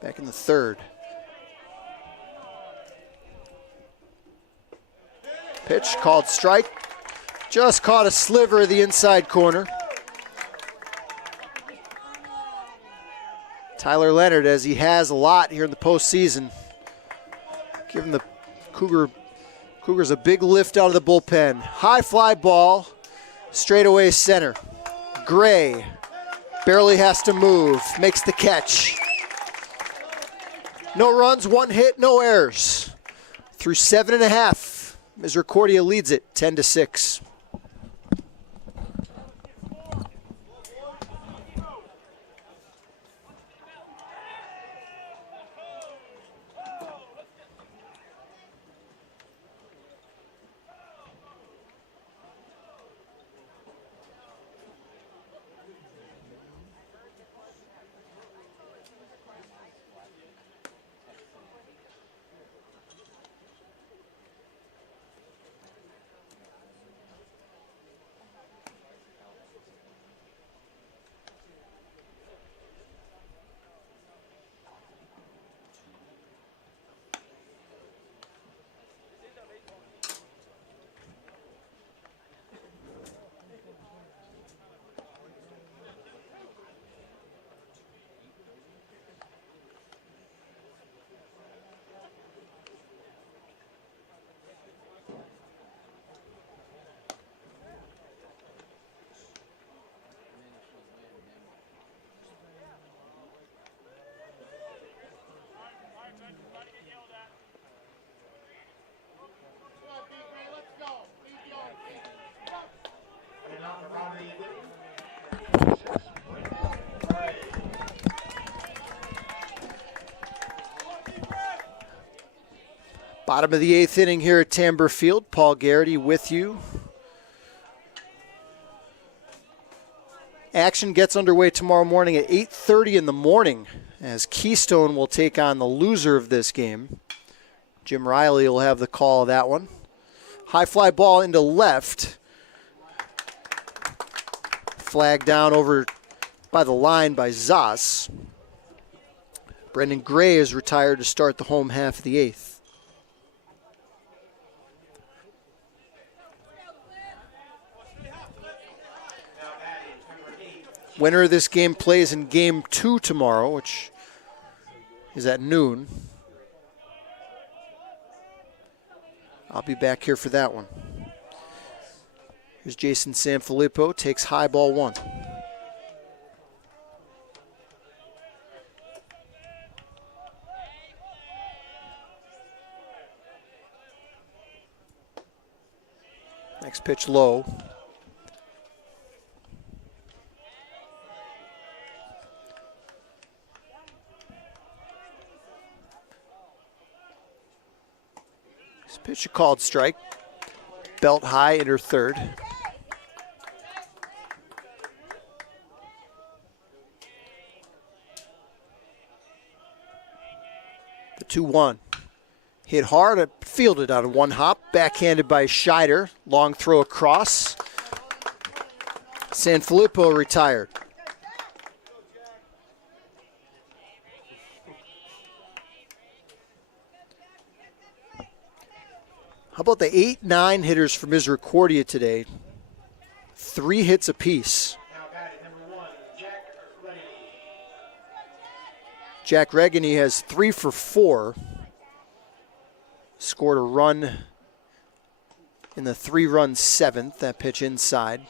back in the 3rd. Pitch called strike. Just caught a sliver of the inside corner. Tyler Leonard, as he has a lot here in the postseason, giving the Cougars a big lift out of the bullpen. High fly ball, straightaway center. Gray barely has to move, makes the catch. No runs, 1 hit, no errors. Through 7.5, Misericordia leads it 10-6. And out the bottom of the inning. Bottom of the 8th inning here at Tamber Field. Paul Garrity with you. Action gets underway tomorrow morning at 8:30 in the morning as Keystone will take on the loser of this game. Jim Riley will have the call of that one. High fly ball into left. Flag down over by the line by Zas. Brendan Gray is retired to start the home half of the 8th. Winner of this game plays in Game 2 tomorrow, which is at noon. I'll be back here for that one. Here's Jason Sanfilippo, takes high ball 1. Next pitch low. This pitch a called strike. Belt high, enter third. The 2-1. Hit hard, fielded on one hop, backhanded by Scheider. Long throw across. Sanfilippo retired. How about the 8-9 hitters for Misericordia today? 3 hits apiece. Now batting number 1, Jack Regany has 3 for 4. Scored a run in the 3-run 7th. That pitch inside.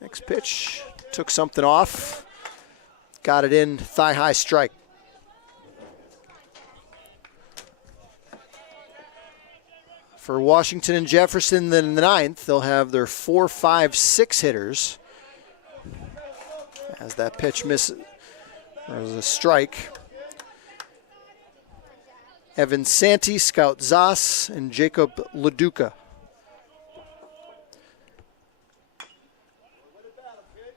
Next pitch, took something off, got it in, thigh-high strike. For Washington and Jefferson in the 9th, they'll have their 4, 5, 6 hitters. As that pitch misses, there's a strike. Evan Santee, Scout Zas, and Jacob Leduca.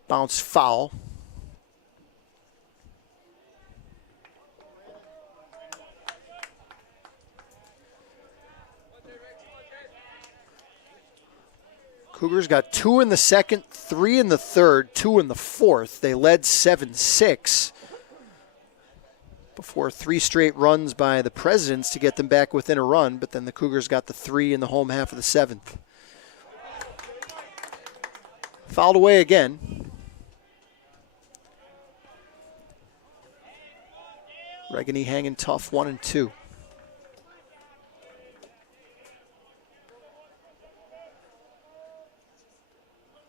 Bounce foul. Cougars got 2 in the second, 3 in the third, 2 in the fourth. They led 7-6 before 3 straight runs by the Presidents to get them back within a run, but then the Cougars got the 3 in the home half of the 7th. Fouled away again. Regany hanging tough, 1-2.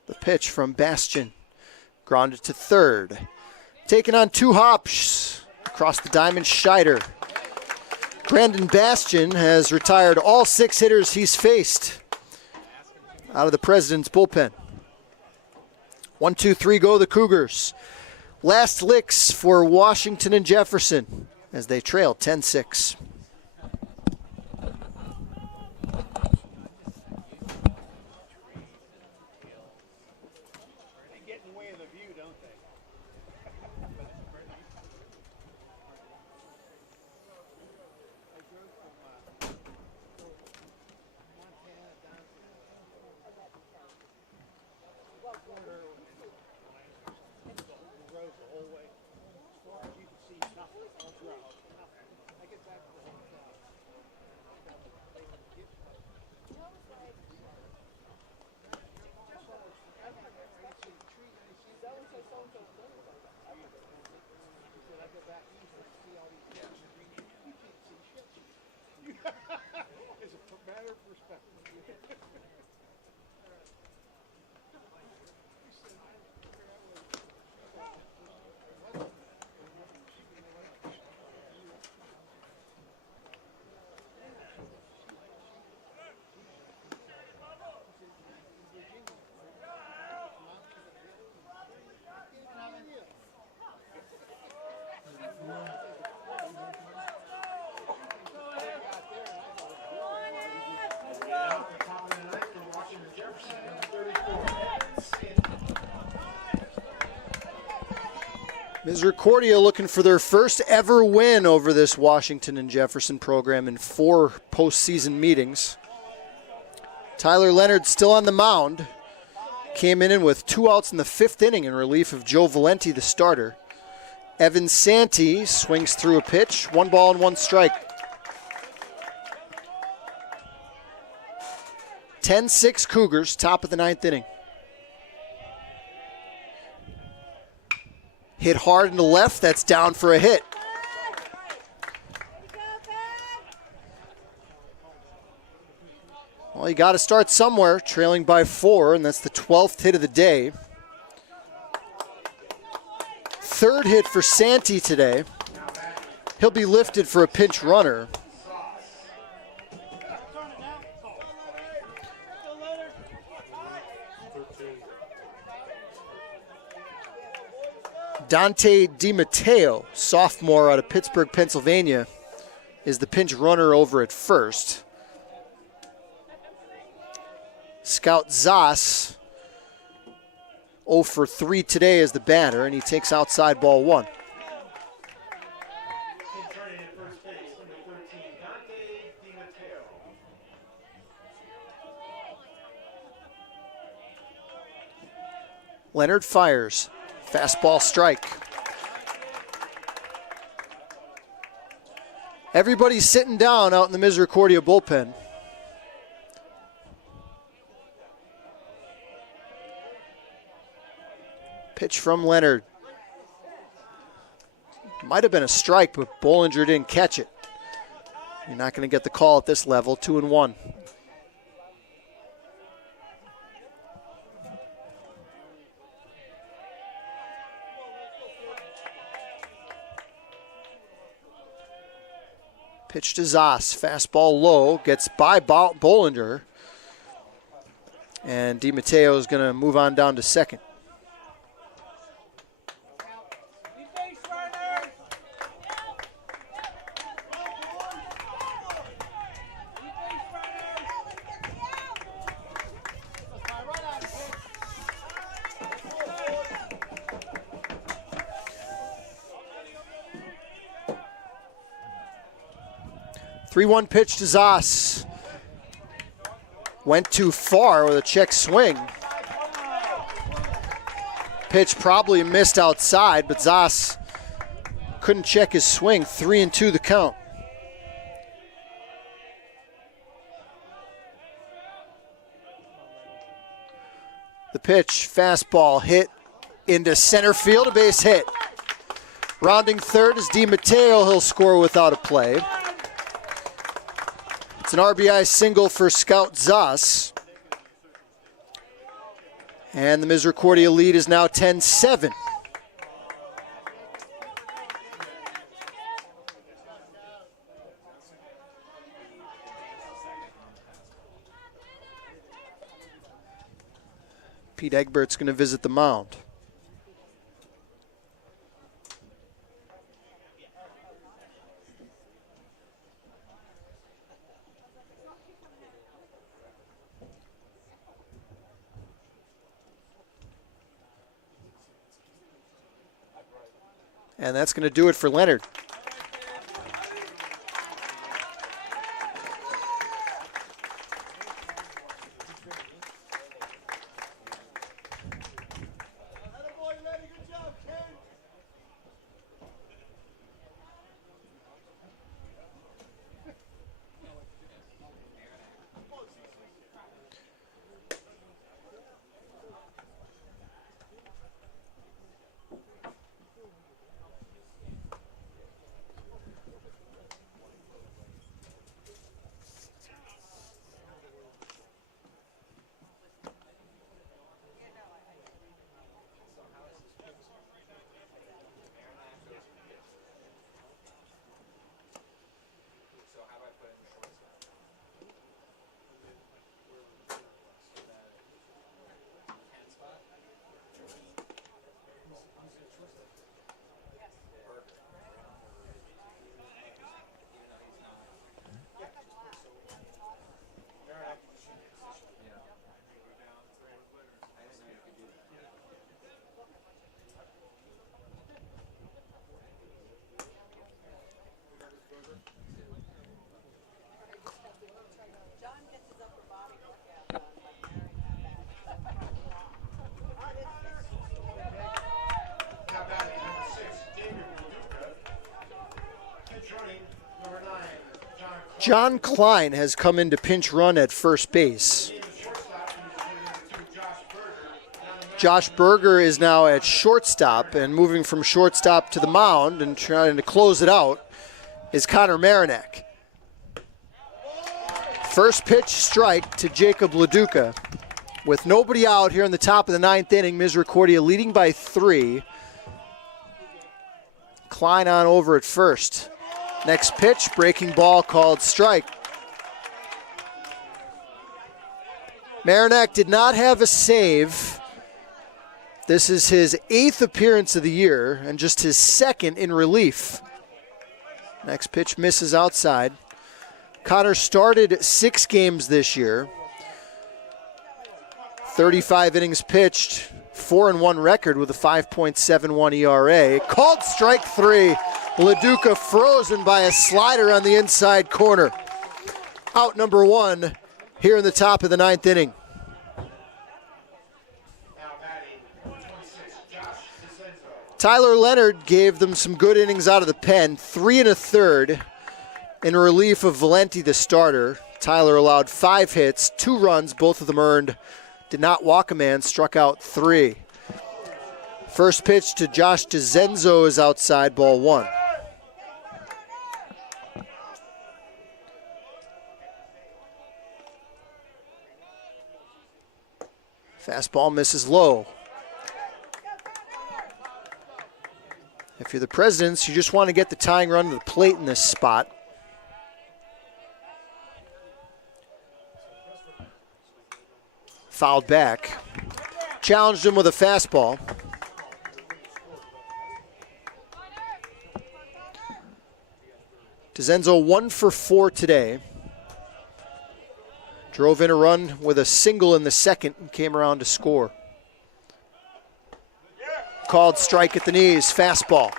The pitch from Bastian. Grounded to third. Taking on 2 hops. Across the diamond, Scheider. Brandon Bastian has retired all 6 hitters he's faced out of the President's bullpen. 1-2-3 go the Cougars. Last licks for Washington and Jefferson as they trail 10-6. Misericordia looking for their first ever win over this Washington and Jefferson program in 4 postseason meetings. Tyler Leonard still on the mound. Came in with 2 outs in the 5th inning in relief of Joe Valenti, the starter. Evan Santee swings through a pitch. 1 ball and 1 strike. 10-6 Cougars, top of the 9th inning. Hit hard in the left, that's down for a hit. Well, you got to start somewhere, trailing by 4, and that's the 12th hit of the day. Third hit for Santee today. He'll be lifted for a pinch runner. Dante DiMatteo, sophomore out of Pittsburgh, Pennsylvania, is the pinch runner over at first. Scout Zas, 0 for 3 today as the batter, and he takes outside ball 1. Leonard fires. Fastball strike. Everybody's sitting down out in the Misericordia bullpen. Pitch from Leonard. Might have been a strike, but Bollinger didn't catch it. You're not going to get the call at this level. 2-1. Pitch to Zas, fastball low, gets by Bollinger. And DiMatteo is going to move on down to second. Three-one pitch to Zas. Went too far with a check swing. Pitch probably missed outside, but Zas couldn't check his swing. 3-2 the count. The pitch, fastball hit into center field, a base hit. Rounding third is DiMatteo. He'll score without a play. It's an RBI single for Scout Zas. And the Misericordia lead is now 10-7. Pete Egbert's going to visit the mound. And that's going to do it for Leonard. John Klein has come in to pinch run at first base. Josh Berger is now at shortstop, and moving from shortstop to the mound and trying to close it out is Connor Marinak. First pitch strike to Jacob Leduca. With nobody out here in the top of the ninth inning, Misericordia leading by 3. Klein on over at first. Next pitch, breaking ball called strike. Marinak did not have a save. This is his 8th appearance of the year and just his 2nd in relief. Next pitch misses outside. Connor started 6 games this year. 35 innings pitched, 4-1 record with a 5.71 ERA. Called strike 3. Leduca frozen by a slider on the inside corner. Out number 1 here in the top of the 9th inning. Tyler Leonard gave them some good innings out of the pen, 3 1/3 in relief of Valenti, the starter. Tyler allowed 5 hits, 2 runs, both of them earned. Did not walk a man, struck out 3. First pitch to Josh DeZenzo is outside, ball 1. Fastball misses low. If you're the Presidents, you just want to get the tying run to the plate in this spot. Fouled back. Challenged him with a fastball. DeZenzo 1 for 4 today. Drove in a run with a single in the second and came around to score. Called strike at the knees, fastball.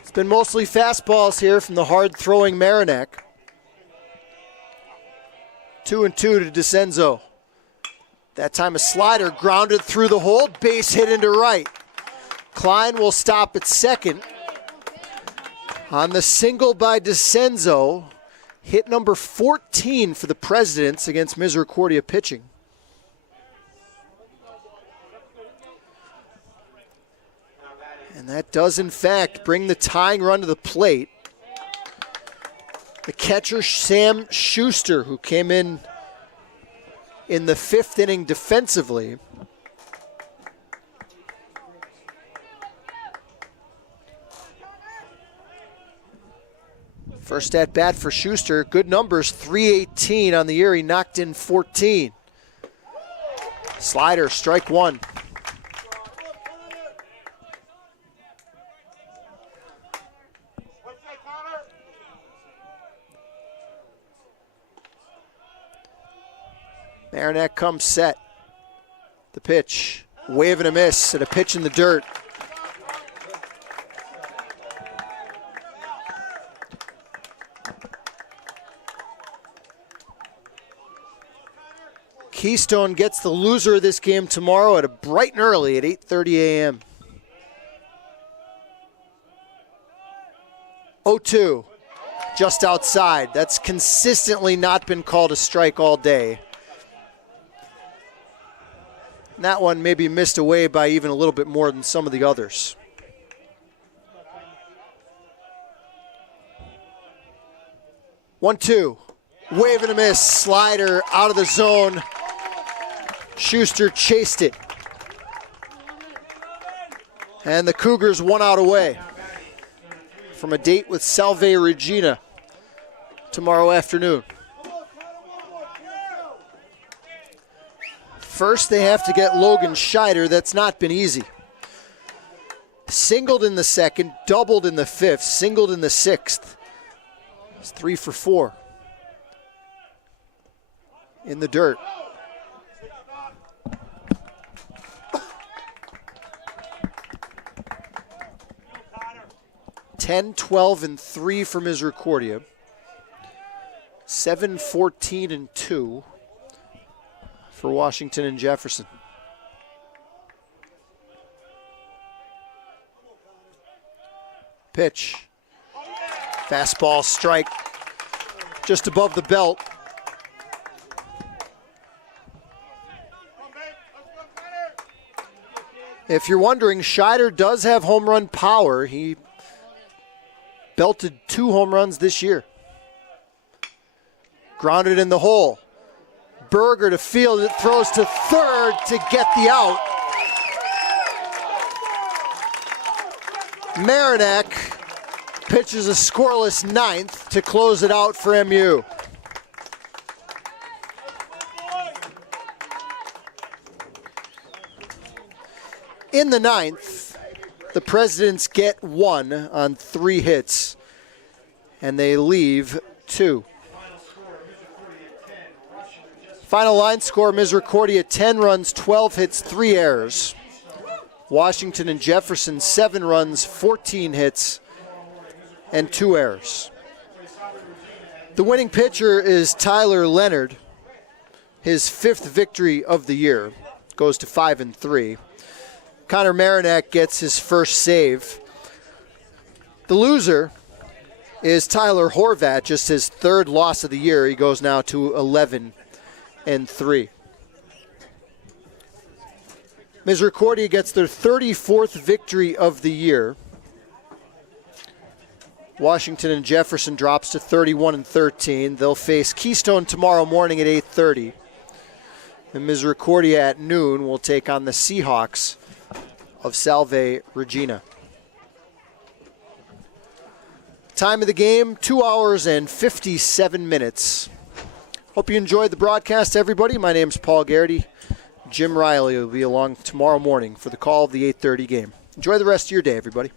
It's been mostly fastballs here from the hard-throwing Marinak. 2-2 to DeZenzo. That time a slider grounded through the hole, base hit into right. Klein will stop at second. On the single by DeZenzo, hit number 14 for the Presidents against Misericordia pitching. And that does, in fact, bring the tying run to the plate. The catcher, Sam Schuster, who came in the 5th inning defensively. First at bat for Schuster. Good numbers, 318 on the year. He knocked in 14. Slider, strike 1. Marinak comes set. The pitch, wave and a miss, and a pitch in the dirt. Keystone gets the loser of this game tomorrow at bright and early at 8:30 a.m. 0-2, just outside. That's consistently not been called a strike all day. And that one maybe missed away by even a little bit more than some of the others. One, two. Wave and a miss. Slider out of the zone. Schuster chased it. And the Cougars 1 out away from a date with Salve Regina tomorrow afternoon. First, they have to get Logan Scheider. That's not been easy. Singled in the second, doubled in the 5th, singled in the 6th. It's 3 for 4 in the dirt. (10, 12, and 3 for Misericordia. 7, 14, and 2 for Washington and Jefferson. Pitch. Fastball strike just above the belt. If you're wondering, Scheider does have home run power. He belted 2 home runs this year. Grounded in the hole. Berger to field it, throws to third to get the out. Marinac pitches a scoreless 9th to close it out for MU. In the 9th, the Presidents get 1 on 3 hits, and they leave 2. Final line score, Misericordia 10 runs, 12 hits, 3 errors. Washington and Jefferson 7 runs, 14 hits, and 2 errors. The winning pitcher is Tyler Leonard. His 5th victory of the year, goes to 5-3. Connor Marinac gets his first save. The loser is Tyler Horvat, just his 3rd loss of the year. He goes now to 11-3. Misericordia gets their 34th victory of the year. Washington and Jefferson drops to 31-13. They'll face Keystone tomorrow morning at 8:30. And Misericordia at noon will take on the Seahawks of Salve Regina. Time of the game, 2 hours and 57 minutes. Hope you enjoyed the broadcast, everybody. My name's Paul Garrity. Jim Riley will be along tomorrow morning for the call of the 8:30 game. Enjoy the rest of your day, everybody.